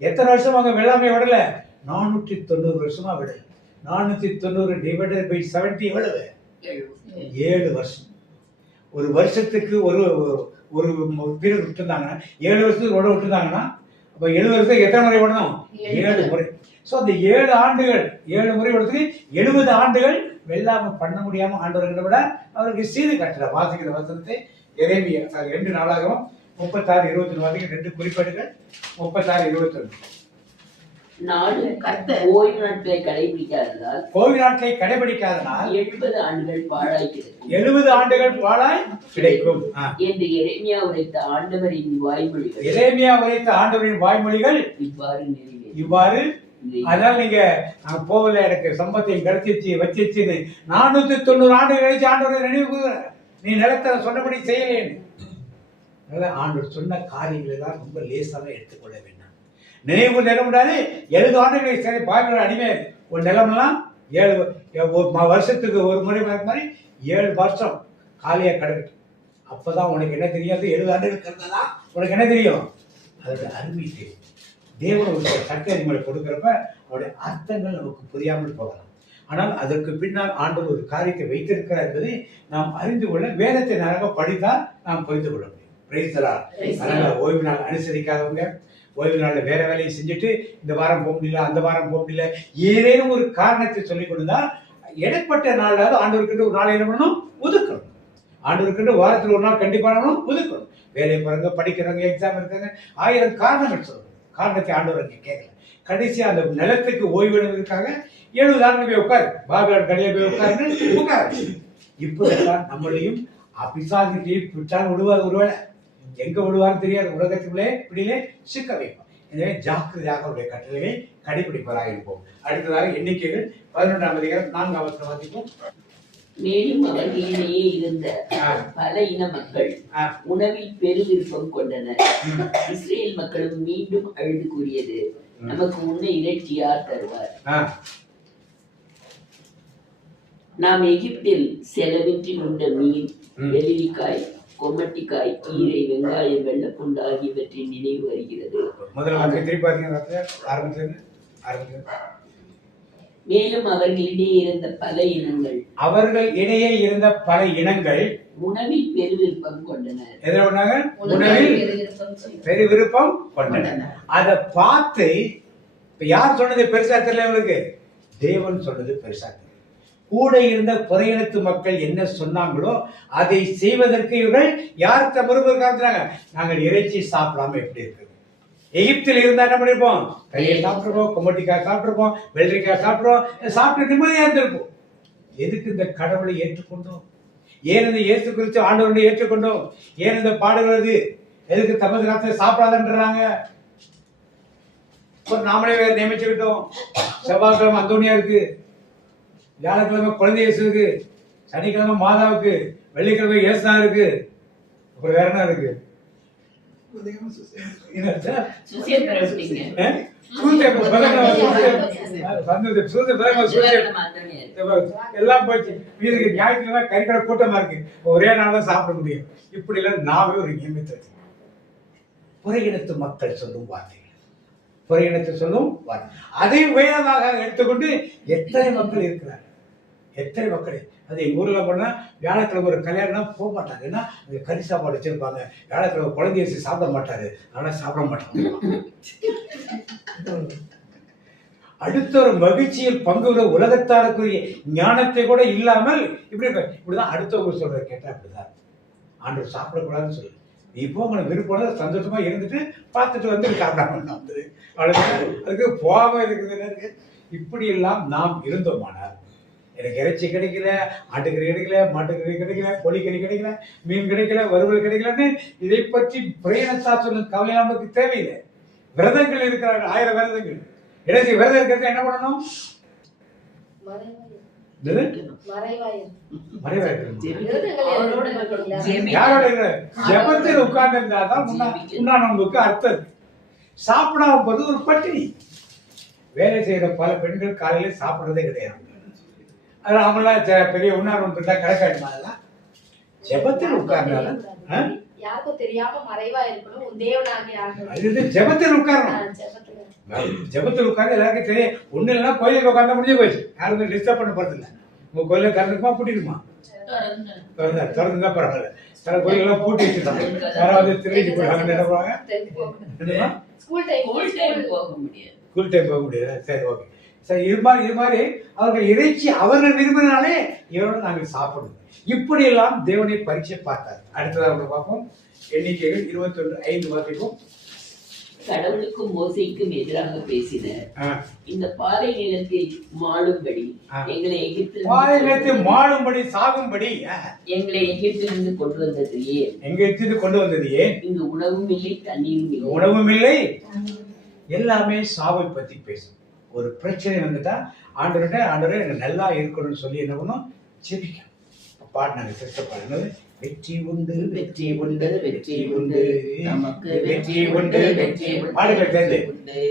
எத்தனை வருஷம் அவங்க வெள்ளாமை விடல, 490 வருஷமா விடல. 490 டிவைடட் பை 70 எவ்வளவு, 7 வருஷம். ஒரு வருஷத்துக்கு ஒரு ஒரு பீரியட் விட்டுருந்தாங்கன்னா 7 வருஷத்துக்கு விட விட்டுருந்தாங்கன்னா அப்போ 7 வருஷத்துக்கு எத்தனை முறை விடணும், 7 முறை. ஸோ அந்த 7 ஆண்டுகள் 7 முறை விடத்துக்கு 70 ஆண்டுகள் வெள்ளாமை பண்ண முடியாம ஆண்டவர்களை விட அவருக்கு சீது கட்டுறார். வாசிக்கிற வசனத்தை எரேமியா 2 நாளாகவும் 36-21 வாசிக்க 2 குறிப்பேடுகள் 36-21. ஓய்வு நாட்களை கடைபிடிக்காததால் 70 ஆண்டுகள் பாழாய்க்கிறது, 70 ஆண்டுகள் பாழாய் கிடைக்கும் என்று எரேமியா உரைத்த ஆண்டவரின் வாய்மொழிகள், வாய்மொழிகள் இவ்வாறு. அதனால நீங்க போகல, எனக்கு சம்பத்தை கிடைச்சிச்சு வச்சிச்சுன்னு 490 ஆண்டுகள் கழிச்சு ஆண்டவர் நினைவு, நீ நிலத்தை சொன்னபடி செய்யலேன்னு. ஆண்டவர் சொன்ன காரியங்களை தான் ரொம்ப லேசாக எடுத்துக்கொள்ள வேண்டாம். நினைவு நிலமுடாது 70 ஆண்டுகளை சரி பாய்மொழி அடிமை. ஒரு நிலமெல்லாம் 7 வருஷத்துக்கு ஒரு முறை மாதிரி 7 வருஷம் காலியா கிடக்கட்டும். அப்பதான் உனக்கு என்ன தெரியாது, 70 ஆண்டுகள் கிடந்தா உனக்கு என்ன தெரியும், அதோட அருமை தெரியும். தேவன் ஒரு சட்ட அறிமுறை கொடுக்கிறப்ப அவருடைய அர்த்தங்கள் நமக்கு புரியாமல் போகலாம். ஆனால் அதற்கு பின்னால் ஆண்டவர் ஒரு காரியத்தை வைத்திருக்கிறார் என்பதை நாம் அறிந்து கொள்ள வேதத்தை நன்றாக படித்தால் நாம் புரிந்து கொள்ள முடியும். அதனால ஓய்வு நாள் அனுசரிக்காதவங்க, ஓய்வு நாளில் வேற வேலையை செஞ்சுட்டு இந்த வாரம் போக முடியல, அந்த வாரம் போக முடியல, ஏதேனும் ஒரு காரணத்தை சொல்லிக் கொடுத்தா இடைப்பட்ட நாளாவது ஆண்டவருக்கு ஒரு நாள் என்ன பண்ணணும், ஒதுக்கணும். ஆண்டவருக்கு வாரத்தில் ஒரு நாள் கண்டிப்பாக ஒதுக்கணும். வேலையை பாருங்க, படிக்கிறவங்க, எக்ஸாம் இருக்காங்க, 1000 காரணங்கள் சொல்லணும். காரணத்தை ஆண்டவர் கேட்கல. கடைசியா அந்த நிலத்துக்கு ஓய்வு எடுக்கிறதுக்காக 70 ஆண்டு போய் உட்காரு, பாபிலோன் கடையை போய் உட்காரு. இப்படித்தான் நம்மளையும் பிசாசுகளையும் விட்டால் விடுவார். ஒருவேளை எங்க விடுவார்னு தெரியாது, உலகத்துக்குள்ளே இப்படியிலே சிக்க வைப்போம். எனவே ஜாக்கிரதையாக அவருடைய கட்டளைகளை கடைபிடிப்பதாக இருப்போம். அடுத்ததாக எண்ணிக்கைகள் 11ஆம் அதிகாரம் 4ஆம் வசனம் வாசிப்போம். மேலும் அவர்களிடையே இருந்த பல இன மக்கள் உணவில் பெருவிருப்பம் கொண்டனர். இஸ்ரேல் மக்களும் மீண்டும் அழுது கூறியது, நமக்கு உன்னை இறைச்சியார் தருவார். நாம் எகிப்தில் செலவின்றி உண்ட மீன், வெள்ளரிக்காய், கொமட்டிக்காய், கீரை, வெங்காயம், வெள்ளப்பூண்டு ஆகியவற்றின் நினைவு வருகிறது. மேலும் அவர்களிடையே இருந்த பல இனங்கள் உணவில் பெருவிருப்பம் கொண்டனர். பெருவிருப்பம் கொண்டனர். அதை பார்த்து யார் சொன்னது பெருசா தெரியல, இவங்களுக்கு தேவன் சொன்னது பெருசா தெரியல. கூட இருந்த புறையினத்து மக்கள் என்ன சொன்னாங்களோ அதை செய்வதற்கு இவர்கள் யார்கிட்ட முறுமுறு காமிச்சாங்க, நாங்கள் இறைச்சி சாப்பிடாம எப்படி இருக்குது. எகிப்தில் இருந்தா என்ன பண்ணிருப்போம், கையை சாப்பிட்டுருப்போம், கொமட்டிக்காய் சாப்பிட்டுருப்போம், வெள்ளரிக்காய் சாப்பிடுறோம், சாப்பிட்டு நிம்மதியா இருந்திருப்போம். எதுக்கு இந்த கடவுளை ஏற்றுக்கொண்டோம், ஏன் இந்த இயேசு கிறிஸ்து ஆண்டவரை ஏற்றுக்கொண்டோம், ஏன் இந்த பாடுகிறது, எதுக்கு தமது காலத்துல சாப்பிடாதன்றாங்க. நாமளே வேற நியமிச்சுக்கிட்டோம். செவ்வாய்க்கிழமை அந்தோனியா இருக்கு, வியாழக்கிழமை குழந்தை இயேசு இருக்கு, சனிக்கிழமை மாதாவுக்கு, வெள்ளிக்கிழமை ஏசுநாதருக்கு, அப்புறம் வேற என்ன இருக்கு? எல்லாம் போச்சு. வீட்டுக்கு ஞாயிற்றுக்கிழமை கறிக்கடை கூட்டமா இருக்கு, ஒரே நாள் தான் சாப்பிட முடியும். இப்படி எல்லாம் நாவே ஒரு நியமித்து புறையினத்து மக்கள் சொல்லும் வார்த்தைகள், புறையினத்து சொல்லும் வார்த்தை, அதை வேதமாக எடுத்துக்கொண்டு எத்தனை மக்கள் இருக்கிறார், எத்தனை மக்கள். அது எங்கள் ஊரில் போனால் வியாழக்கிழமை ஒரு கல்யாணம் போக மாட்டாங்க. ஏன்னா அங்கே கறி சாப்பாடு வச்சுருப்பாங்க. வியாழக்கிழமை குழந்தை வச்சு சாப்பிட மாட்டாரு, அதனால் சாப்பிட மாட்டாங்க. அடுத்த ஒரு மகிழ்ச்சியில் பங்கு உலகத்தாருக்குரிய ஞானத்தை கூட இல்லாமல் இப்படிதான் அடுத்தவங்க சொல்ற கேட்டா அப்படிதான். ஆண்டவர் சாப்பிடக்கூடாதுன்னு சொல்லு, நீ போங்க விருப்பம் சந்தோஷமா இருந்துட்டு பார்த்துட்டு வந்து சாப்பிடாம வந்து அதுக்கு போகாம இருக்குது. இப்படி எல்லாம் நாம் இருந்தோமானால் எனக்கு இறைச்சி கிடைக்கல, ஆட்டுக்கறி கிடைக்கல, மாட்டுக்கறி கிடைக்கல, கோழிக்கறி கிடைக்கல, மீன் கிடைக்கல, வறுவல் கிடைக்கலன்னு இதை பற்றி பிரயாணத்தா சொல்லும் கவலை நமக்கு தேவையில்லை. விரதங்கள் இருக்கிறார்கள், 1000 விரதங்கள். இறைச்சி விரதம் இருக்கிறது என்ன பண்ணணும்? ஜபத்தில் உட்கார்ந்து இருந்தாதான் உண்ணானவங்களுக்கு அர்த்தம். சாப்பிடாம போது ஒரு பட்டினி. வேலை செய்யற பல பெண்கள் காலையில சாப்பிடுறதே கிடையாது. அது அவங்களாம் பெரிய உண்ணாவிரதம் இருந்தா கணக்காயிடுமா? அதெல்லாம் ஜபத்தில் உட்கார்ந்தாலும் யாருக்கும் தெரியாம மறைவா இருக்கணும். ஜபத்தில் உட்காரணும். ஜபத்தில் உட்கார்ந்து எல்லாருக்கும் தெரியும். ஒண்ணு இல்லைன்னா கோயிலுக்கு உட்கார்ந்தா முடிஞ்சு போயிடுச்சு. யாரும் டிஸ்டர்ப் பண்ண போறது இல்லை. உங்க கோயில திறந்துக்குமா பூட்டிடுமா? திறந்துதான் பரவாயில்ல. சில கோயிலெல்லாம் பூட்டி வச்சுட்டாங்க. யாராவது திருவிழி போயிடுவாங்க, என்ன பண்ணுவாங்க? ஸ்கூல் டைம் போக முடியாது. சரி, ஓகே. சரி, இது மாதிரி அவர்கள் இறைச்சி அவர்கள் விரும்பினாலே இவரோட நாங்கள் சாப்பிடணும். இப்படி எல்லாம் தேவனை பரீட்சை பார்த்தார். அடுத்ததாக பார்ப்போம். எண்ணிக்கைகள் 21:5 வாசிப்போம். கடவுளுக்கும் மோசைக்கும் எதிராக பேசினர். இந்த பாலை நிலத்தில் மாளும்படி எங்களை சாகும்படி எங்களை எகிப்திலிருந்து கொண்டு வந்தது ஏன்? எங்கிருந்து கொண்டு வந்தது ஏன்? இங்கு உணவும் இல்லை, தண்ணீரும் இல்லை. உணவும் இல்லை. எல்லாமே சாவை பத்தி பேசும். ஒரு பிரச்சனை வந்துட்டா ஆண்டவரே எனக்கு நல்லா இருக்கணும்னு சொல்லி என்ன பண்ணும்? ஜெபிக்கணும். பாடினாங்க சிஸ்டர் பாடினது, வெற்றி உண்டு வெற்றி உண்டு வெற்றி உண்டு நமக்கு வெற்றி உண்டு வெற்றி பாடுகள் சேர்ந்து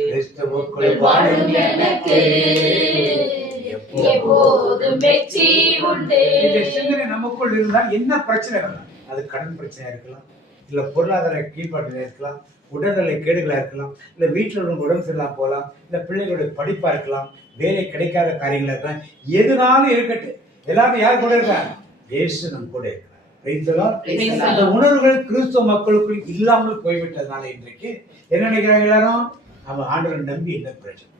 கிறிஸ்துவுக்குள் வாழும் எனக்கு எப்போதும் வெற்றி உண்டு. இந்த சிந்தனை நமக்குள் இருந்தால் என்ன பிரச்சனை வரலாம்? அது கடன் பிரச்சனையா இருக்கலாம், இல்ல பொருளாதார கீழ்பாட்டில இருக்கலாம், உடல்நிலை கேடுகளா இருக்கலாம், இல்ல வீட்டில் உள்ள உடம்பு சரியில்லாம போகலாம், இல்ல பிள்ளைகளுடைய படிப்பா இருக்கலாம், வேலை கிடைக்காத காரியங்களா இருக்கலாம். எதுனாலும் இருக்கட்டும், எல்லாரும் யார் கூட இருக்காங்க? இயேசு நம் கூட இருக்கிறார். அந்த உணர்வுகள் கிறிஸ்துவ மக்களுக்குள் இல்லாமல் போய்விட்டதுனால இன்றைக்கு என்ன நினைக்கிறாங்க எல்லாரும்? நம்ம ஆண்டவரை நம்பி என்ன பிரச்சனை,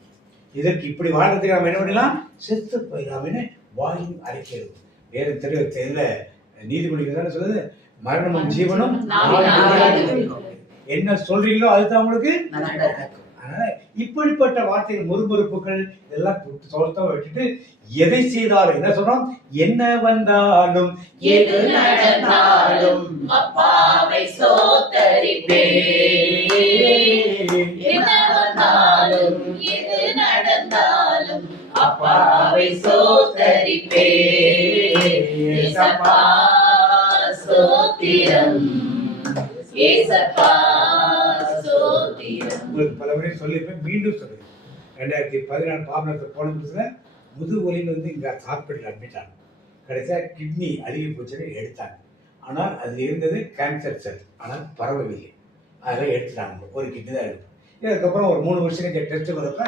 இதற்கு இப்படி வாழ்றதுக்கு நம்ம என்ன பண்ணலாம்? செத்து போயிடலாம்னு வாயும் அரைக்கிறது. வேற தெரியல நீதிமொழிகள் தானே சொல்லுது, மரணமும் ஜீவனும் என்ன சொல்றீங்களோ அதுதான் உங்களுக்கு. அதனால இப்படிப்பட்ட வார்த்தைகள் முறுமுறுப்புகள் இதெல்லாம் விட்டுட்டு எதை செய்தாலும் என்ன சொல்றோம்? என்ன வந்தாலும் எது நடந்தாலும் அப்பாவை ஸ்தோத்தரிப்பேன். என்ன வந்தாலும் எது நடந்தாலும் அப்பாவை ஸ்தோத்தரிப்பேன். ஏசப்பா ஸ்தோத்திரம், ஏசப்பா ஸ்தோத்திரம். உங்களுக்கு பல முறை சொல்லியிருப்பேன், மீண்டும் சொல்லுங்க. 2014 பாபநாசம் போன புதுசுல முதுவலின்னு வந்து இங்கே ஹாஸ்பிட்டல் அட்மிட் ஆகும். கடைசியாக கிட்னி அழுகி போச்சுன்னு எடுத்தாங்க. ஆனால் அதில் இருந்தது கேன்சர் செல், ஆனால் பரவவில்லை. அதெல்லாம் எடுத்துட்டாங்க. ஒரு கிட்னி தான் எடுத்தோம். இதுக்கப்புறம் ஒரு 3 வருஷம் இந்த டெஸ்ட்டு வரப்ப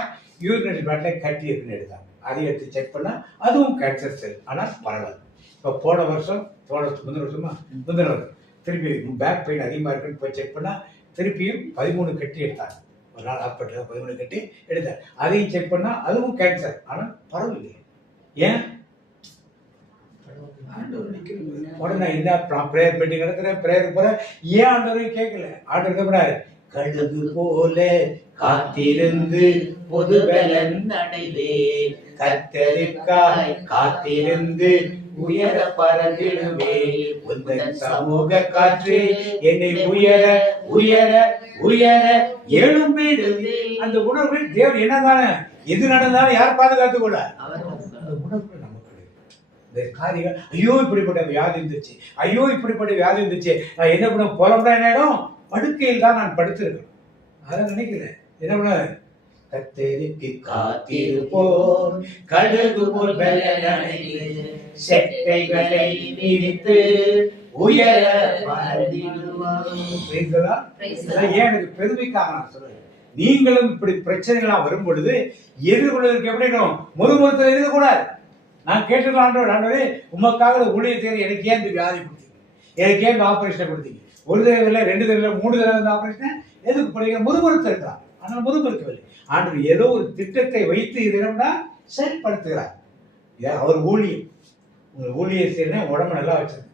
யூரினரி பிளாட்டில் கட்டி இருக்குன்னு எடுத்தாங்க. அதையும் எடுத்து செக் பண்ணால் அதுவும் கேன்சர் செல், ஆனால் பரவாயில்ல. இப்போ முந்தின வருஷம் திருப்பி பேக் பெயின் அதிகமாக இருக்குன்னு போய் செக் பண்ணால் திருப்பியும் 13 கட்டி எடுத்தாங்க. ஒரு நாள் ஹாஸ்பிட்டலில் 13 கட்டி எடுத்தார். அதையும் செக் பண்ணால் அதுவும் கேன்சர், ஆனால் பரவாயில்லை. ஏன்? உடனே என்ன ப்ரேயர் மீட்டிங் நடத்துறேன், ப்ரேயருக்கு போறேன். ஏன் ஆண்டவரையும் கேட்கல? ஆண்டவர் கேட்கக்கூடாது. கழுகு போல காத்திருந்து பொது பலன் அடைவேன், கர்த்தருக்காய் காத்திருந்து உயர பறந்திடுவேன். உந்தன் சமூக காற்று என்னை உயர உயர உயர எழும்பிடுவே. அந்த உணர்வு தேவன் என்னதானே எது நடந்தாலும் யார் பாதுகாத்து கூட அந்த உணர்வு நமக்கு இந்த காரியம், ஐயோ இப்படிப்பட்ட வியாதி இருந்துச்சு, ஐயோ இப்படிப்பட்ட வியாதி இருந்துச்சு, நான் என்ன பண்ண புலம்புற நேரம் படுக்கையில் தான் நான் படுத்திருக்கேன். அதை நினைக்கிறேன். என்ன பண்ண, கத்தருக்கு காத்திருப்போம் கழுகு போல் செட்டைகளை விரித்து உயர ஏன் எனக்கு பெருமைக்காக நான் சொல்றேன். நீங்களும் இப்படி பிரச்சனைகளா வரும் பொழுது எதிர்கொள்வதற்கு எப்படி முதுமுகத்தில் இருக்கக்கூடாது. நான் கேட்டுக்கலாம், ஆண்டவரே உமக்காக ஊழியர் செய்ய எனக்கு ஏன் இந்த வியாதி கொடுத்தீங்க, எனக்கு ஏன் இந்த ஆபரேஷன் கொடுத்தீங்க, ஒரு தடவை இல்லை 2 தடவை இல்லை 3 தடவை இந்த ஆபரேஷன் எதுக்கு படிக்கிற முதுமுகத்தில் இருக்கலாம். ஆனால் முதுமுகவில்லை. ஆண்டவர் ஏதோ ஒரு திட்டத்தை வைத்து இதனா செயல்படுத்துகிறார். அவர் ஊழியம். உங்களுக்கு ஊழியர் செய்யணும், உடம்பு நல்லா வச்சிருங்க.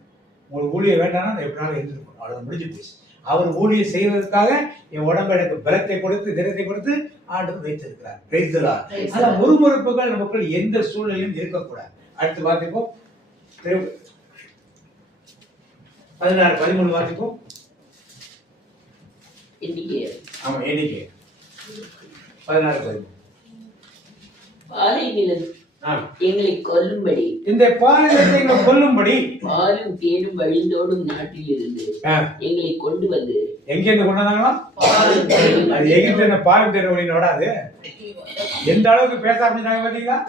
உங்களுக்கு ஊழியர் வேண்டாம்னா எப்படினாலும் எழுந்திருக்கணும், அவ்வளோ முடிஞ்சு போச்சு. அவர் ஊழியர் செய்வதற்காக என் உடம்பு எனக்கு பலத்தை கொடுத்து தினத்தை கொடுத்து ஆண்டவர் வைத்திருக்கிறார். Price the Lord. ஆனா முறுமுறுப்புகள் நமக்குள் எந்த சூழ்நிலையும் இருக்கக்கூடாது. அடுத்து வாசிப்போம் 16 13 வாசிப்போம். ஆமா எண்ணிக்கை 16 13. பாலை நிலம் எங்களை கொல்லும்படி, இந்த பாலைநிலத்தை எங்களை கொல்லும்படி பாலும் தேனும் வழிந்தோடும் நாட்டில் இருந்து எங்களை கொண்டு வந்து, எங்க இருந்து கொண்டு வந்தாங்களா? அது எகிப்து பாலும் தேனும் வழினோட அது எந்த அளவுக்கு பேச ஆரம்பிச்சாங்க பாத்தீங்களா?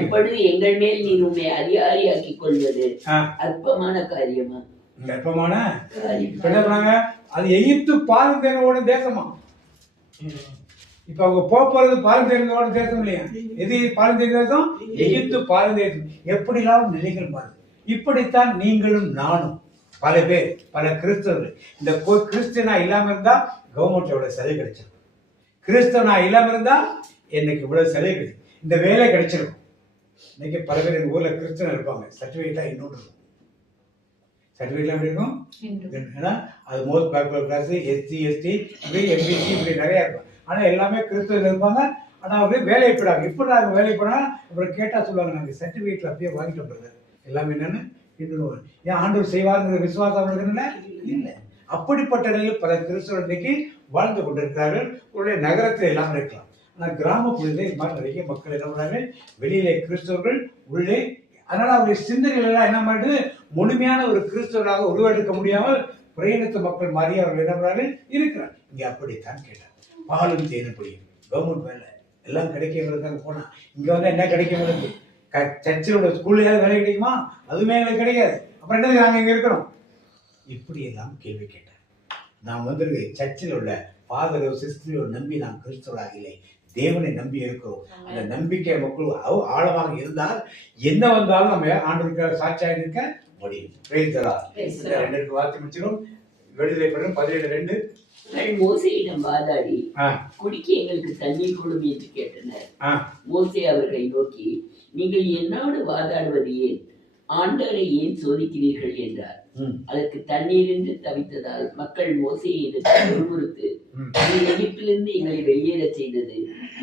இப்பொழுது எங்கள் மேல் நீர் உண்மை அதிகாரியாக்கி கொள்வது அற்பமான காரியமா? அற்பமான அது எகிப்து பாலும் தேனோட தேசமா? இப்ப அவங்க போறது பாலும் தேனோட தேசம் இல்லையா? எது பாலும் தேன தேசம்? எகிப்து பாலும் தேசம். எப்படிலாம் நிலைகள் பாருங்க. இப்படித்தான் நீங்களும் நானும் பல பேர், பல கிறிஸ்தவர்கள். இந்த கிறிஸ்தவனா இல்லாம இருந்தா கவர்மெண்ட் எவ்வளவு சலுகை கிடைச்சிருக்கும். கிறிஸ்தவனா இல்லாம இருந்தா எனக்கு இவ்வளவு சலுகை கிடைக்கும், இந்த வேலை கிடைச்சிருக்கும். இன்னைக்கு பல பேர் எங்க ஊர்ல கிறிஸ்தவன் இருப்பாங்க, சர்டிபிகேட்லாம் இன்னொன்று இருக்கும். சர்டிபிகேட்லாம் எப்படி இருக்கும்? ஏன்னா அது most backward class, SC ST இப்படி எம்பிசி இப்படி நிறைய இருக்கும். ஆனா எல்லாமே கிறிஸ்தவர்கள் இருப்பாங்க. ஆனா அவங்க வேலையை போடாங்க. இப்படி நாங்கள் வேலையை போனா அப்புறம் கேட்டா சொல்லுவாங்க, நாங்கள் சர்டிபிகேட்ல அப்பயே வாங்கிட்டு போறது எல்லாமே என்னன்னு இன்னும் ஏன் ஆண்டவர் செய்வாருங்கிற விசுவாசம் அவர்களுக்கு இல்லை. அப்படிப்பட்ட நிலையில் பல கிறிஸ்தவர்கள் இன்னைக்கு வாழ்ந்து கொண்டிருக்கிறார்கள். உங்களுடைய நகரத்தில் எல்லாம் இருக்கலாம். ஆனால் கிராமப்புறத்தில் இது மாதிரி நிறைய மக்கள் என்ன பண்றாங்க, வெளியிலே கிறிஸ்தவர்கள் உள்ளே. அதனால அவருடைய சிந்தனைகள் எல்லாம் என்ன பண்ணுறது, முழுமையான ஒரு கிறிஸ்தவராக உருவெடுக்க முடியாமல் பிரயணித்த மக்கள் மாதிரி அவர்கள் என்ன பண்றாங்க இருக்கிறார். இங்க அப்படித்தான் கேட்டார். பாலும் தேனும் புரியும் கவர்மெண்ட் வேலை எல்லாம் கிடைக்கிறதுக்காக போனா இங்க வந்து என்ன கிடைக்கும்? சர்ச்சிலோட ஸ்கூல்ல வேலை கிடைக்குமா? அதுவுமே எங்களுக்கு கிடைக்காது. அப்புறம் என்ன நாங்க இங்க இருக்கிறோம்? இப்படி எல்லாம் கேள்வி கேட்டார். நாம் வந்து சர்ச்சில் உள்ள ஃபாதரோ சிஸ்டரோ நம்பி நாம் கிறிஸ்தவராக இல்லை, தேவனை நம்பி இருக்கிறோம். அந்த நம்பிக்கை மக்கள் ஆழமாக இருந்தால் என்ன வந்தாலும் நம்ம ஆண்டவருக்கு சாட்சியாக இருக்க முடியும். வார்த்தை முடிச்சிடும். விடுதலை படம் 17:2. மோசேயிடம் வாதாடி குடிக்க எங்களுக்கு தண்ணீர் கொடும் என்று கேட்டனர். மோசே அவர்களை நோக்கி, நீங்கள் என்னோடு வாதாடுவது ஏன்? ஆண்டவரை ஏன் சோதிக்கிறீர்கள் என்றார். அதற்கு தண்ணீர் என்று தவித்ததால் மக்கள் மோசேயை எதிர்த்து முறுமுறுத்து, எகிப்திலிருந்து எங்களை வெளியேற செய்தது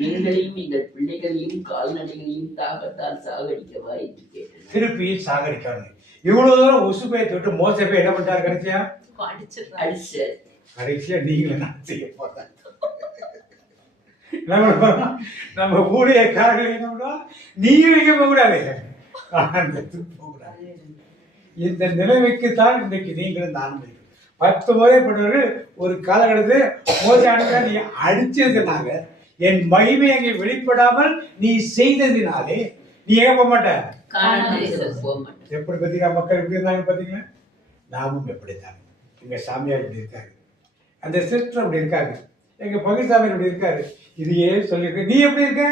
எங்களையும் எங்கள் பிள்ளைகளையும் கால்நடைகளையும் தாகத்தால் சாகடிக்கவா என்று கேட்டனர். திருப்பி சாகடிக்காங்க. இவ்வளவு தூரம் உசுப்பையை தொட்டு மோசே போய் என்ன பண்ணிட்டாரு? கடைசியா அடிச்சார். கடைசியா நீங்க என்ன செய்ய போறாங்க? நம்ம ஊழியக்காரர்கள் என்ன பண்ணுவோம், நீங்க போக கூடாது, இந்த நிலைமைக்குத்தான் இன்றைக்கு நீங்களும் நானும் 10 முறை பண்ணுவார்கள். ஒரு காலகட்டத்தில் மோசடி நீ அடிச்சதுனால என் மகிமை அங்கே வெளிப்படாமல் நீ செய்ததினாலே நீ எங்க போக மாட்ட. எப்படி பார்த்தீங்களா மக்கள் எப்படி இருந்தாங்க பார்த்தீங்களா? நாமும் எப்படித்தாங்க. எங்க சாமியார் இப்படி இருக்காரு, அந்த சிஸ்டர் அப்படி இருக்காங்க, எங்க பகுசாமியார் இப்படி இருக்காரு. இதையே சொல்லியிருக்க. நீ எப்படி இருக்க?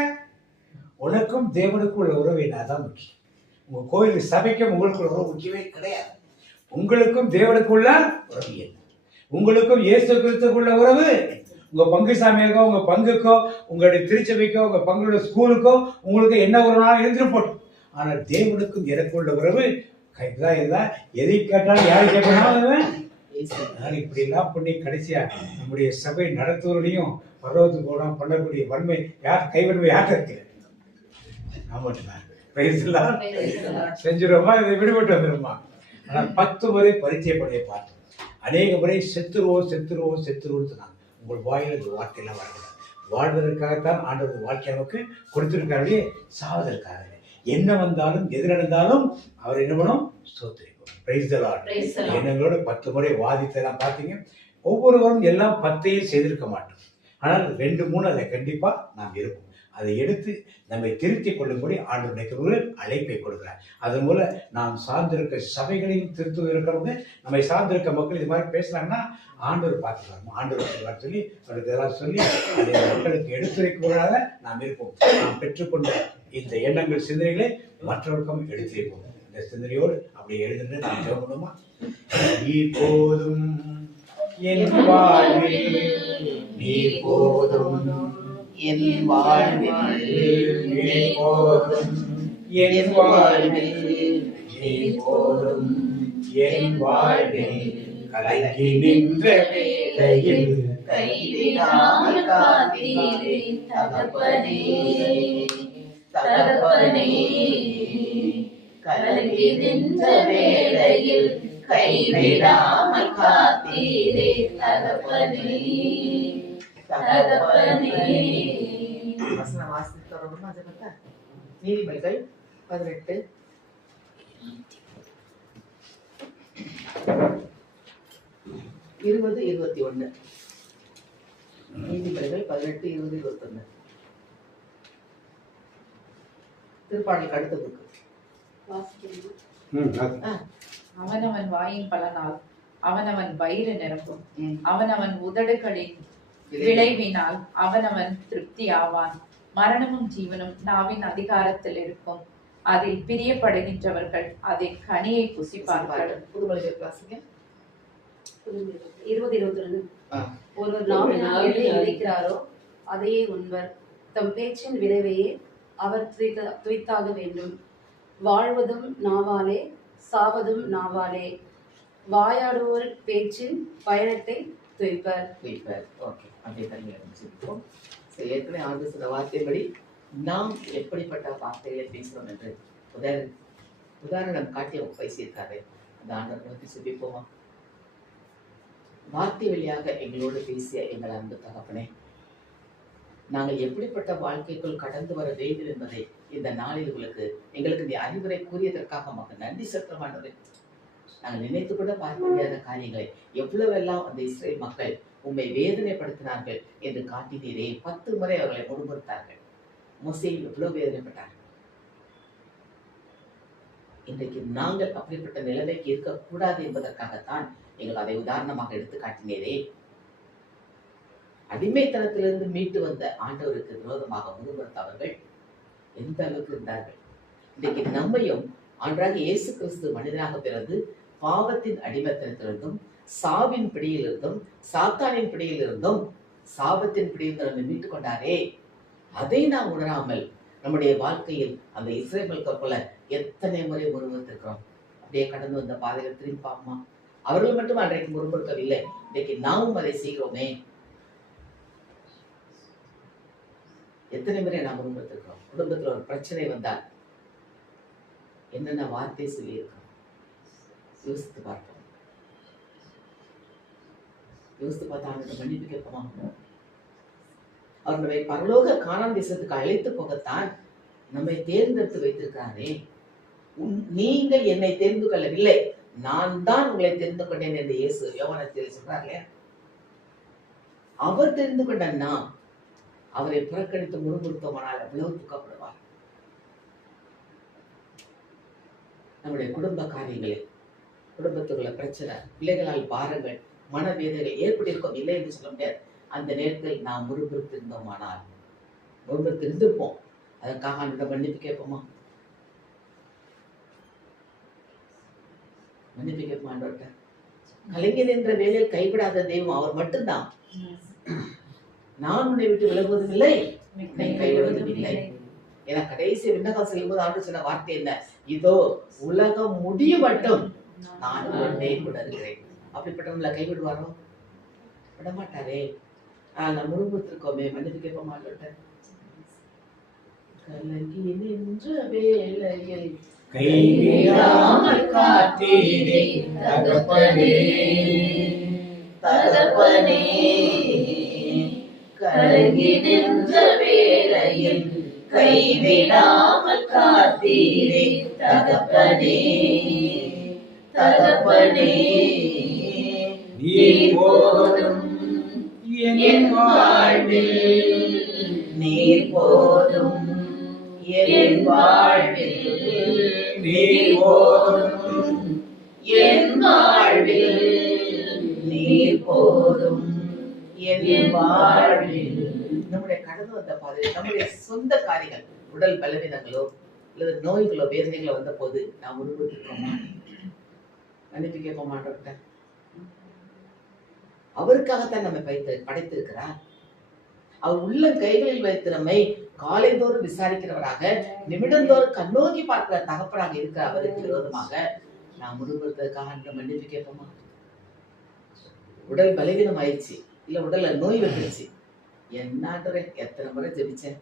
உனக்கும் தேவனுக்கும் உள்ள உறவு என்னதான் முக்கியம். உங்க கோயில் சபைக்கும் உங்களுக்கு உறவு முக்கியமே கிடையாது. உங்களுக்கும் தேவனுக்குள்ள உறவு என்ன? உங்களுக்கும் இயேசு கிறிஸ்துக்குள்ள உறவு. உங்க பங்கு சாமியாருக்கோ, உங்க பங்குக்கோ, உங்களுடைய திருச்சபைக்கோ, உங்க பங்குள்ள ஸ்கூலுக்கோ உங்களுக்கு என்ன ஒரு நாள் இருந்துட்டு போட்டோம். ஆனால் தேவனுக்கும் எனக்குள்ள உறவு கைதான் இருந்தா எதை கேட்டாலும் யாரு கேட்கணும். இப்படி எல்லாம் பண்ணி கடைசியா நம்முடைய சபை நடத்துவதையும் பருவத்துக்கு போனா பண்ணக்கூடிய வன்மை யார் கைவன்மை யார் இருக்கு? செஞ்சிருவோமா? இதை விடுபட்டு வந்துடுமா? ஆனால் 10 முறை பரிச்சயப்படைய பார்த்தோம். அநேக முறை செத்துருவோம் செத்துருவோம் செத்துருவோம் சொன்னாங்க. உங்கள் வாயில் இந்த வார்த்தையெல்லாம் வரக்கூடாது. வாழ்வதற்காகத்தான் ஆண்டவர் வாழ்க்கை நமக்கு கொடுத்திருக்காரு, சாவதற்காக. என்ன வந்தாலும் எது நடந்தாலும் அவர் என்ன பண்ணும்? ஸ்தோத்திரிப்போம். Praise the lord. எங்களோட 10 முறை வாதித்தெல்லாம் பார்த்தீங்க. ஒவ்வொருவரும் எல்லாம் 10ஐயும் செய்திருக்க மாட்டோம். ஆனால் 2, 3 அதை கண்டிப்பா நாம் இருப்போம். அதை எடுத்து நம்மை திருத்திக் கொள்ளும்படி ஆண்டவருக்கு ஒரு அழைப்பை கொடுக்கிறார். அதன் மூலம் நாம் சார்ந்திருக்க சபைகளையும் திருத்துவதற்கு நம்மை சார்ந்திருக்க மக்கள் இது மாதிரி பேசுறாங்கன்னா ஆண்டவர் பார்த்துக்கலாம். ஆண்டவர் சொல்லி அவருக்கு இதெல்லாம் சொல்லி அதை மக்களுக்கு எடுத்துரைப்பவர்களாக நாம் இருப்போம். நாம் பெற்றுக்கொண்ட இந்த எண்ணங்கள் சிந்தனைகளை மற்றவருக்கும் எடுத்துரைப்போம். இந்த சிந்தனையோடு அப்படி எழுதுன்னு நாம் ஜெபம் பண்ணுமா? நீ போதும் என் வாழ்வில், நீ போதும் என் வாழ்வில், நீ போதும் என் வாழ்வில், நீ போதும் என் வாழ்வில், கலங்கி நின்ற வேளையில் கைவிடாமல் காத்தீரே தகப்பனே, தகப்பனே. கலங்கி நின்ற வேளையில் கைவிடாமல் காத்தீரே தகப்பனே, தகப்பனே. வசனம் வாசித்தவர்களும் அதை பார்த்தா நீதிமொழிகள் 18 20 21. நீதிமொழிகள் 18 20 21. திருப்பாடலுக்கு அடுத்த புக்கு. அவனவன் வாயின் பலனால் அவனவன் வயிறு நிரம்பும், அவனவன் உதடுகளின் விளைவினால் அவனவன் திருப்தி ஆவான். மரணமும் ஜீவனும் நாவின் அதிகாரத்தில் இருக்கும், அதில் பிரியப்படுகின்றவர்கள் அதில் கனியை புசிப்பார்கள். புதுமொழிகள் வாசிங்க. 20-22. ஒருவர் நாவினால் எதை விதைக்கிறாரோ அதையே உண்பர், தம் பேச்சின் விளைவையே அவர் துய்த்தாக வேண்டும். வாழ்வதும் நாவாலே, சாவதும் நாவாலே, வாயாடுவோர் பேச்சின் பயணத்தை துய்ப்பர். ஓகே, அப்படியே தனியாக ஆரம்பிச்சிருப்போம். சரி, ஏற்கனவே ஆண்டு சில வார்த்தைப்படி நாம் எப்படிப்பட்ட வார்த்தைகளை பேசுகிறோம் என்று உதாரணம் காட்டி அவங்க பேசியிருக்காரு. அந்த ஆண்டவரை நோக்கி சுபிப்போமா? வார்த்தை வழியாக எங்களோடு பேசிய எங்கள் அன்பு தகப்பனே, நாங்கள் எப்படிப்பட்ட வாழ்க்கைக்குள் கடந்து வர வேண்டும் என்பதை இந்த நாளில் எங்களுக்கு இந்த அறிவுரை கூறியதற்காக மக்கள் நன்றி செலுத்தமானது. நாங்கள் நினைத்து கூட பார்க்க முடியாத காரியங்களை எவ்வளவெல்லாம் அந்த இஸ்ரேல் மக்கள் உண்மை வேதனைப்படுத்தினார்கள் என்று காட்டினீரே. 10 முறை அவர்களை முன்னிறுத்தார்கள். மோசேயும் எவ்வளவு வேதனைப்பட்டார்கள். இன்றைக்கு நாங்கள் அப்படிப்பட்ட நிலைமைக்கு இருக்கக்கூடாது என்பதற்காகத்தான் எங்கள் அதை உதாரணமாக எடுத்து காட்டினீரே. அடிமைத்தனத்திலிருந்து மீட்டு வந்த ஆண்டவருக்கு விரோதமாக முன்னிறுத்தவர்கள் எந்த அளவுக்கு இருந்தார்கள். இன்றைக்கு நம்மையும் ஆண்டவராக இயேசு கிறிஸ்து மனிதனாக பிறந்து பாவத்தின் அடிமைத்தனத்திலிருந்தும் சாவின் பிடியிலிருந்தும் சாத்தானின் பிடியிலிருந்தும் சாபத்தின் பிடியிலிருந்து நம்மை மீட்டுக் கொண்டாரே. அதை நாம் உணராமல் நம்முடைய வாழ்க்கையில் அந்த இஸ்ரேலுக்கு போல எத்தனை முறை முறுமுறுத்திருக்கிறோம். அப்படியே கடந்து வந்த பாதையில் திரும்பி பார்ப்போமா? அவர்கள் மட்டும் அன்றைக்கு முறுமுறுக்கவில்லை, இன்றைக்கு நாமும் அதை செய்கிறோமே. எத்தனை முறை நாம் முறுமுறுத்திருக்கிறோம். குடும்பத்தில் ஒரு பிரச்சனை வந்தால் என்னென்ன வார்த்தை சொல்லியிருக்கிறோம் யோசித்து பார்த்தோம். யோசித்து பார்த்தா அவனுக்கு மன்னிப்பு கேட்போமா? அவர் நம்மை பரலோக கானான் தேசத்துக்கு அழைத்து போகத்தான் நம்மை தேர்ந்தெடுத்து வைத்திருக்கிறாரே. நீங்கள் என்னை தெரிந்து கொள்ளவில்லை, நான் தான் உங்களை தெரிந்து கொண்டேன் என்று இயேசு யோவானத்தில் சொல்றாரு. அவர் தெரிந்து கொண்ட நாம் அவரை புறக்கணித்து முறுமுறுத்தோமானால் எவ்வளவு துக்கப்படுவார். நம்முடைய குடும்ப காரியங்களில் குடும்பத்துக்குள்ள பிரச்சனை, பிள்ளைகளால் பாரங்கள், மனவேதனைகள் ஏற்பட்டிருக்கோம், இல்லை என்று சொல்ல முடியாது. அந்த நேரத்தில் நாம் முறுமுறுத்திருந்தோமானால் முறுமுறுத்திருந்திருப்போம். அதற்காக அந்த மன்னிப்பு கேட்போமா? மன்னிப்பு கேட்போமா? ஆண்டவர்கிட்ட கலைஞர் என்ற வேலையில் கைவிடாத தெய்வம் அவர் மட்டும்தான். நான் உன்னை விட்டு விலகுவதும் இல்லை, உன்னை கைவிடுவதும் இல்லை. ஏன்னா கடைசி விண்ணகம் செல்லும் போது ஆண்டு சொன்ன வார்த்தை என்ன? இதோ உலகம் முடியும் மட்டும் நான் உடனே கூட இருக்கிறேன். அப்படிப்பட்டவங்களை கைவிடுவாரோ? விடமாட்டாரே. நம்ம முழுவத்திற்கோமே மன்னிப்பு கேட்போமா? கலங்கி நின்ற வேளையில் கைவிடாமல் காத்தீரே தகப்பனே, தகப்பனே. கலங்கி நின்ற வேளையில் கைவிடாமல் காத்தீரே தகப்பனே தகப்பனே. நீர் போதும் என் வாழ்வில், நீர் போதும் என் வாழ்வில், நீர் போதும் என் வாழ்வில், நீர் போதும் என் வாழ்வில். நம்முடைய கடந்து வந்த பாதை, நம்முடைய சொந்த காரியங்கள், உடல் பலவீனங்களோ அல்லது நோய்களோ வேதனைகளோ வந்த போது நாம் உருவத்திருக்கோமா? மன்னிப்பு கேட்க மாட்டோம். அவருக்காகத்தான் நம்ம படைத்திருக்கிறார். அவர் உள்ள கைகளில் வைத்து நம்மை காலைதோறும் விசாரிக்கிறவராக, நிமிடந்தோறும் கண்ணோக்கி பார்க்கிற தகப்பனாக இருக்கிற அவருக்கு விரோதமாக நாம் முருகிறதுக்காக நம்ம மன்னிப்பு கேட்போமா? உடல் பலவீனம் ஆயிடுச்சு, இல்ல உடல்ல நோய் வந்துருச்சு, என்னான்றே எத்தனை முறை ஜெபிச்சேன்,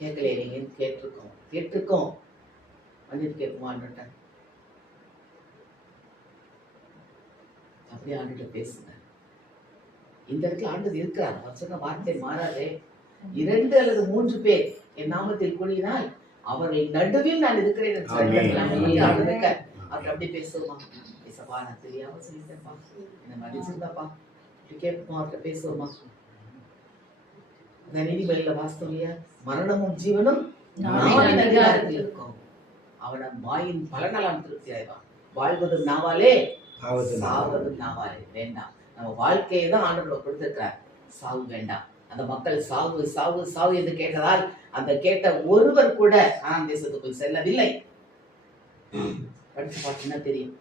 கேட்கலையே, நீங்க கேட்டிருக்கோம் மன்னிப்பு கேட்போமான்னுட்டேன். அப்படியே ஆண்டுகிட்ட பேசுங்க. இந்த இடத்துல ஆண்டது இருக்கிறார். அவர் சொன்ன வார்த்தை மாறாதே. 2 அல்லது 3 பேர் என் நாமத்தில் கூடினால் அவர்கள் நடுவில் நான் இருக்கிறேன். அவர் அப்படி பேசுவோமா? பேசப்பா, நான் தெரியாம சொல்லிட்டேன்ப்பா, என்ன மன்னிச்சிருந்தாப்பா, கேட்போமா? அவர்கிட்ட பேசுவோமா? நீதிபதியில வாஸ்தவம் இல்லையா? மரணமும் ஜீவனும் நாவின் அதிகாரத்தில் இருக்கும். அவன வாயின் பலனெல்லாம் திருப்தி ஆயிடுவான். வாழ்வதும் நாவாலே, சாவதும் நாவாலே. வேண்டாம், நம்ம வாழ்க்கையை தான் ஆண்டவர் கொடுத்திருக்கிறார். சாவு வேண்டாம். அந்த மக்கள் சாவு சாவு சாவு என்று கேட்டதால் அந்த கேட்ட ஒருவர் கூட கானான் தேசத்துக்குள் செல்லவில்லை. படிச்சு பார்த்தீங்கன்னா தெரியும்,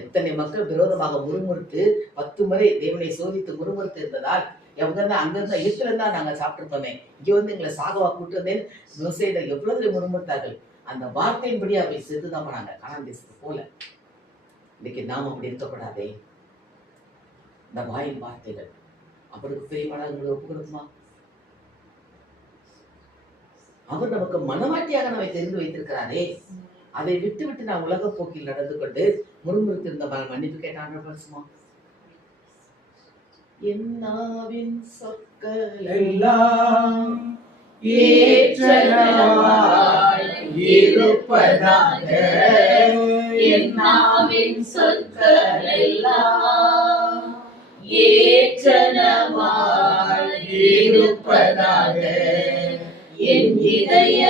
எத்தனை மக்கள் விரோதமாக முறுமுறுத்து 10 முறை தேவனை சோதித்து முறுமுறுத்து இருந்ததால் அங்கிருந்தா இடத்துல இருந்தா நாங்க சாப்பிட்டுருப்போமே, இங்க வந்து எங்களை சாகவா கூட்டு வந்தேன் மோசேயை எவ்வளவு முறுமுறுத்தார்கள். அந்த வார்த்தையின்படி அவர்கள் செத்துதான் போனாங்க கானான் தேசத்துக்கு போல. இன்னைக்கு நாம் அப்படி இருக்கக்கூடாதே. இந்த வாயின் வார்த்தைகள் அவருக்கு பிரியமானவர்களை ஒப்பு கொடுக்குமா? அவர் நமக்கு மனவாட்டியாக நம்மை தெரிந்து வைத்திருக்கிறாரே. அதை விட்டு விட்டு நான் உலக போக்கில் நடந்து கொண்டு முறுமுறுத்திருந்த மன்னிப்பு கேட்டான் பேசுமா? என்னாவின் சொற்கள் எல்லாம் ஏற்றனவாய் இருப்பதாக, என்னாவின் சொற்கள் எல்லாம் ஏற்றனவாய் இருப்பதாக, என் இதய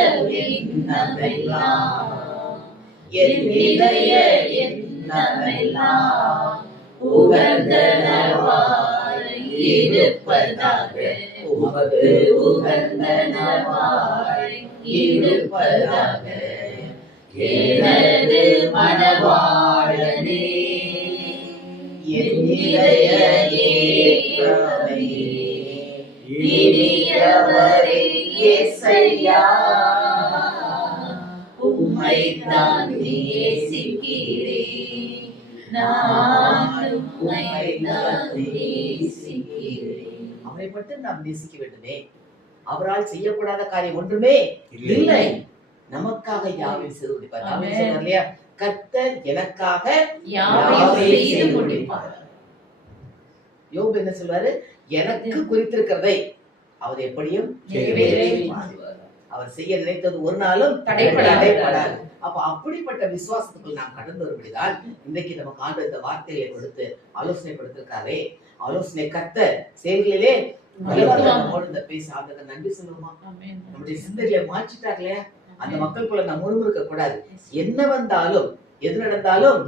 எண்ணமெல்லாம், என் இதய எண்ணமெல்லாம் உகந்தனவாய் இருப்பதாக, உமது உகந்தனவாய் இருப்பதாக. எனது மணவாளனே, என் இதய ஏற்றமே, இனியவரே இயேசையா, உம்மைத்தான் நேசிக்கிறேன், நான் உம்மைத்தான் நேசிக்கிறேன். அவரை மட்டும் நாம் நேசிக்க வேண்டுமே. அவரால் செய்யக்கூடாத காரியம் ஒன்றுமே இல்லை. நமக்காக யாவையும் செய்து முடிப்பார். இல்லையா? கர்த்தர் எனக்காக யாவையும் செய்து முடிப்பார். யோபு என்ன சொல்வாரு? எனக்கு குறித்திருக்கிறதை அவர் எப்படியும் அவர் செய்ய நினைத்தது ஒரு நாளும் தடைப்படாது. அப்ப அப்படிப்பட்ட விசுவாசத்துக்குள் நாம் கடந்து வருவதால் இன்றைக்கு நமக்கு ஆண்டு இந்த வார்த்தையை கொடுத்து ஆலோசனை கொடுத்திருக்காரே. ஆலோசனை கர்த்தர் செயல்களிலே பேச ஆண்டவருக்கு நன்றி சொல்லுவோமா? நம்முடைய சிந்தனைகளை மாற்றிட்டார்களே. அந்த மக்களுக்குள்ள நம்ம முறுமுறுக்க கூடாது. என்ன வந்தாலும் எது நடந்தாலும்,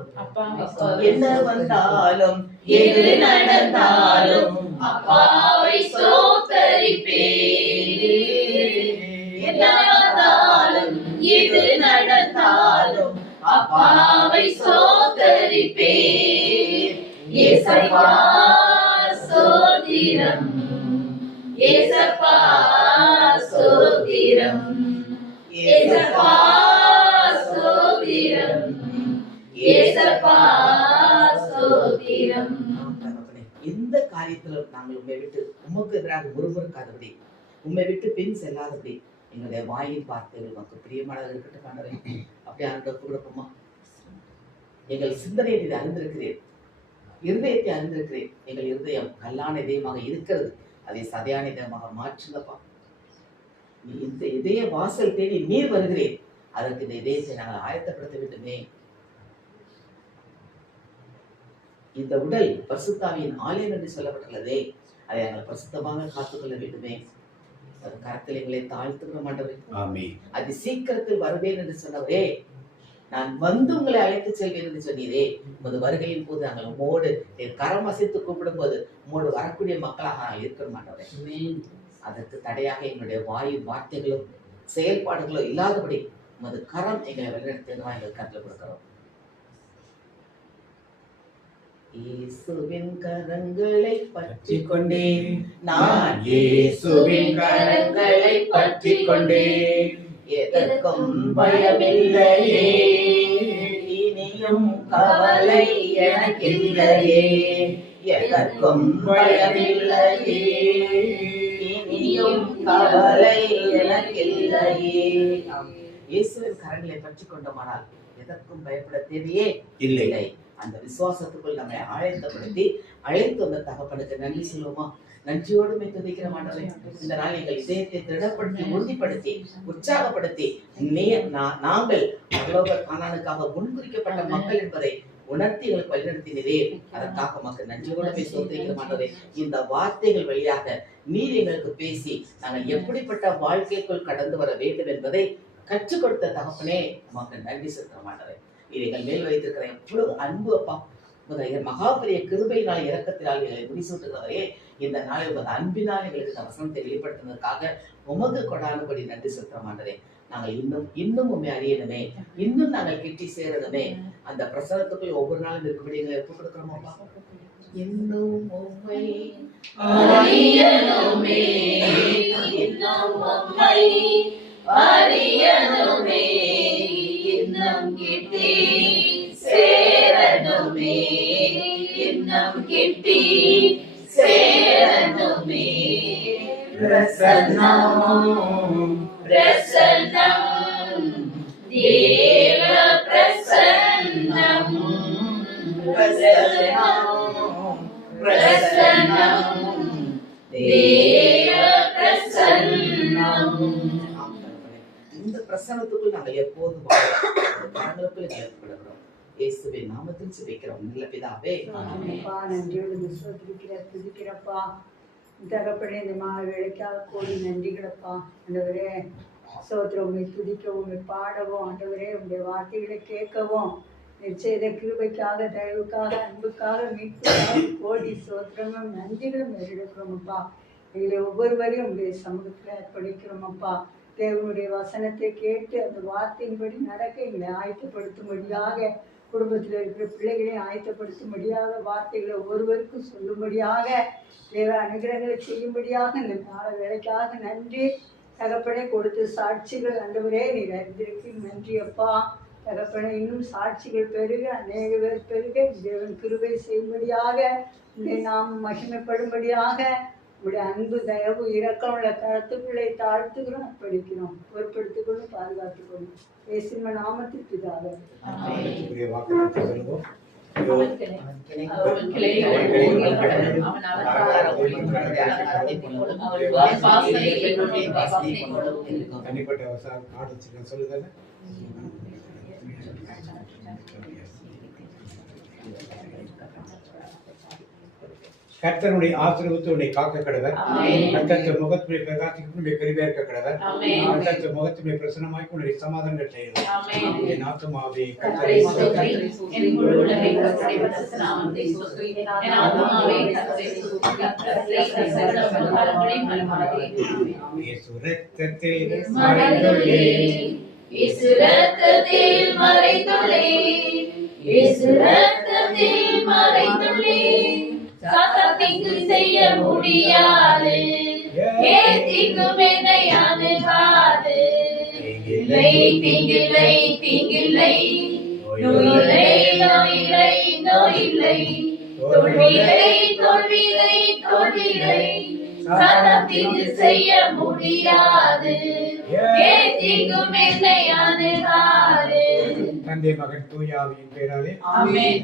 என்ன வந்தாலும் எது நடந்தாலும் அப்பாவை ஸ்தோத்தரிப்பேன். என்ன வந்தாலும் எது நடந்தாலும் அப்பாவை ஸ்தோத்தரிப்பேன். ஏசப்பா ஸ்தோத்திரம், ஏசப்பா ஸ்தோத்திரம், ஏசப்பா ஸ்தோத்திரம், ஏசப்பா ஸ்தோத்திரம். எந்த காரியத்திலும் நாங்கள் உண்மை விட்டு உமக்கு எதிராக முறுமுறுக்காதபடி, உண்மை விட்டு பின் செல்லாதபடி எங்களுடைய வாயின் வார்த்தைகள் நமக்கு பிரியமானதாக இருக்கட்டும். ஆண்டவரே, அப்படி ஆண்டு கொடுப்போமா? எங்கள் சிந்தனையை நீ அறிந்திருக்கிறேன், இருதயத்தை அறிந்திருக்கிறேன். எங்கள் இருதயம் கல்லான இதயமாக இருக்கிறது. அதை சதையான இதயமாக மாற்றுங்கப்பா. நீ இந்த இதய வாசல் தேடி நீர் வருகிறேன், அதற்கு இந்த இதயத்தை நாங்கள் ஆயத்தப்படுத்த வேண்டுமே. இந்த உடல் பரிசுத்தாவியின் ஆலயம் என்று சொல்லப்பட்டுள்ளதே, அதை நாங்கள் பரிசுத்தமாக காத்துக்கொள்ள வேண்டுமே. அது கரத்தில் எங்களை தாழ்த்துக்கிற மாட்டவரே, அது சீக்கிரத்தில் வருவேன் என்று சொன்னவரே, நான் வந்து உங்களை அழைத்து செல்வேன் என்று சொன்னீரே. உமது வருகையின் போது நாங்கள் உமோடு கரம் அசைத்து கூப்பிடும் போது உமோடு வரக்கூடிய மக்களாக நாங்கள் இருக்க மாட்டவரே. அதற்கு தடையாக எங்களுடைய வார்த்தைகளும் செயல்பாடுகளும் இல்லாதபடி உமது கரம் எங்களை வழிநடத்துவதா எங்கள் கருத்தில் கொடுக்கிறோம். இயேசுவின் கரங்களை பற்றி கொண்டேன், நான் இயேசுவின் கரங்களை பற்றி கொண்டேன், எதற்கும் பயமில்லையே, இனியும் கவலை எனக்கில்லையே, எதற்கும் பயமில்லையே, இனியும் கவலை எனக்கில்லையே. இயேசுவின் கரங்களை பற்றி கொண்டோமானால் எதற்கும் பயப்பட தேவையே இல்லை. அந்த விசுவாசத்துக்குள் நம்மை ஆயத்தப்படுத்தி அழைத்து வந்த தகப்பனுக்கு நன்றி சொல்லுவோமா? நன்றியோடு துதிக்கிற மாட்டோம். இந்த நாள் எங்கள் இதயத்தை திடப்படுத்தி உறுதிப்படுத்தி உற்சாகப்படுத்தி நாங்கள் கானானுக்காக முன்குறிக்கப்பட்ட மக்கள் என்பதை உணர்த்தி எங்களுக்கு வழிநடத்தினரே, அதற்காக மக்கள் நன்றியோடு சோதரிக்கிற மாட்டோம். இந்த வார்த்தைகள் வழியாக நீர் எங்களுக்கு பேசி நாங்கள் எப்படிப்பட்ட வாழ்க்கைக்குள் கடந்து வர வேண்டும் என்பதை கற்றுக் கொடுத்த தகப்பனே நமக்கு நன்றி செலுத்த மாட்டோம். இது எங்கள் மேல் வைத்திருக்கிற எவ்வளவு அன்பு அப்பா, மகாபெரிய கிருபையினால் இரக்கத்தினால் எங்களை முடிசூட்டுகிறவரே, இந்த நாளில் உமது அன்பினால் எங்களுக்கு இந்த வசனத்தை வெளிப்படுத்தினதுக்காக உமக்கு கொடாதபடி நன்றி செலுத்த மாட்டேன். நாங்கள் இன்னும் உண்மை அறியணுமே, இன்னும் நாங்கள் கிட்டி சேரணுமே. அந்த பிரசனத்துக்குள் ஒவ்வொரு நாளும் இருக்கும்படி எங்களை ஒப்புக் கொடுக்கிறோமா? இன்னும் உண்மை அறியணுமே, இன்னும் உம்மை அறியணுமே, இன்னும் கிட்டி சேரணுமே, இன்னும் கிட்டி சேரணுமே. பிரசன்னம் பிரசன்னம் தேவ பிரசன்னம், பிரசன்னம் பிரசன்னம் தேவ பிரசன்னம். இந்த பிரசன்னத்துக்குள் நாங்கள் எப்போதும் கரங்களுக்குள் ஏற்படுகிறோம். இயேசுவின் நாமத்தில் ஜெபிக்கிறோம் நல்ல பிதாவே. நன்றியோடு துதிக்கிறப்பா தகப்பனே, இந்த வேலைக்காக கோடி நன்றிகளப்பா. ஆண்டவரே சோத்திரம், உண்மை துதிக்கவும் உண்மை பாடவும் ஆண்டவரே உங்களுடைய வார்த்தைகளை கேட்கவும் செய்த கிருபைக்காக தயவுக்காக அன்புக்காக மீட்புக்காக கோடி சோத்திரமும் நன்றிகளும் எடுக்கிறோமப்பா. எங்களை ஒவ்வொருவரையும் உங்களுடைய சமூகத்தில் அர்ப்பணிக்கிறோமப்பா. தேவனுடைய வசனத்தை கேட்டு அந்த வார்த்தையின்படி நடக்க எங்களை ஆயத்தப்படுத்தும்படியாக, குடும்பத்தில் இருக்கிற பிள்ளைகளை ஆயத்தப்படுத்தும்படியாக, வார்த்தைகளை ஒவ்வொருவருக்கும் சொல்லும்படியாக, தேவ அனுகிரகங்களை செய்யும்படியாக இந்த கால வேலைக்காக நன்றி தகப்பனை. கொடுத்த சாட்சிகள் ஆண்டவரே நீர் அறிந்திருக்கு, நன்றி அப்பா தகப்பனை. இன்னும் சாட்சிகள் பெருக, அநேக பேர் பெருக தேவன் கிருபை செய்யும்படியாக, இந்த நாம் மகிமைப்படும்படியாக உங்களுடைய அன்பு தயவு இரக்கம் உள்ள கருத்துக்களை தாழ்த்துக்கிறோம், அர்ப்பணிக்கிறோம். பொறுப்படுத்திக்கொள்ளும், பாதுகாத்துக்கொள்ளும். இயேசுவின் நாமத்தில் பிதாவே. சொல்லுங்க. கர்த்தருடைய ஆசீர்வாதத்தை உன்னை காக்க கடவர். கர்த்தர் முகத்துடைய பிரகாசிக்கும் உன்னுடைய கிருபையா இருக்க கடவர். கர்த்தர் முகத்துடைய பிரசன்னமாய் உன்னுடைய சமாதானம் செய்யலாம். என் ஆத்துமாவே கர்த்தரை ஸ்தோத்திரி, என் முழு உள்ளமே கர்த்தருடைய பரிசுத்த நாமத்தை ஸ்தோத்திரி. என் ஆத்துமாவே கர்த்தரை ஸ்தோத்திரி, கர்த்தரை சகல உலகங்களையும் மறவாதே. இயேசு இரத்தத்தில் மறைந்துள்ளேன், இயேசு இரத்தத்தில் மறைந்துள்ளேன், இயேசு இரத்தத்தில் மறைந்துள்ளேன். சாத்தான் தீங்கு செய்ய முடியாது, தீங்கும் என்னை அணுகாது. இல்லை தீங்கில்லை, தீங்கில்லை, நோயில்லை, நோயில்லை, நோயில்லை, தோல்வியில்லை, தோல்வியில்லை, தோல்வியில்லை. சாத்தான் தீங்கு செய்ய முடியாது, தீங்கும் என்னை அணுகாது. தந்தை மகன் தூய ஆவியின் பெயராலே ஆமென்.